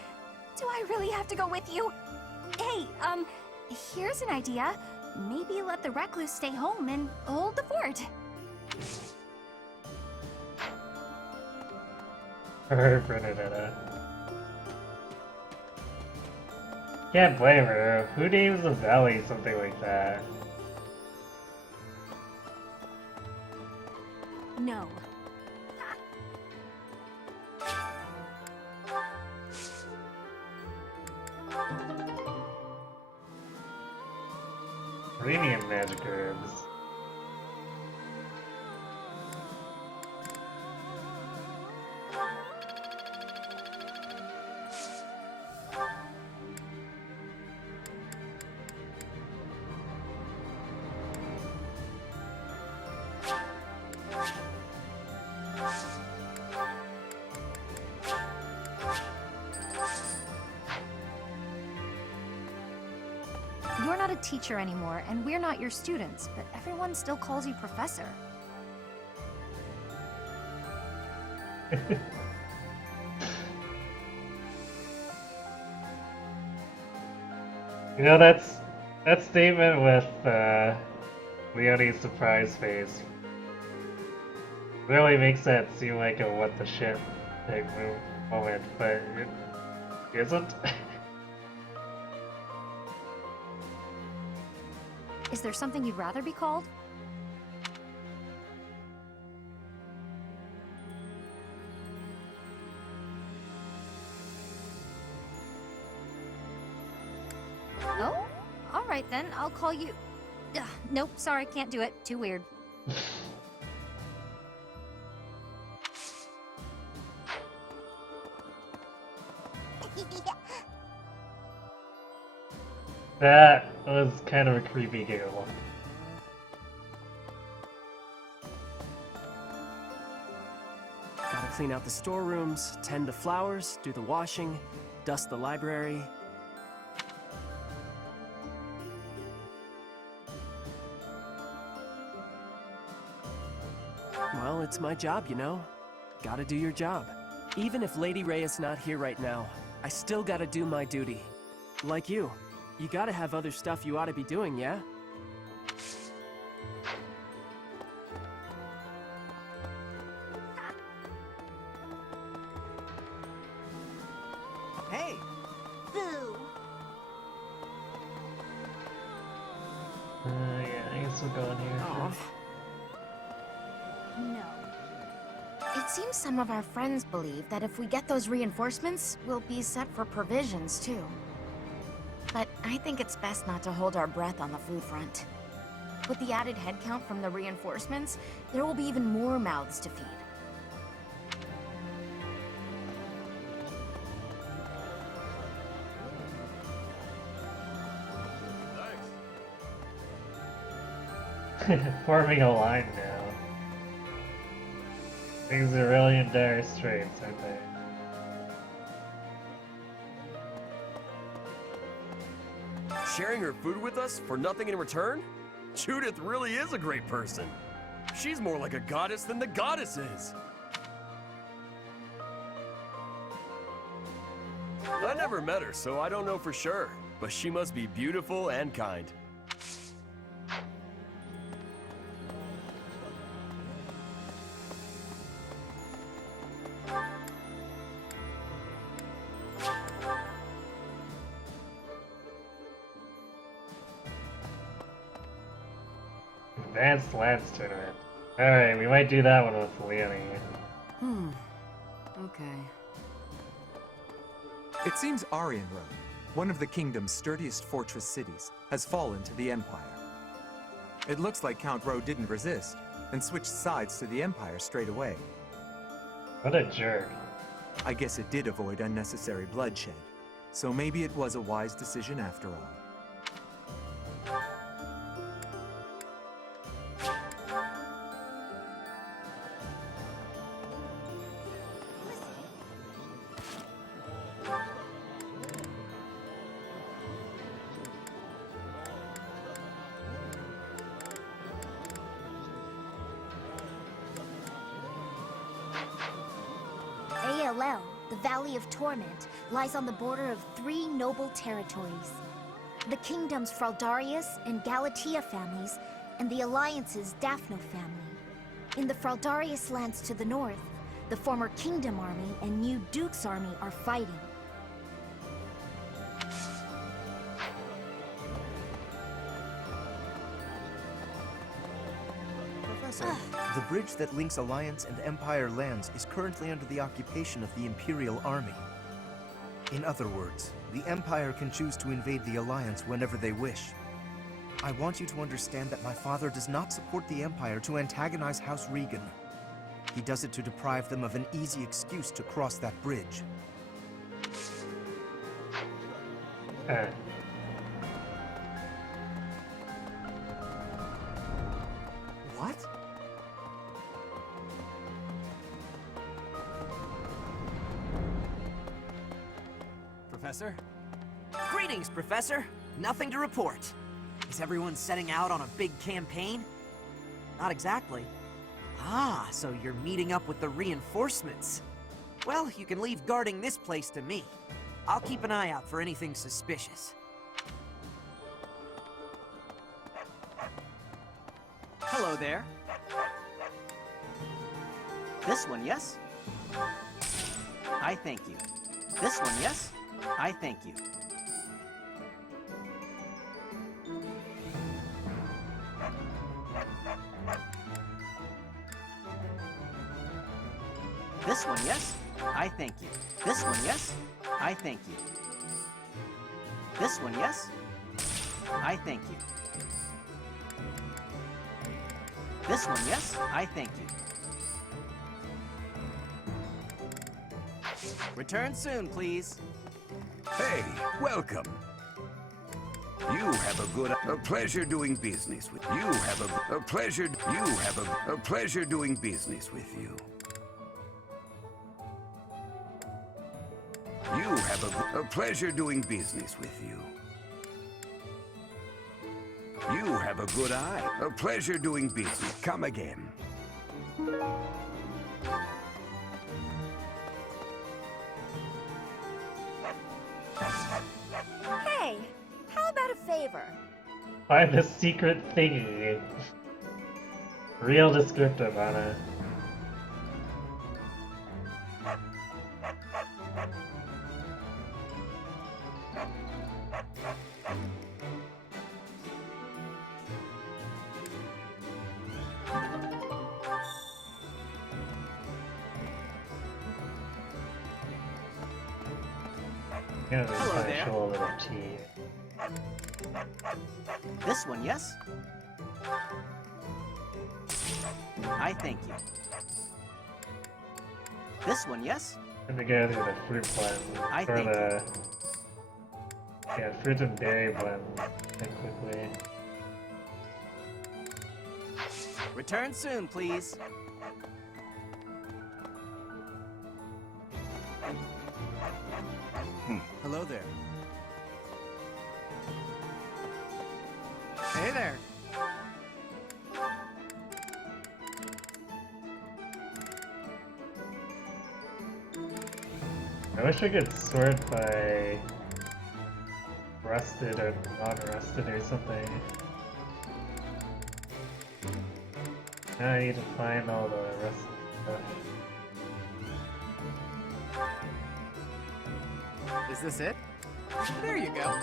Do I really have to go with you? Hey, here's an idea. Maybe let the recluse stay home and hold the fort. Her Bernadetta. Can't blame her. Who names a valley something like that? No. Premium magic herbs. You're not a teacher anymore, and we're not your students, but everyone still calls you professor. You know, that statement with Leonie's surprise face really makes that seem like a what the shit type moment, but it isn't. Is there something you'd rather be called? Oh, all right then. I'll call you. Ugh, nope, sorry, can't do it. Too weird. That was kind of a creepy giggle. Gotta clean out the storerooms, tend the flowers, do the washing, dust the library. Well, it's my job, you know? Gotta do your job. Even if Lady Ray is not here right now, I still gotta do my duty. Like you. You gotta have other stuff you ought to be doing, yeah? Hey! Boo! Yeah, I guess we'll go in here. No. It seems some of our friends believe that if we get those reinforcements, we'll be set for provisions, too. But I think it's best not to hold our breath on the food front. With the added headcount from the reinforcements, there will be even more mouths to feed. Forming a line now. Things are really in dire straits, aren't they? Sharing her food with us for nothing in return? Judith really is a great person. She's more like a goddess than the goddess is. I never met her, so I don't know for sure. But she must be beautiful and kind. Advanced Lance Tournament. Alright, we might do that one with Leonie. Okay. It seems Arianrode, one of the kingdom's sturdiest fortress cities, has fallen to the Empire. It looks like Count Rowe didn't resist, and switched sides to the Empire straight away. What a jerk. I guess it did avoid unnecessary bloodshed, so maybe it was a wise decision after all. ALL, the Valley of Torment, lies on the border of 3 noble territories. The kingdom's Fraldarius and Galatea families, and the Alliance's Daphno family. In the Fraldarius lands to the north, the former Kingdom Army and new Duke's Army are fighting. Professor, the bridge that links Alliance and Empire lands is currently under the occupation of the Imperial Army. In other words, the Empire can choose to invade the Alliance whenever they wish. I want you to understand that my father does not support the Empire to antagonize House Regan. He does it to deprive them of an easy excuse to cross that bridge. What? Professor? Greetings, Professor. Nothing to report. Is everyone setting out on a big campaign? Not exactly. Ah, so you're meeting up with the reinforcements. Well, you can leave guarding this place to me. I'll keep an eye out for anything suspicious. Hello there. This one, yes? I thank you. This one, yes? I thank you. This one, yes? I thank you. This one, yes? I thank you. This one, yes? I thank you. This one, yes? I thank you. Return soon, please. Hey, welcome. You have a pleasure doing business with you. Have a pleasure doing business with you. You have a pleasure doing business with you. You have a good eye. A pleasure doing business. Come again. Hey, how about a favor? Find the secret thingy. Real descriptive on it. Hello there. Actual little tea. This one, yes? I thank you. This one, yes? And to go through the fruit blend. I or think- the fruit and berry blend quickly. Return soon, please. Hello there. Hey there. I wish I could sort by rusted or non-rusted or something. Now I need to find all the rusted stuff. Is this it? There you go.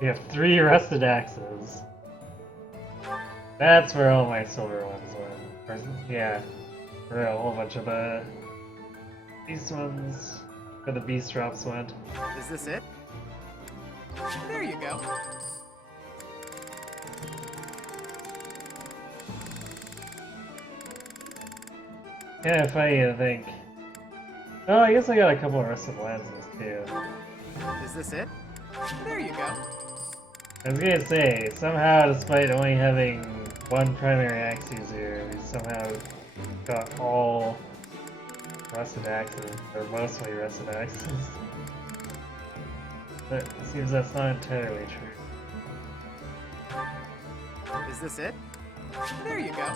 We have 3 rusted axes. That's where all my silver ones went. Yeah, where a whole bunch of the these ones for the beast drops went. Is this it? There you go. Yeah, funny to think. Oh, I guess I got a couple of rusted lances too. Is this it? There you go. I was gonna say, somehow despite only having 1 primary axe user, we somehow got all rusted axes, or mostly rusted axes. But it seems that's not entirely true. Is this it? There you go.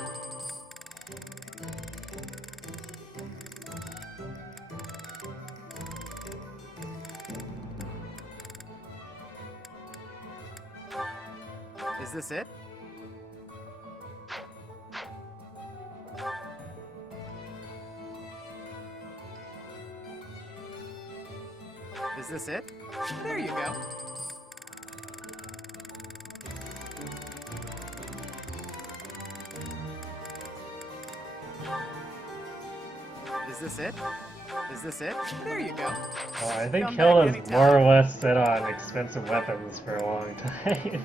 Is this it? Is this it? There you go. Is this it? Is this it? There you go. Well, I think Come Hill back is anytime. more or less set on expensive weapons for a long time.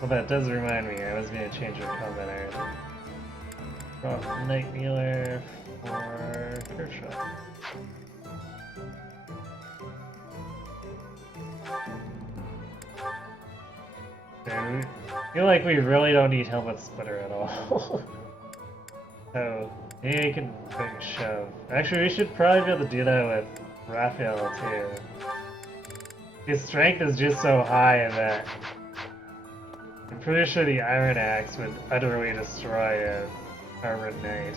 Well, that does remind me, I was going to change your combat area. From Night Kneeler for Kershaw. I feel like we really don't need Helmet Splitter at all. So, maybe we can bring Shove. Actually, we should probably be able to do that with Raphael too. His strength is just so high that I'm pretty sure the Iron Axe would utterly destroy a Armored Knight.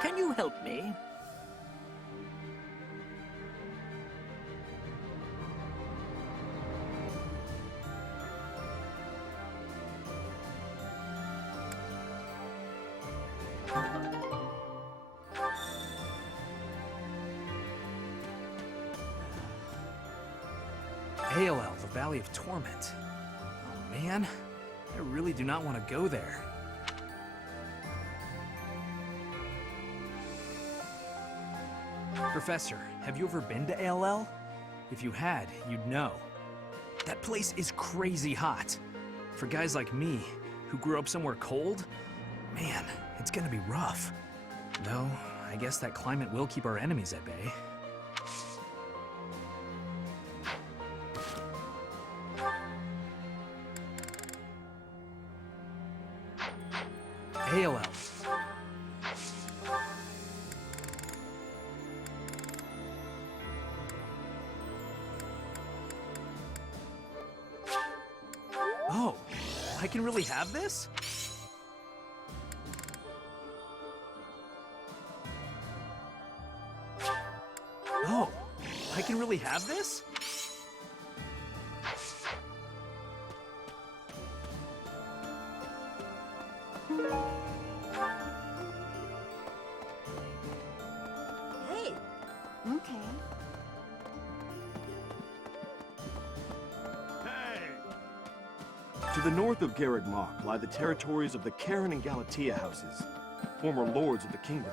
Can you help me? AOL, the Valley of Torment. Oh man, I really do not want to go there. Professor, have you ever been to ALL? If you had, you'd know. That place is crazy hot. For guys like me, who grew up somewhere cold, man, it's gonna be rough. Though, I guess that climate will keep our enemies at bay. AOL. Oh, I can really have this? Oh, I can really have this? Hey. Okay. To the north of Garreg Mach lie the territories of the Karen and Galatea houses, former lords of the kingdom.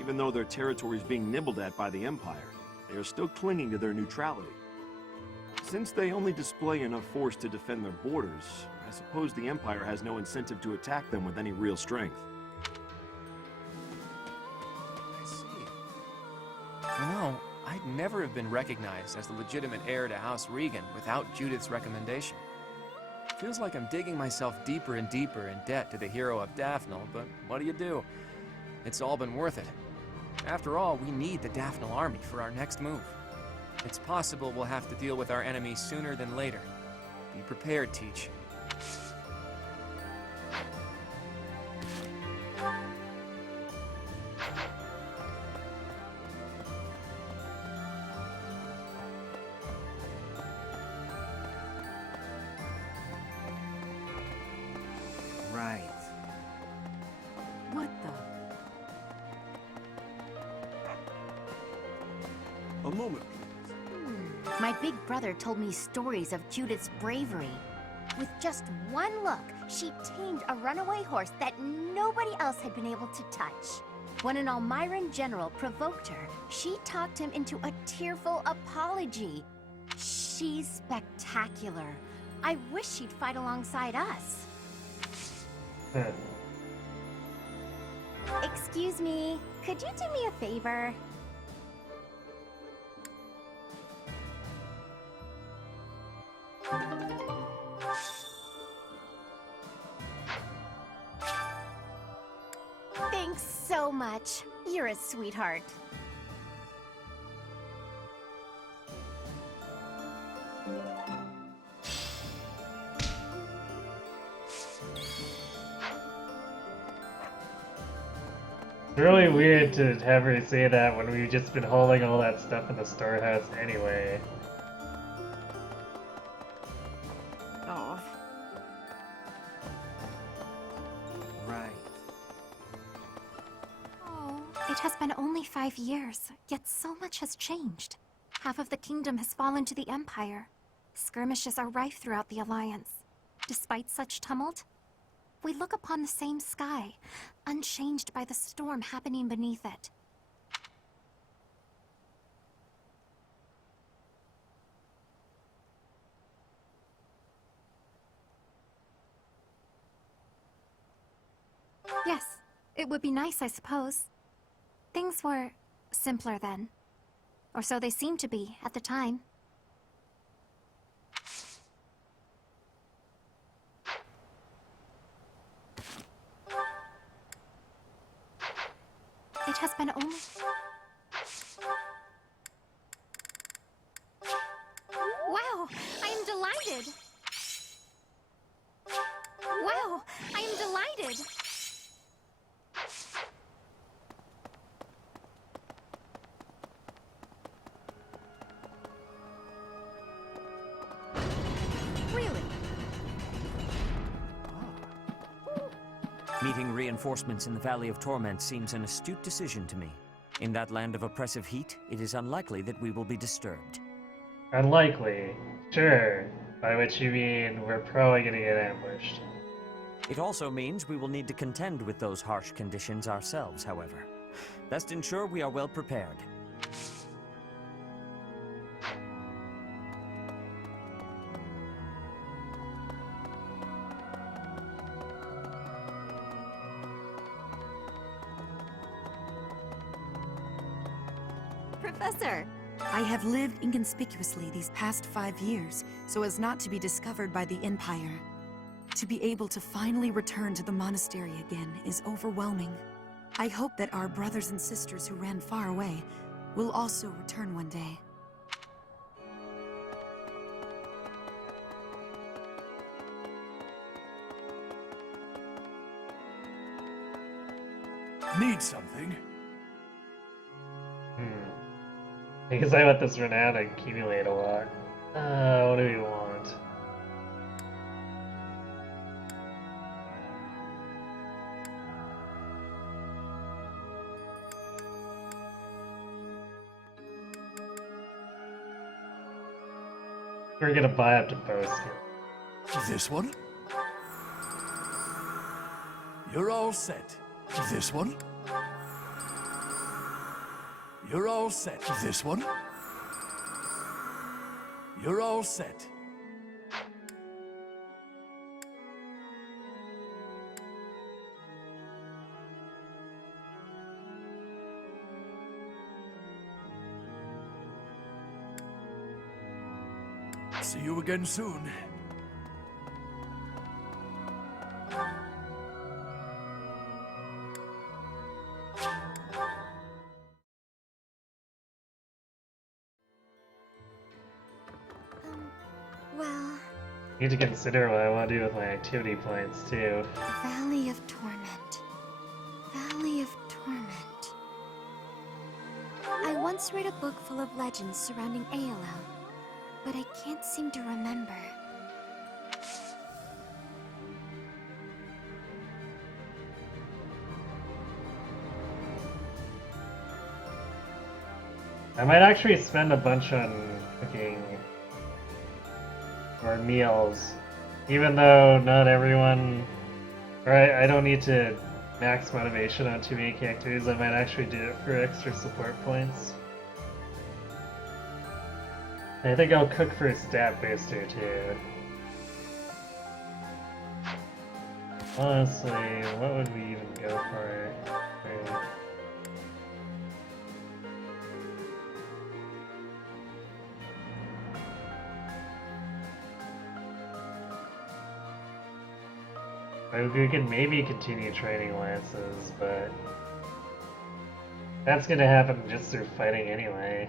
Even though their territory is being nibbled at by the Empire, they are still clinging to their neutrality. Since they only display enough force to defend their borders, I suppose the Empire has no incentive to attack them with any real strength. I see. You know, I'd never have been recognized as the legitimate heir to House Regan without Judith's recommendation. Feels like I'm digging myself deeper and deeper in debt to the hero of Daphnel, but what do? It's all been worth it. After all, we need the Daphnel army for our next move. It's possible we'll have to deal with our enemies sooner than later. Be prepared, Teach. Right. What the? A moment. My big brother told me stories of Judith's bravery. With just one look, she tamed a runaway horse that nobody else had been able to touch. When an Almiran general provoked her, she talked him into a tearful apology. She's spectacular. I wish she'd fight alongside us. Excuse me, could you do me a favor? Thanks so much. You're a sweetheart. It's really weird to have her say that when we've just been holding all that stuff in the storehouse anyway. Oh. Right. Oh, it has been only 5 years, yet so much has changed. Half of the kingdom has fallen to the Empire. Skirmishes are rife throughout the Alliance. Despite such tumult, we look upon the same sky, unchanged by the storm happening beneath it. Yes, it would be nice, I suppose. Things were simpler then. Or so they seemed to be at the time. It has been only... Wow, I am delighted! Wow, I am delighted! Really? Meeting reinforcements in the Valley of Torment seems an astute decision to me. In that land of oppressive heat, it is unlikely that we will be disturbed. Unlikely. Sure. By which you mean we're probably gonna get ambushed. It also means we will need to contend with those harsh conditions ourselves, however. Best ensure we are well prepared. Professor! I have lived inconspicuously these past 5 years, so as not to be discovered by the Empire. To be able to finally return to the monastery again is overwhelming. I hope that our brothers and sisters who ran far away will also return one day. Need something? Because I let this renown accumulate a lot. What do we want? We're gonna buy up to bow skin. This one? You're all set. This one? You're all set. This one? You're all set. See you again soon. Well... Need to consider what I want to do with my activity points, too. Valley of Torment. Valley of Torment. I once read a book full of legends surrounding ALL, but I can't seem to remember. I might actually spend a bunch on cooking or meals, even though not everyone, or I don't need to max motivation on too many characters. I might actually do it for extra support points. I think I'll cook for a stat booster too. Honestly, what would we even go for? We can maybe continue training lances, but that's gonna happen just through fighting anyway.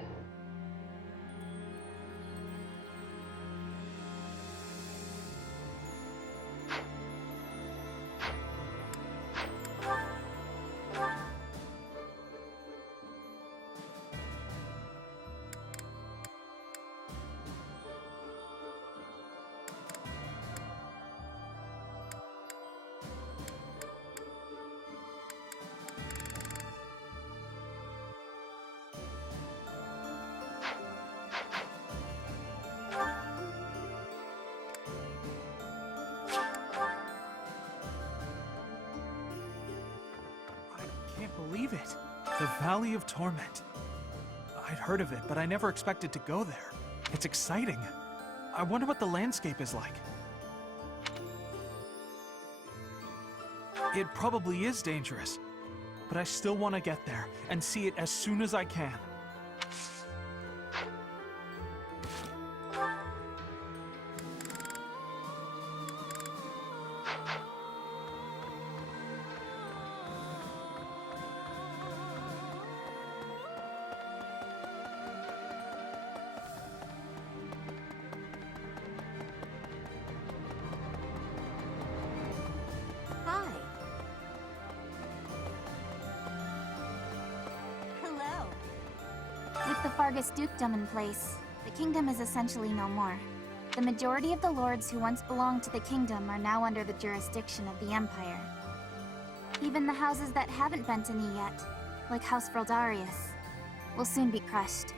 Believe it. The Valley of Torment. I'd heard of it, but I never expected to go there. It's exciting. I wonder what the landscape is like. It probably is dangerous, but I still want to get there and see it as soon as I can. Hi. Hello. With the Fargus dukedom in place, the kingdom is essentially no more. The majority of the lords who once belonged to the kingdom are now under the jurisdiction of the Empire. Even the houses that haven't bent a knee yet, like House Frildarius, will soon be crushed.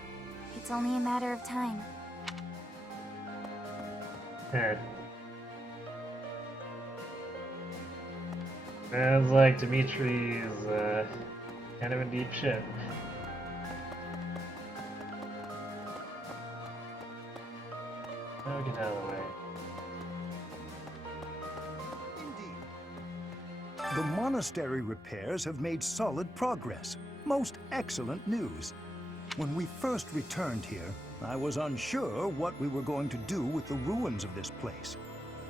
It's only a matter of time. Alright. Sounds like Dimitri's kind of in deep shit. Oh, get out of the way. The monastery repairs have made solid progress. Most excellent news. When we first returned here, I was unsure what we were going to do with the ruins of this place.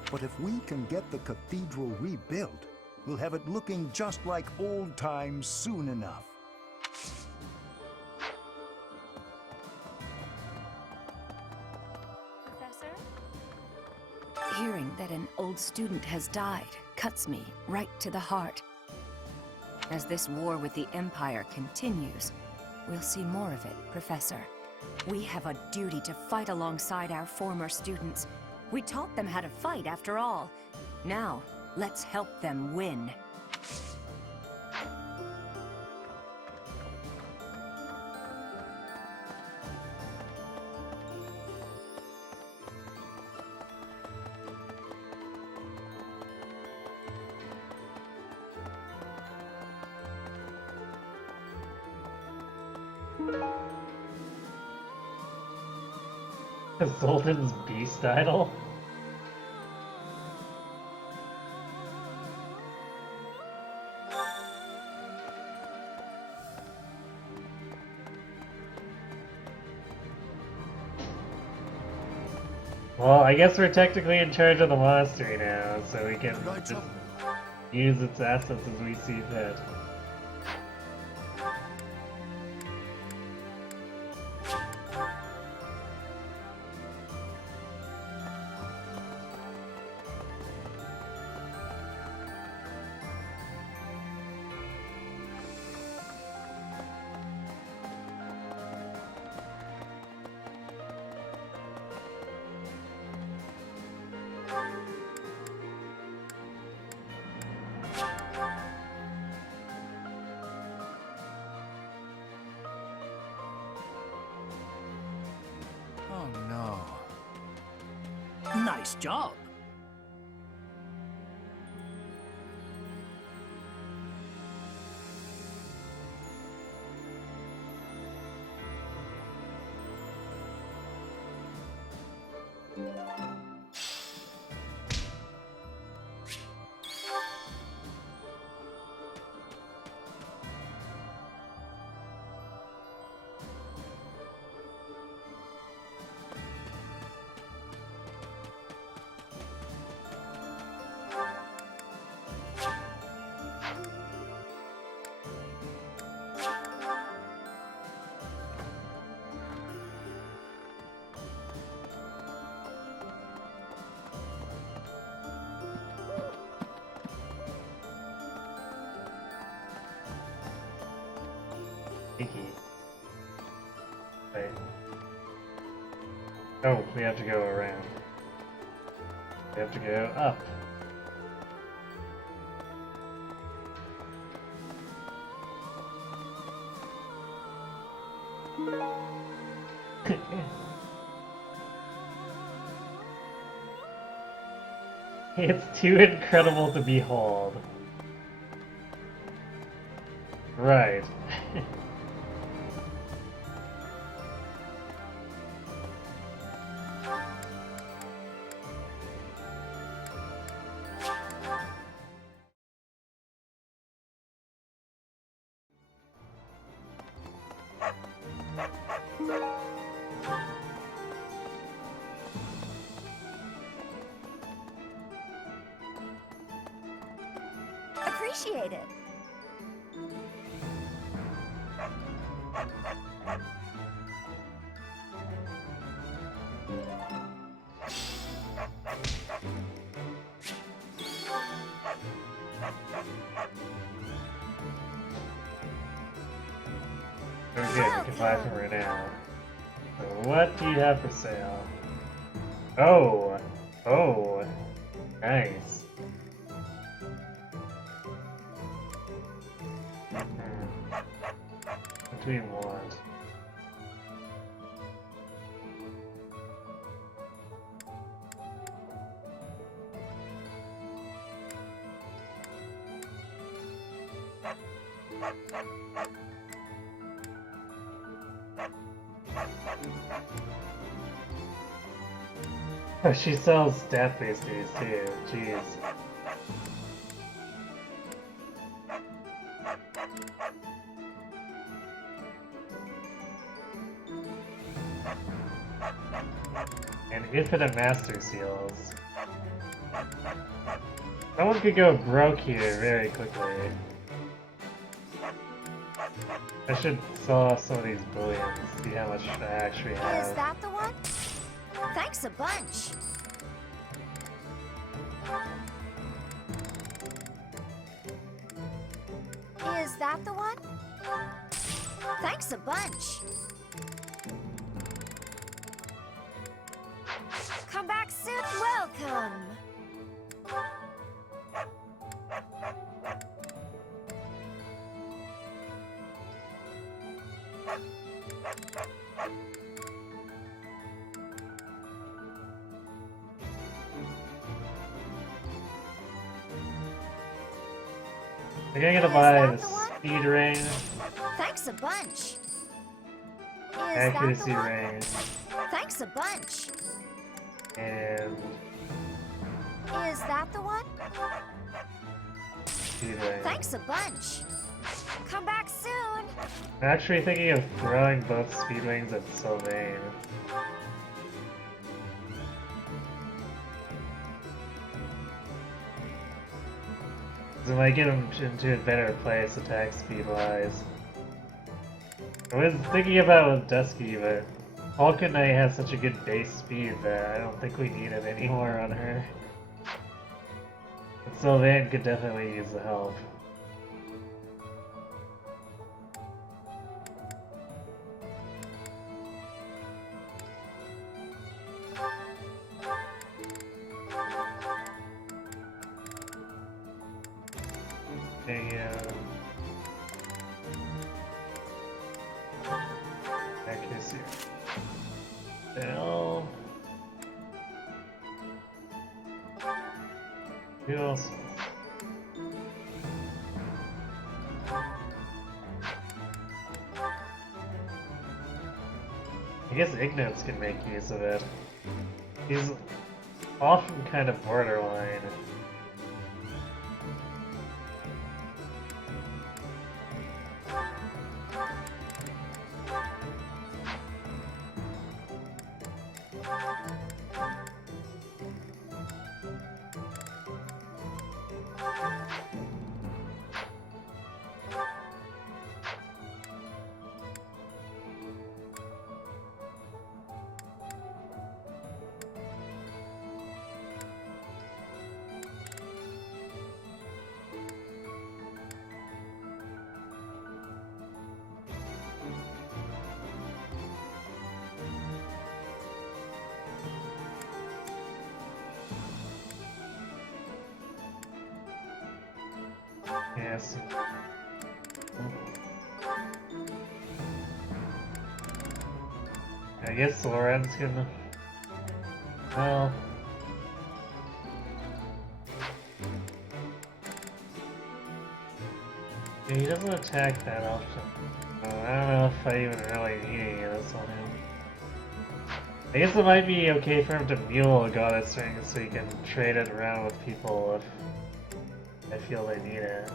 But if we can get the cathedral rebuilt, we'll have it looking just like old times soon enough. Professor? Hearing that an old student has died cuts me right to the heart. As this war with the Empire continues, we'll see more of it, Professor. We have a duty to fight alongside our former students. We taught them how to fight, after all. Now, let's help them win. Sultan's beast idol? Well, I guess we're technically in charge of the monastery now, so we can just use its assets as we see fit. Oh no. Nice job. Icky. Wait. Oh, we have to go around. We have to go up. It's too incredible to behold. Right. appreciate it. Very good, we can buy from her now. So what do you have for sale? Oh! Oh! Nice. What do you want? Oh, she sells death pasties too. Jeez. And infinite master seals. Someone could go broke here very quickly. I should sell off some of these bullions, see how much I actually have. Is that the one? Thanks a bunch. Is that the one? Thanks a bunch. Come back soon. Welcome. I think I'm gonna buy the speed ring, Thanks a bunch. Is accuracy that the ring, one? Thanks a bunch. and Is that the one? speed ring. Thanks a bunch. Come back soon. I'm actually thinking of throwing both speed wings at Sylvain. So it might get him into a better place attack speed wise. I was thinking about with Dusky, but Falcon Knight has such a good base speed that I don't think we need it anymore on her. But Sylvain could definitely use the help. Accuracy. Bell. Who else? I guess Ignace can make use of it. He's often kind of borderline. Yes. I guess Loren's gonna... Well... Yeah, he doesn't attack that often. I don't know if I even really need any of this on him. I guess it might be okay for him to mule a goddess ring so he can trade it around with people if I feel they need it.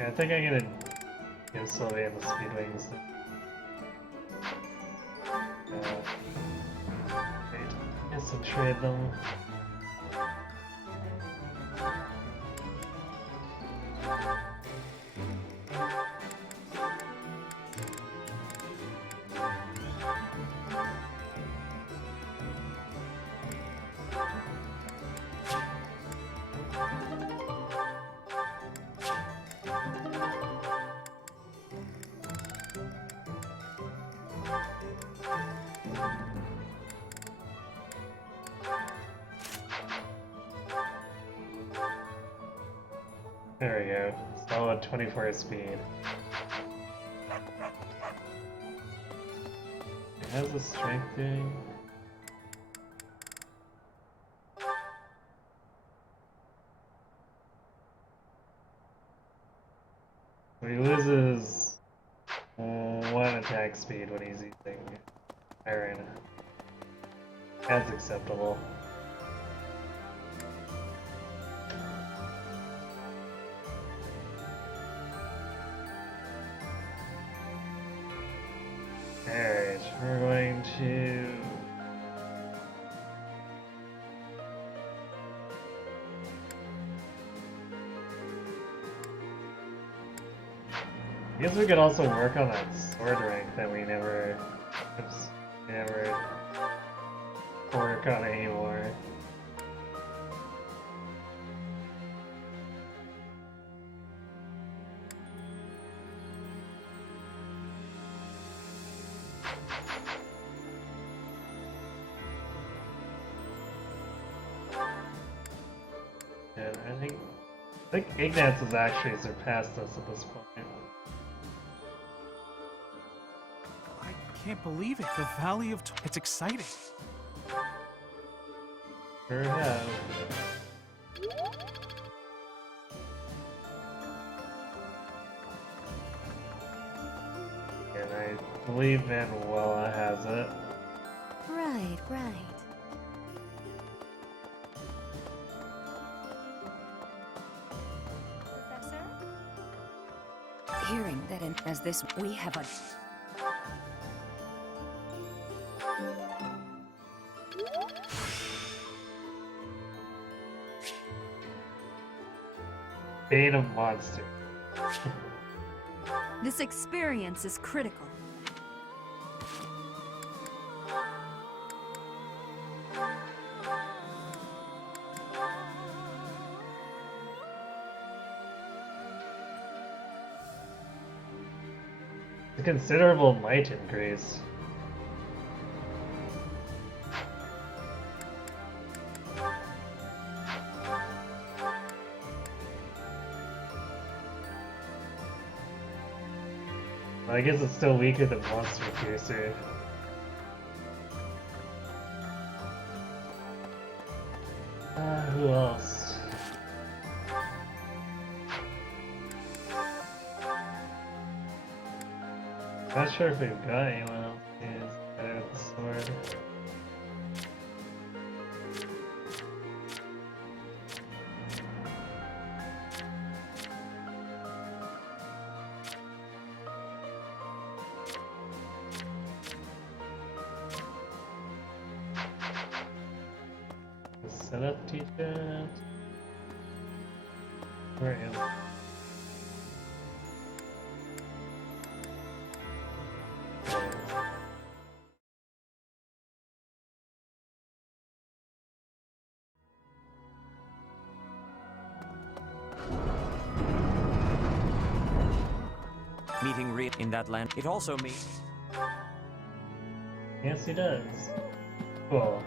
Yeah, I think I'm gonna give Sylvia the speed wings. Wait, I guess I'll trade them. There we go. Solid 24 speed. It has a strength thing. He loses 1 attack speed when he's using iron. That's acceptable. Alright, we're going to... I guess we could also work on that sword rank that we never work on anymore. And I think Ignatz has actually surpassed us at this point. I can't believe it. The Valley of... It's exciting. Sure have. And I believe Manuela has it. Right, right. Hearing that as this, we have a... Bane of Monster. This experience is critical. A considerable might increase. I guess it's still weaker than Monster Piercer. Who else? Not sure if we've got anyone else who is better with the sword. Set up teacher. Where is it? Meeting in that land. It also means... Yes, he does. Cool.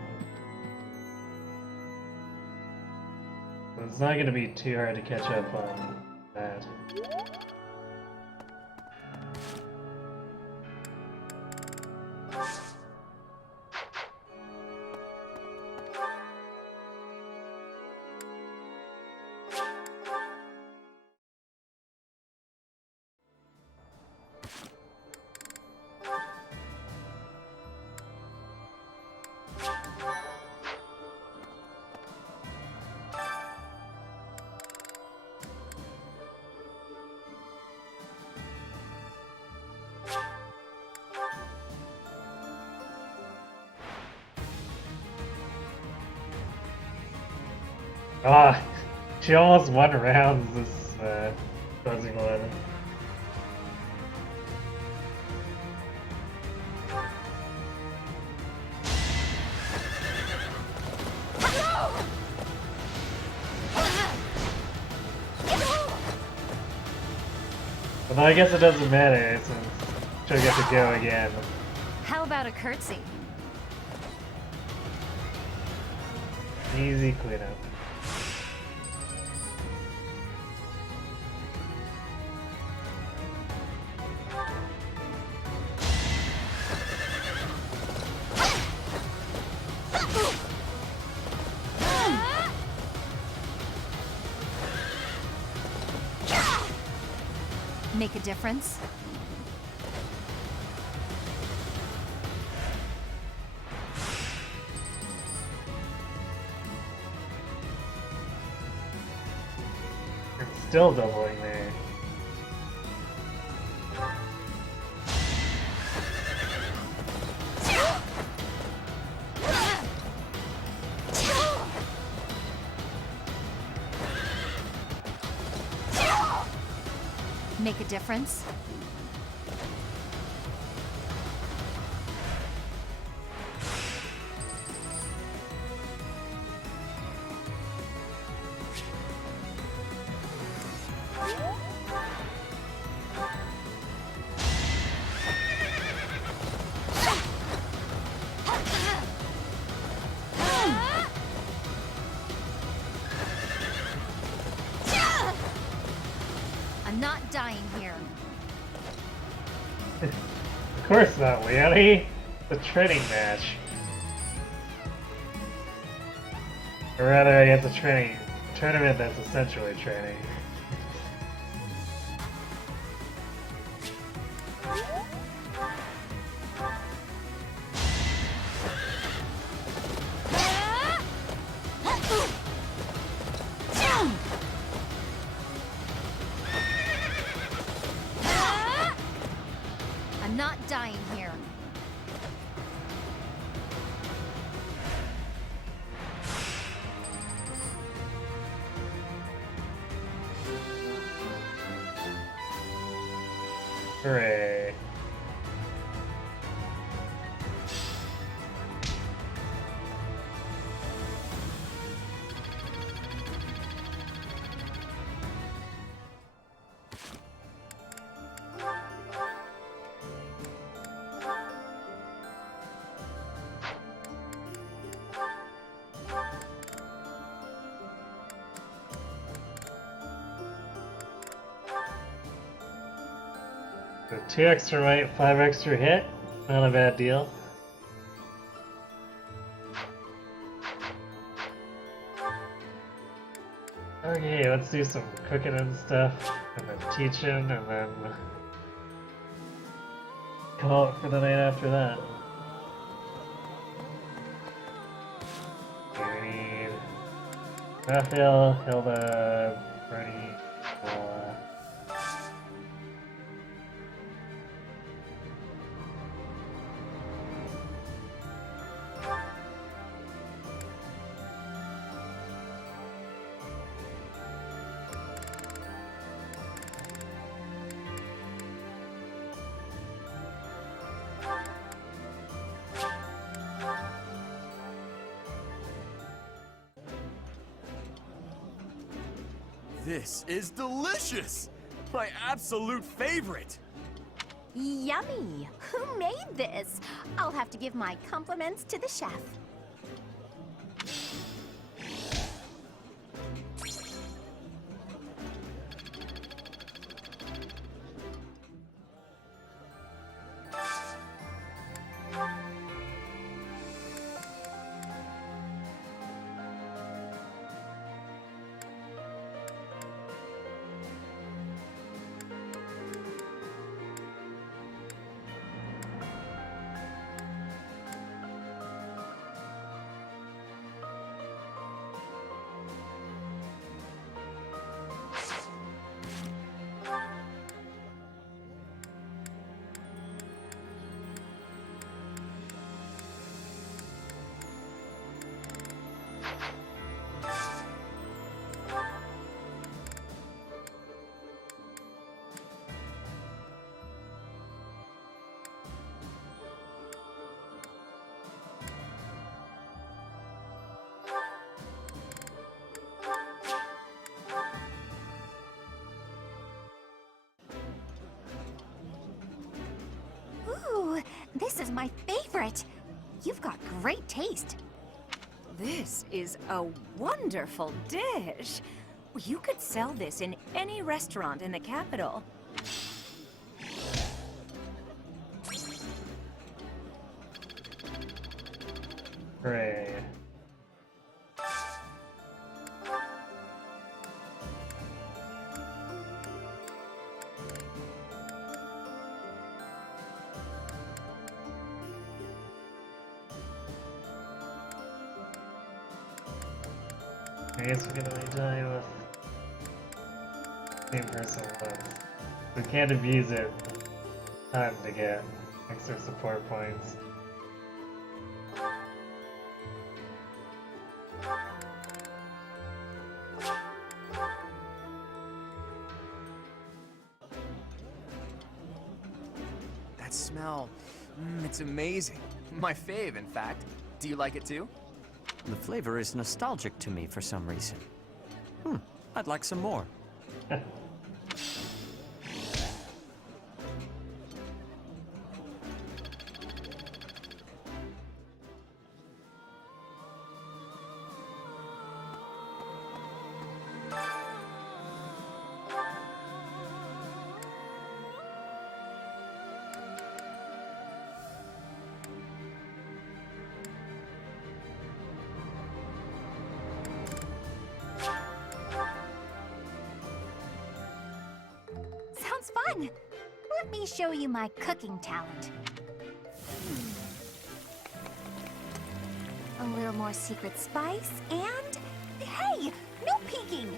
So it's not going to be too hard to catch up on that. Ah, she almost won rounds this closing one. Although I guess it doesn't matter since she'll get to go again. How about a curtsy? Easy cleanup. Make a difference? I'm still doubling there. Make a difference? I'm not dying here. Of course not, Leonie. It's a training match. Or rather, I guess a tournament that's essentially training. I'm not dying here. Hooray. So 2 extra might, 5 extra hit. Not a bad deal. Okay, let's do some cooking and stuff, and then teaching, and then call it for the night after that. We need Raphael, Hilda, Bernie, Noah. This is delicious! My absolute favorite! Yummy! Who made this? I'll have to give my compliments to the chef. is my favorite. You've got great taste. This is a wonderful dish. You could sell this in any restaurant in the capital. Hooray. I guess we can only die with the same person once. We can't abuse it time to get extra support points. That smell, it's amazing. My fave, in fact. Do you like it too? The flavor is nostalgic to me for some reason. I'd like some more. Sounds fun. Let me show you my cooking talent. A little more secret spice, and hey, no peeking.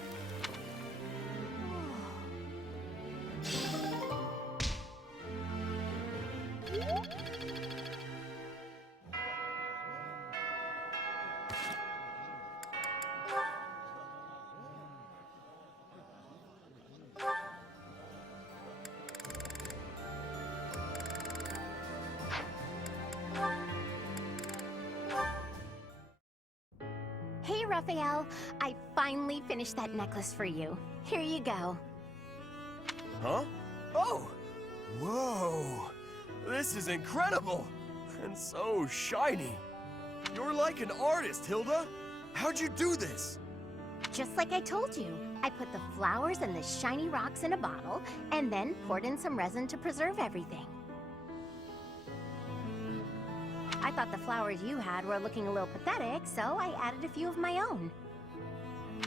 Hey, Raphael. I finally finished that necklace for you. Here you go. Huh? Oh! Whoa! This is incredible! And so shiny. You're like an artist, Hilda. How'd you do this? Just like I told you, I put the flowers and the shiny rocks in a bottle, and then poured in some resin to preserve everything. I thought the flowers you had were looking a little pathetic, so I added a few of my own.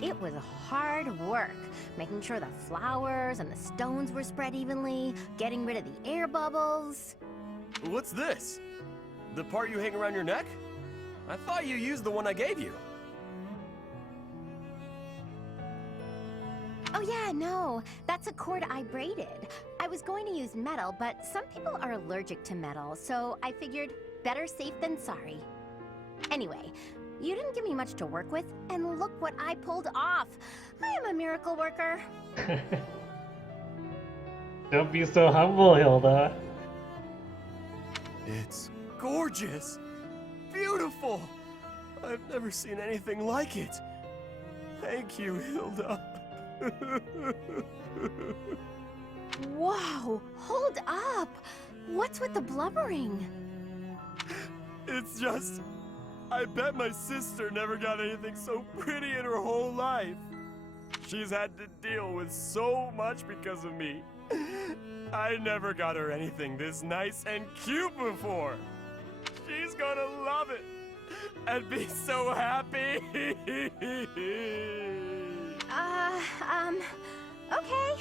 It was hard work, making sure the flowers and the stones were spread evenly, getting rid of the air bubbles. What's this? The part you hang around your neck? I thought you used the one I gave you. Oh yeah, no, that's a cord I braided. I was going to use metal, but some people are allergic to metal, so I figured better safe than sorry. Anyway, you didn't give me much to work with, and look what I pulled off. I am a miracle worker. Don't be so humble, Hilda. It's gorgeous! Beautiful! I've never seen anything like it. Thank you, Hilda. Wow, hold up! What's with the blubbering? It's just... I bet my sister never got anything so pretty in her whole life. She's had to deal with so much because of me. I never got her anything this nice and cute before. She's gonna love it and be so happy. Okay.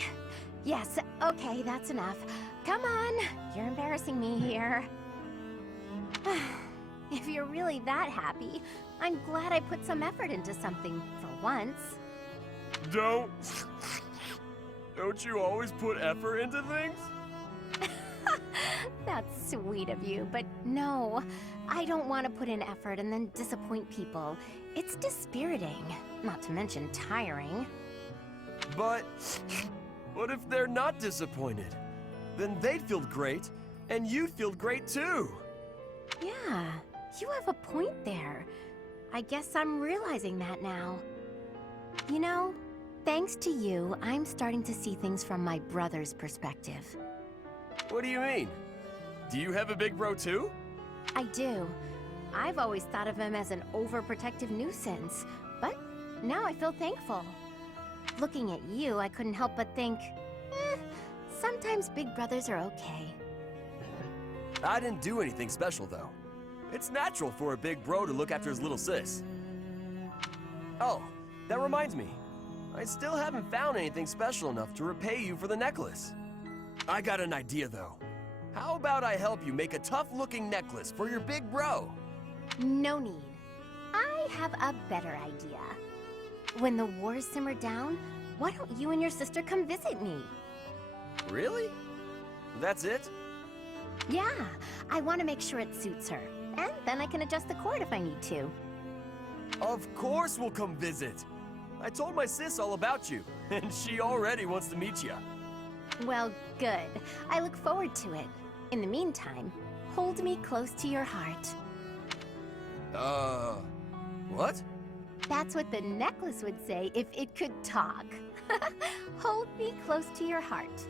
Yes, okay, that's enough. Come on, you're embarrassing me here. If you're really that happy, I'm glad I put some effort into something for once. Don't you always put effort into things? That's sweet of you, but no. I don't want to put in effort and then disappoint people. It's dispiriting, not to mention tiring. But what if they're not disappointed? Then they'd feel great, and you'd feel great too. Yeah, you have a point there. I guess I'm realizing that now. You know, thanks to you, I'm starting to see things from my brother's perspective. What do you mean? Do you have a big bro too? I do. I've always thought of him as an overprotective nuisance, but now I feel thankful. Looking at you, I couldn't help but think, sometimes big brothers are okay. I didn't do anything special, though. It's natural for a big bro to look after his little sis. Oh, that reminds me. I still haven't found anything special enough to repay you for the necklace. I got an idea, though. How about I help you make a tough-looking necklace for your big bro? No need. I have a better idea. When the wars simmer down, why don't you and your sister come visit me? Really? That's it? Yeah, I want to make sure it suits her. And then I can adjust the cord if I need to. Of course we'll come visit. I told my sis all about you, and she already wants to meet you. Well, good. I look forward to it. In the meantime, hold me close to your heart. What? That's what the necklace would say if it could talk. Hold me close to your heart.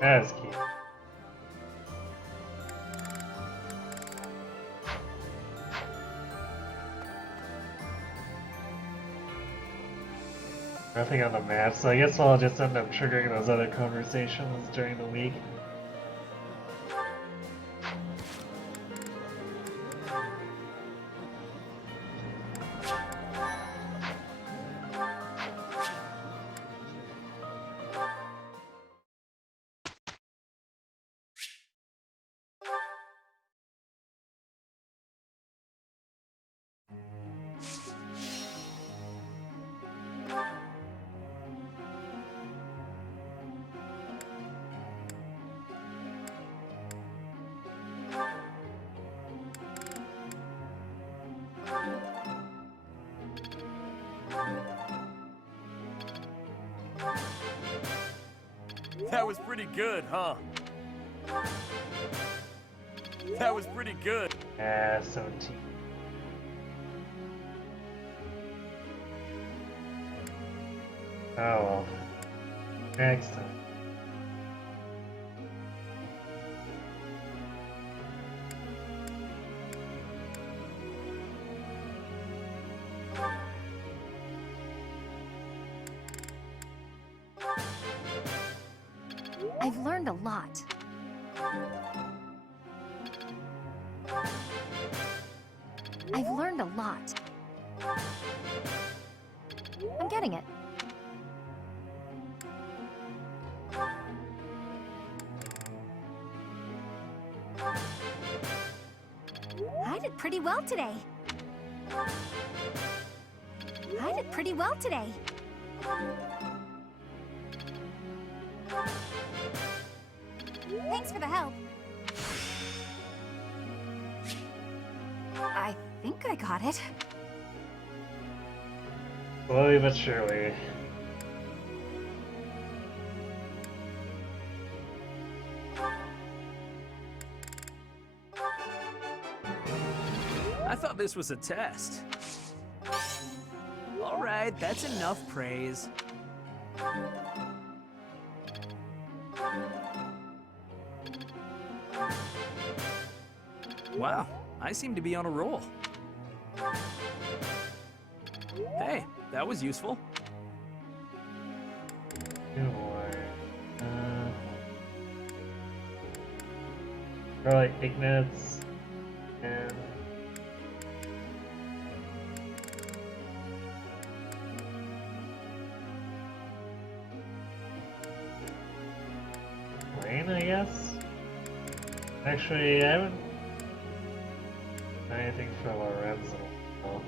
That's cute. Nothing on the map, so I guess I'll just end up triggering those other conversations during the week. That was pretty good, huh? That was pretty good. 17. Oh well. Next time. I've learned a lot. I've learned a lot. I'm getting it. I did pretty well today. I did pretty well today. Thanks for the help. I think I got it. Slowly but surely. I thought this was a test. All right, that's enough praise. Wow, I seem to be on a roll. Hey, that was useful. Probably Ignatz and Rain, I guess? Actually, I haven't done anything for Lorenzo. No.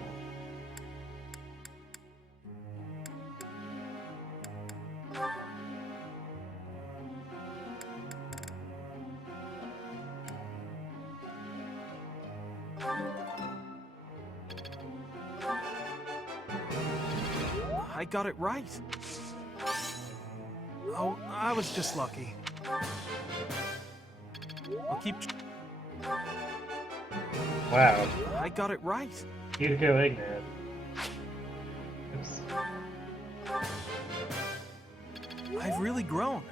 I got it right. Oh, I was just lucky. I'll keep... Wow. I got it right. You go Ignat. Oops. I've really grown.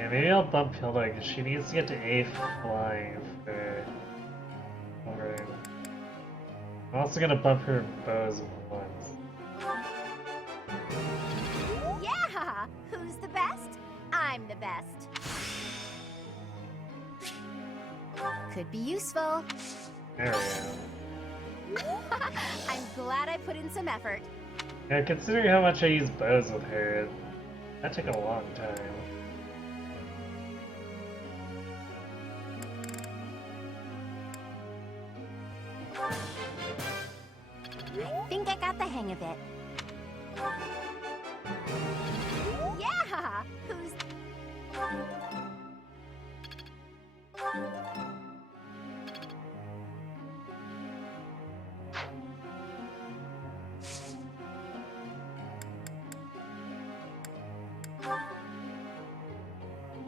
Yeah, maybe I'll bump Hilda because she needs to get to A flying for over. I'm also gonna bump her bows once. Yeah! Who's the best? I'm the best. Could be useful. There we go. I'm glad I put in some effort. Yeah, considering how much I use bows with her, that took a long time. I think I got the hang of it. Yeah! Who's...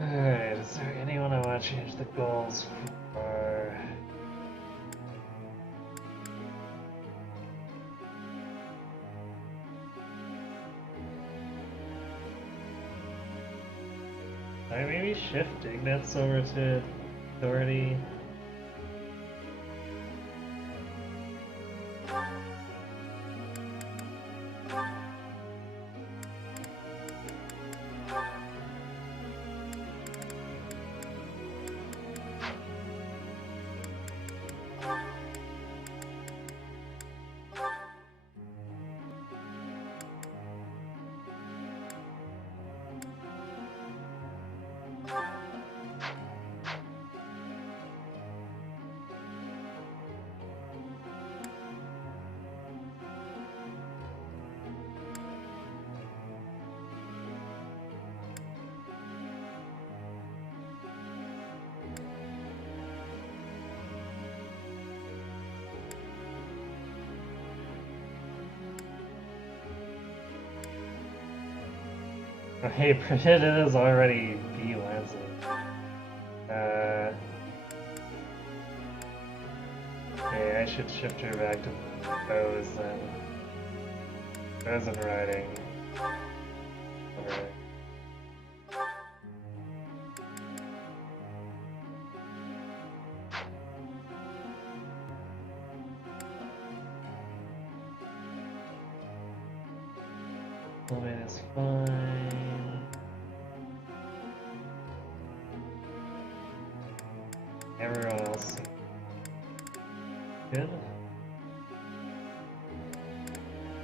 Alright, is there anyone I want to change the goals for? I maybe shift Ignatz over to Authority. Hey, it is already B Lancet. Okay, I should shift her back to bows then. Bows and riding. Alright. Movement is fine. Everyone else seems good.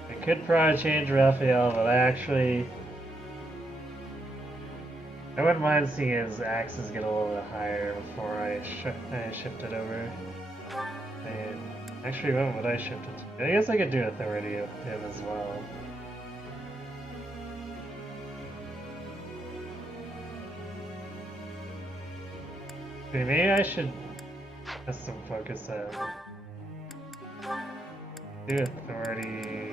I could probably change Raphael, but I wouldn't mind seeing his axes get a little bit higher before I shift it over. And actually, what would I shift it to? I guess I could do Authority of him as well. Okay, maybe I should have some focus on do Authority.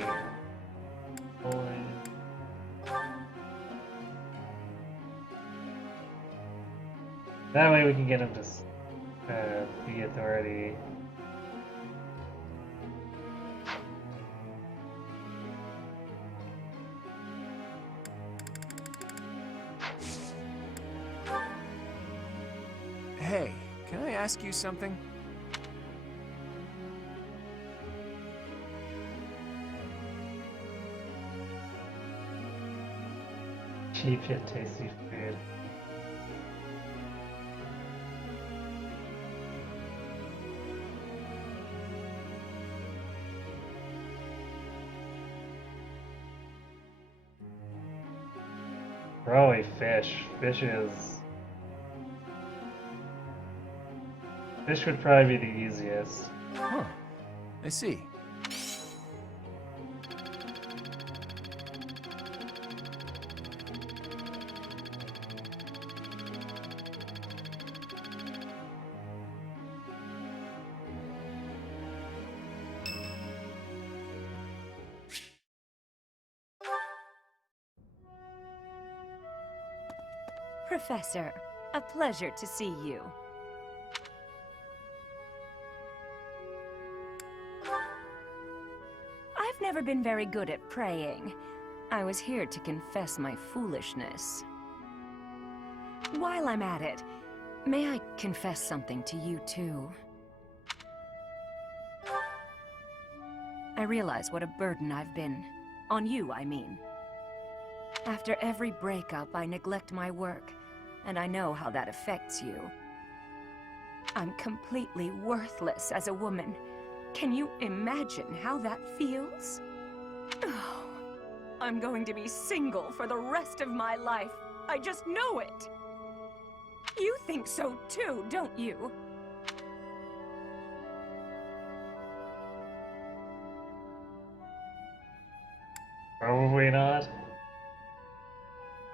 That way we can get him to be Authority. Hey, can I ask you something? Cheap yet tasty food. Probably fish. Fish would probably be the easiest. Huh. I see. Professor, a pleasure to see you. I've never been very good at praying. I was here to confess my foolishness. While I'm at it, may I confess something to you too? I realize what a burden I've been. On you, I mean. After every breakup, I neglect my work, and I know how that affects you. I'm completely worthless as a woman. Can you imagine how that feels? Oh, I'm going to be single for the rest of my life. I just know it. You think so too, don't you? Probably not.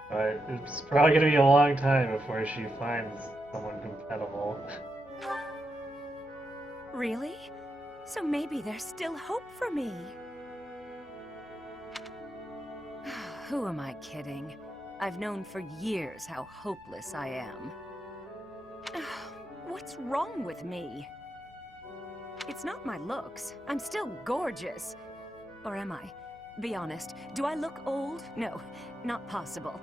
But it's probably gonna be a long time before she finds someone compatible. Really? So maybe there's still hope for me. Who am I kidding? I've known for years how hopeless I am. What's wrong with me? It's not my looks. I'm still gorgeous. Or am I? Be honest, do I look old? No, not possible.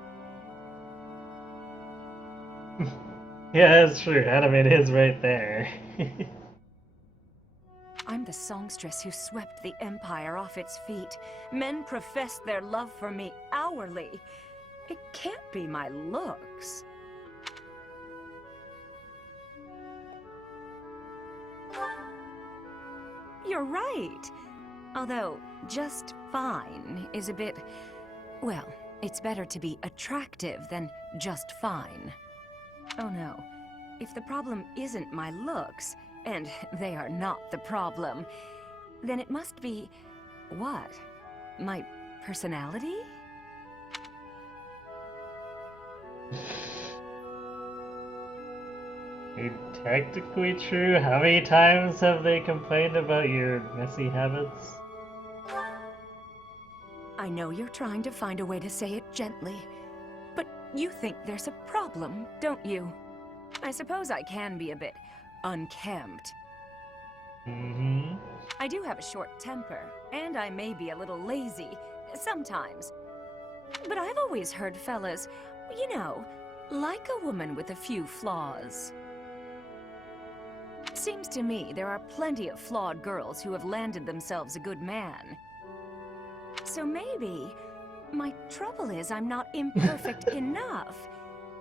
Yeah, that's true. Anime is right there. I'm the songstress who swept the Empire off its feet. Men professed their love for me hourly. It can't be my looks. You're right. Although, just fine is a bit... Well, it's better to be attractive than just fine. Oh no. If the problem isn't my looks, and they are not the problem, then it must be... what? My personality? Technically true. How many times have they complained about your messy habits? I know you're trying to find a way to say it gently, but you think there's a problem, don't you? I suppose I can be a bit unkempt. Mm-hmm. I do have a short temper, and I may be a little lazy, sometimes. But I've always heard fellas, you know, like a woman with a few flaws. Seems to me there are plenty of flawed girls who have landed themselves a good man. So maybe my trouble is I'm not imperfect enough.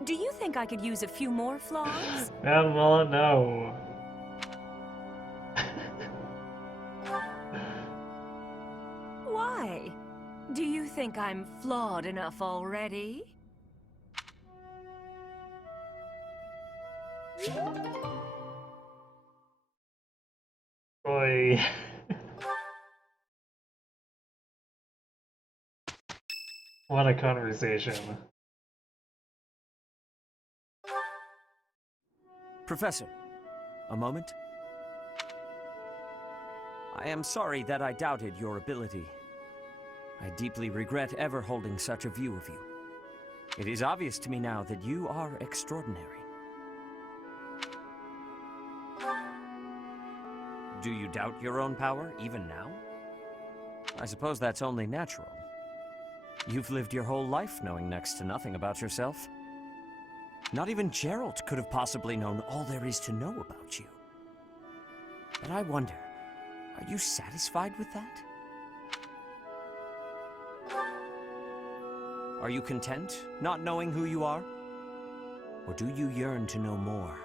Do you think I could use a few more flaws? Well, no. Why? Do you think I'm flawed enough already? Boy. What a conversation. Professor, a moment? I am sorry that I doubted your ability. I deeply regret ever holding such a view of you. It is obvious to me now that you are extraordinary. Do you doubt your own power, even now? I suppose that's only natural. You've lived your whole life knowing next to nothing about yourself. Not even Gerald could have possibly known all there is to know about you. But I wonder, are you satisfied with that? Are you content, not knowing who you are? Or do you yearn to know more?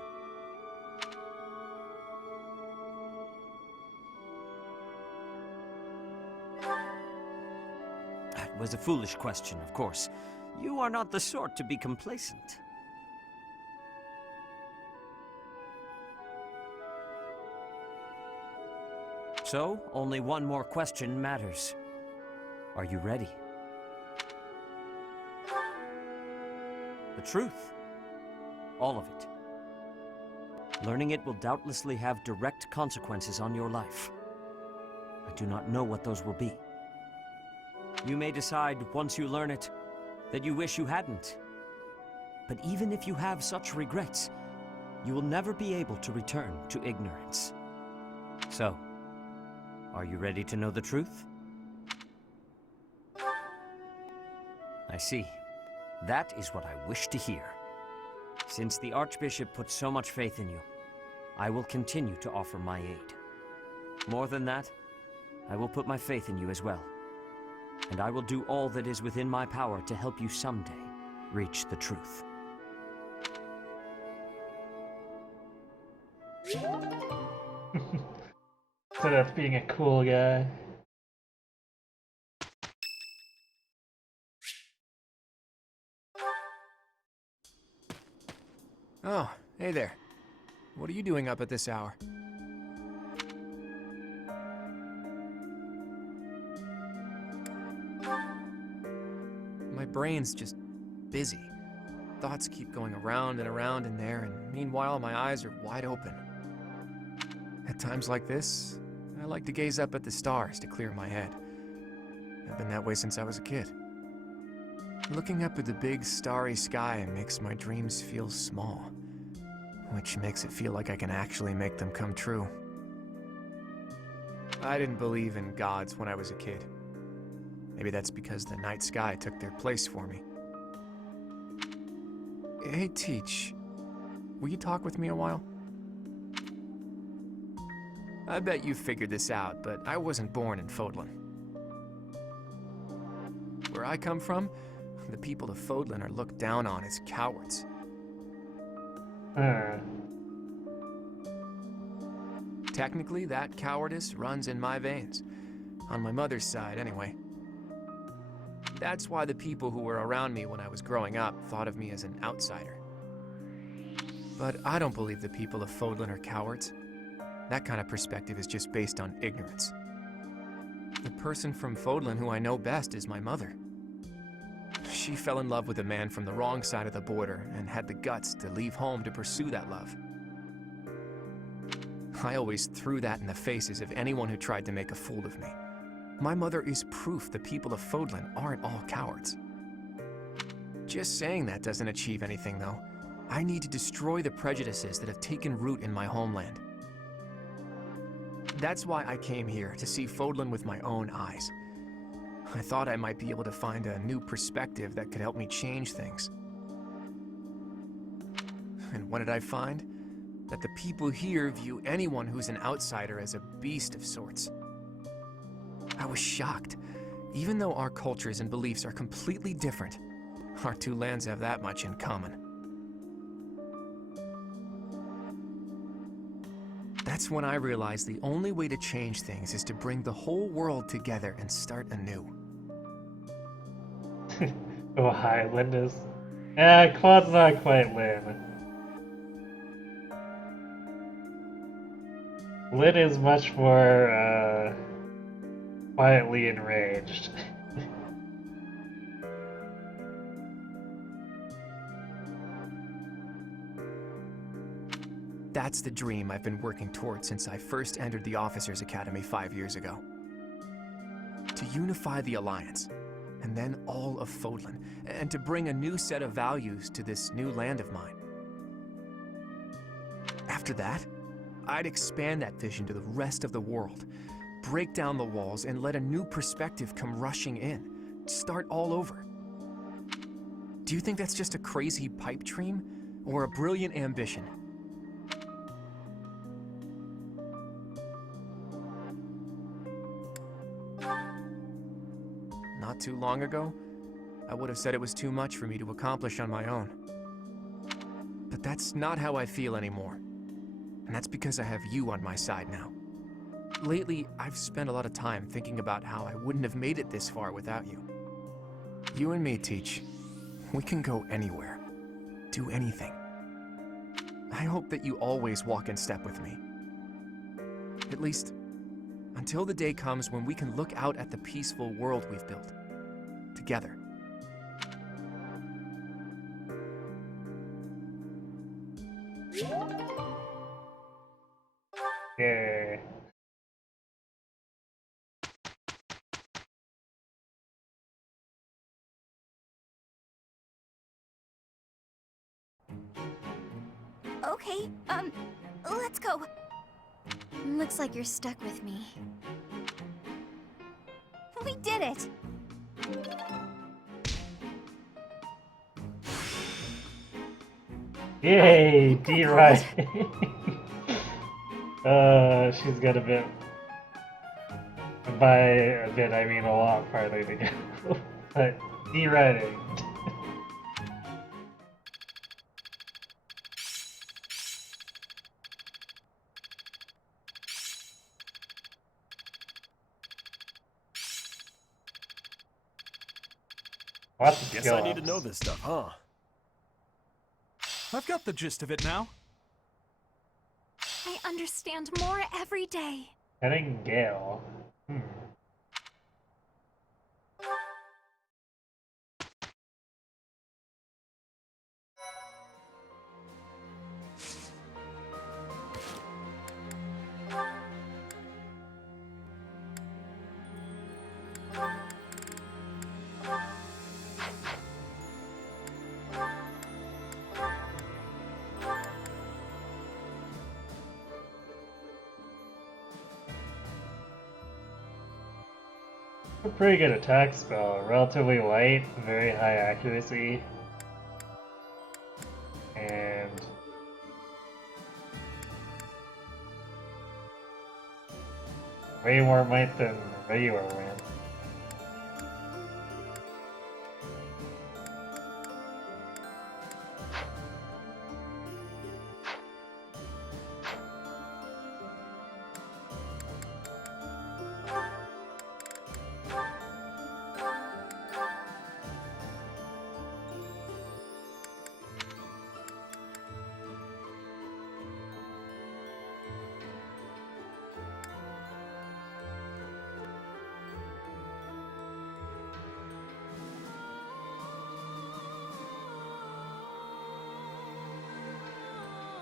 That was a foolish question, of course. You are not the sort to be complacent. So, only one more question matters. Are you ready? The truth. All of it. Learning it will doubtlessly have direct consequences on your life. I do not know what those will be. You may decide, once you learn it, that you wish you hadn't. But even if you have such regrets, you will never be able to return to ignorance. So, are you ready to know the truth? I see. That is what I wish to hear. Since the Archbishop put so much faith in you, I will continue to offer my aid. More than that, I will put my faith in you as well. And I will do all that is within my power to help you someday reach the truth. So that's being a cool guy. Oh, hey there. What are you doing up at this hour? My brain's just busy. Thoughts keep going around and around in there, and meanwhile my eyes are wide open. At times like this, I like to gaze up at the stars to clear my head. I've been that way since I was a kid. Looking up at the big starry sky makes my dreams feel small, which makes it feel like I can actually make them come true. I didn't believe in gods when I was a kid. Maybe that's because the night sky took their place for me. Hey, Teach, will you talk with me a while? I bet you figured this out, but I wasn't born in Fodlan. Where I come from, the people of Fodlan are looked down on as cowards. Technically, that cowardice runs in my veins. On my mother's side, anyway. That's why the people who were around me when I was growing up thought of me as an outsider. But I don't believe the people of Fodlan are cowards. That kind of perspective is just based on ignorance. The person from Fodlan who I know best is my mother. She fell in love with a man from the wrong side of the border and had the guts to leave home to pursue that love. I always threw that in the faces of anyone who tried to make a fool of me. My mother is proof the people of Fodlan aren't all cowards. Just saying that doesn't achieve anything, though. I need to destroy the prejudices that have taken root in my homeland. That's why I came here, to see Fodlan with my own eyes. I thought I might be able to find a new perspective that could help me change things. And what did I find? That the people here view anyone who's an outsider as a beast of sorts. I was shocked. Even though our cultures and beliefs are completely different, our two lands have that much in common. That's when I realized the only way to change things is to bring the whole world together and start anew. Oh, hi, Linda's. Quad's not quite Lynn. Lynn is much more, quietly enraged. That's the dream I've been working towards since I first entered the Officers Academy 5 years ago. To unify the Alliance, and then all of Fodlan, and to bring a new set of values to this new land of mine. After that, I'd expand that vision to the rest of the world, break down the walls, and let a new perspective come rushing in. Start all over. Do you think that's just a crazy pipe dream, or a brilliant ambition? Not too long ago, I would have said it was too much for me to accomplish on my own. But that's not how I feel anymore. And that's because I have you on my side now. Lately, I've spent a lot of time thinking about how I wouldn't have made it this far without you. You and me, Teach, we can go anywhere, do anything. I hope that you always walk in step with me. At least, until the day comes when we can look out at the peaceful world we've built, together. Yeah. Okay, let's go. Looks like you're stuck with me. We did it! Yay, Good D lord. right. She's got a bit. By a bit, I mean a lot farther to go. But D writing. Lots of Guess skill I need to ups. know this stuff, huh? I've got the gist of it now. I understand more every day. Heading Gale. A pretty good attack spell. Relatively light, very high accuracy. And way more might than regular wind.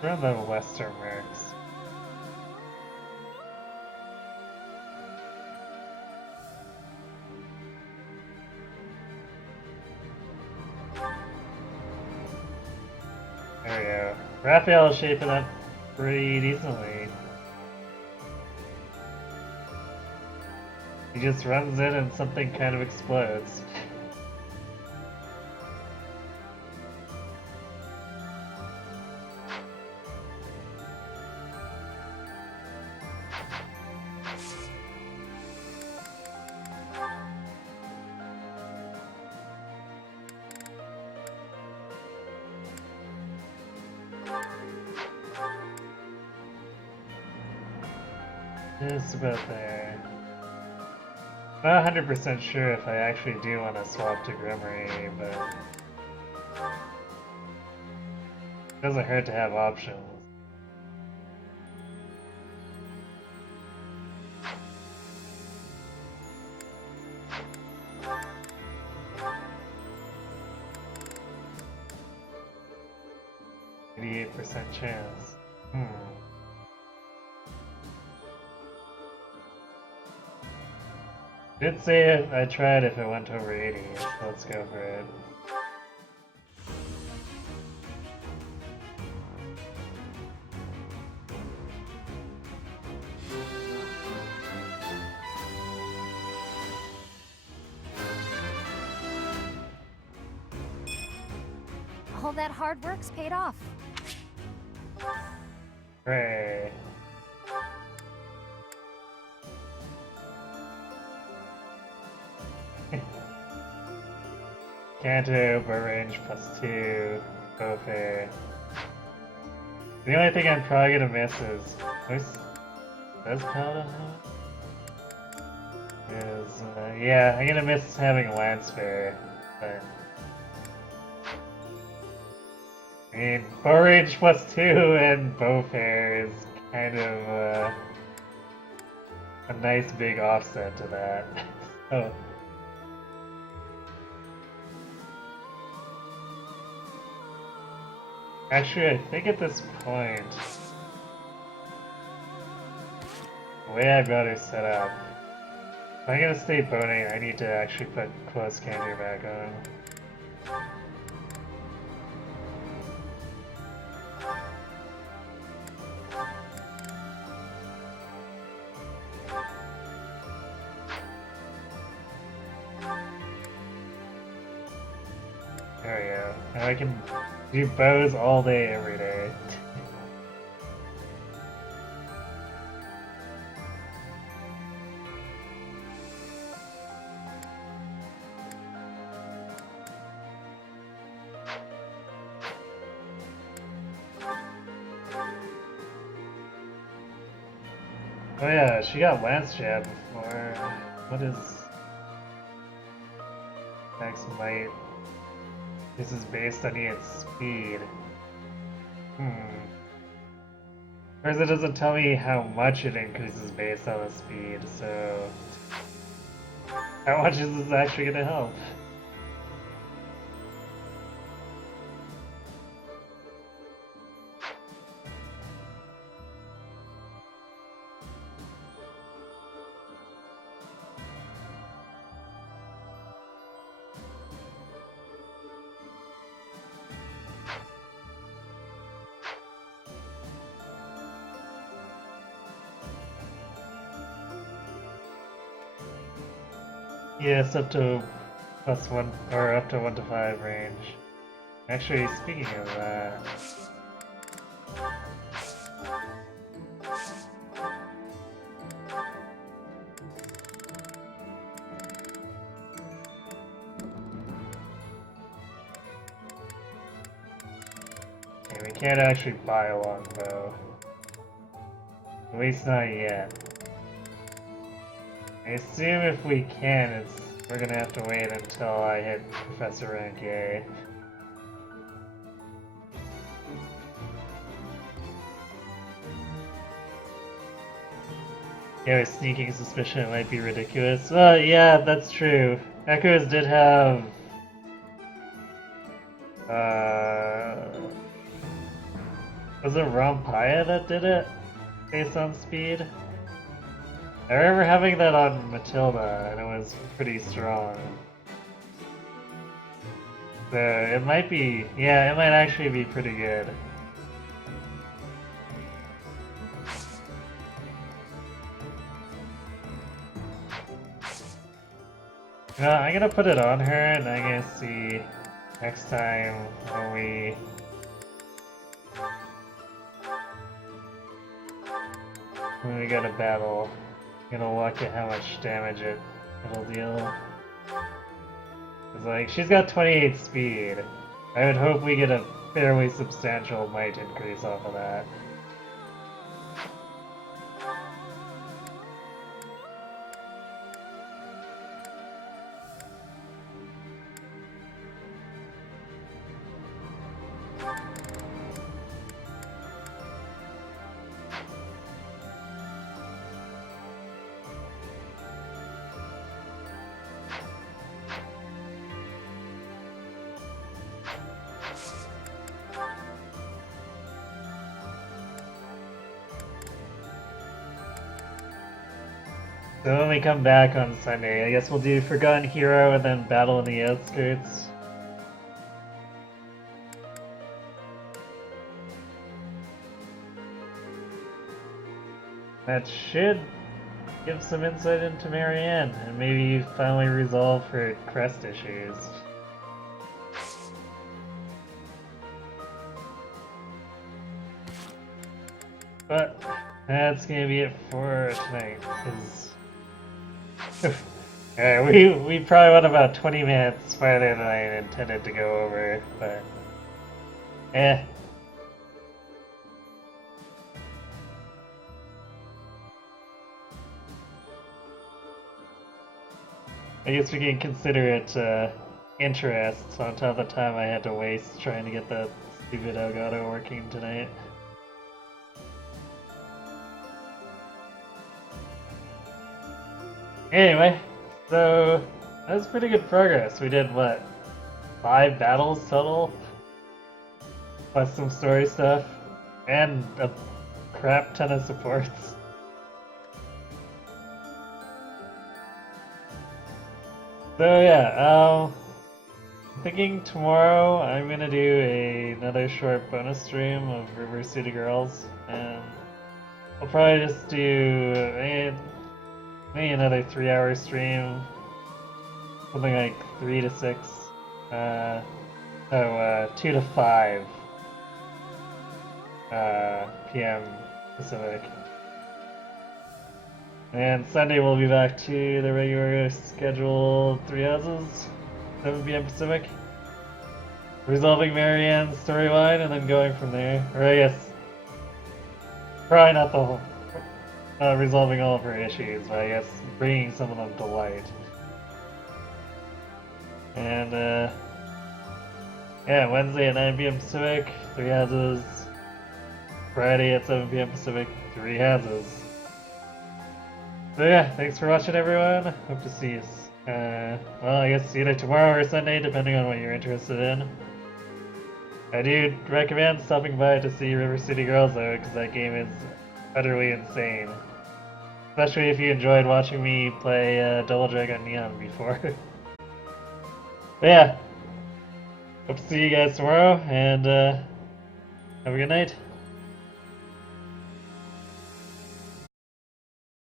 Around the Western Mercs. There we go. Raphael's shaping up pretty decently. He just runs in and something kind of explodes. Just about there. Not 100% sure if I actually do want to swap to Grimory, but it doesn't hurt to have options. %, chance. Did say it, I tried if it went over 80, so let's go for it. All that hard work's paid off. Hooray. Canto, bow range +2, bow fair. The only thing I'm probably gonna miss is does Paladin have? Is yeah, I'm gonna miss having Lance Fair, but I mean bow range +2 and bow fair is kind of a nice big offset to that. So actually, I think at this point, the way I've got her set up, if I'm gonna stay boning, I need to actually put close canter back on. There we go. Now I can Do bows all day, every day. Oh yeah, she got Lance Jab before. What is Max Might? This is based on its speed. Whereas it doesn't tell me how much it increases based on the speed, so how much is this actually gonna help? Yes, up to +1 or up to 1 to 5 range. Actually, speaking of that, okay, we can't actually buy a longbow. At least not yet. I assume if we can, we're gonna have to wait until I hit Professor rank A. Yeah, with sneaking suspicion it might be ridiculous. Yeah, that's true. Echoes did have... was it Rampaya that did it? Based on speed? I remember having that on Matilda, and it was pretty strong. So, it might be... yeah, it might actually be pretty good. I'm gonna put it on her, and I'm gonna see next time when we go to battle. I'm gonna look at how much damage it'll deal. Cause like, she's got 28 speed. I would hope we get a fairly substantial might increase off of that. So when we come back on Sunday, I guess we'll do Forgotten Hero and then Battle in the Outskirts. That should give some insight into Marianne, and maybe finally resolve her crest issues. But that's gonna be it for tonight, because we probably went about 20 minutes farther than I intended to go over, but I guess we can consider it interest on top of the time I had to waste trying to get that stupid Elgato working tonight. Anyway, so that was pretty good progress. We did, what, 5 battles total? Plus some story stuff, and a crap ton of supports. So yeah, I'm thinking tomorrow I'm gonna do another short bonus stream of River City Girls, and I'll probably just do maybe another 3-hour stream, something like 3 to 6. 2 to 5 p.m. Pacific. And Sunday we'll be back to the regular scheduled 3 houses, 7 p.m. Pacific. Resolving Marianne's storyline and then going from there. Or I guess, probably not the whole, not resolving all of her issues, but I guess bringing some of them to light. And yeah, Wednesday at 9 p.m. Pacific, 3 houses. Friday at 7 p.m. Pacific, 3 houses. So yeah, thanks for watching everyone. Hope to see you. Well, I guess either tomorrow or Sunday, depending on what you're interested in. I do recommend stopping by to see River City Girls though, because that game is utterly insane. Especially if you enjoyed watching me play Double Dragon Neon before. But yeah, hope to see you guys tomorrow, and have a good night.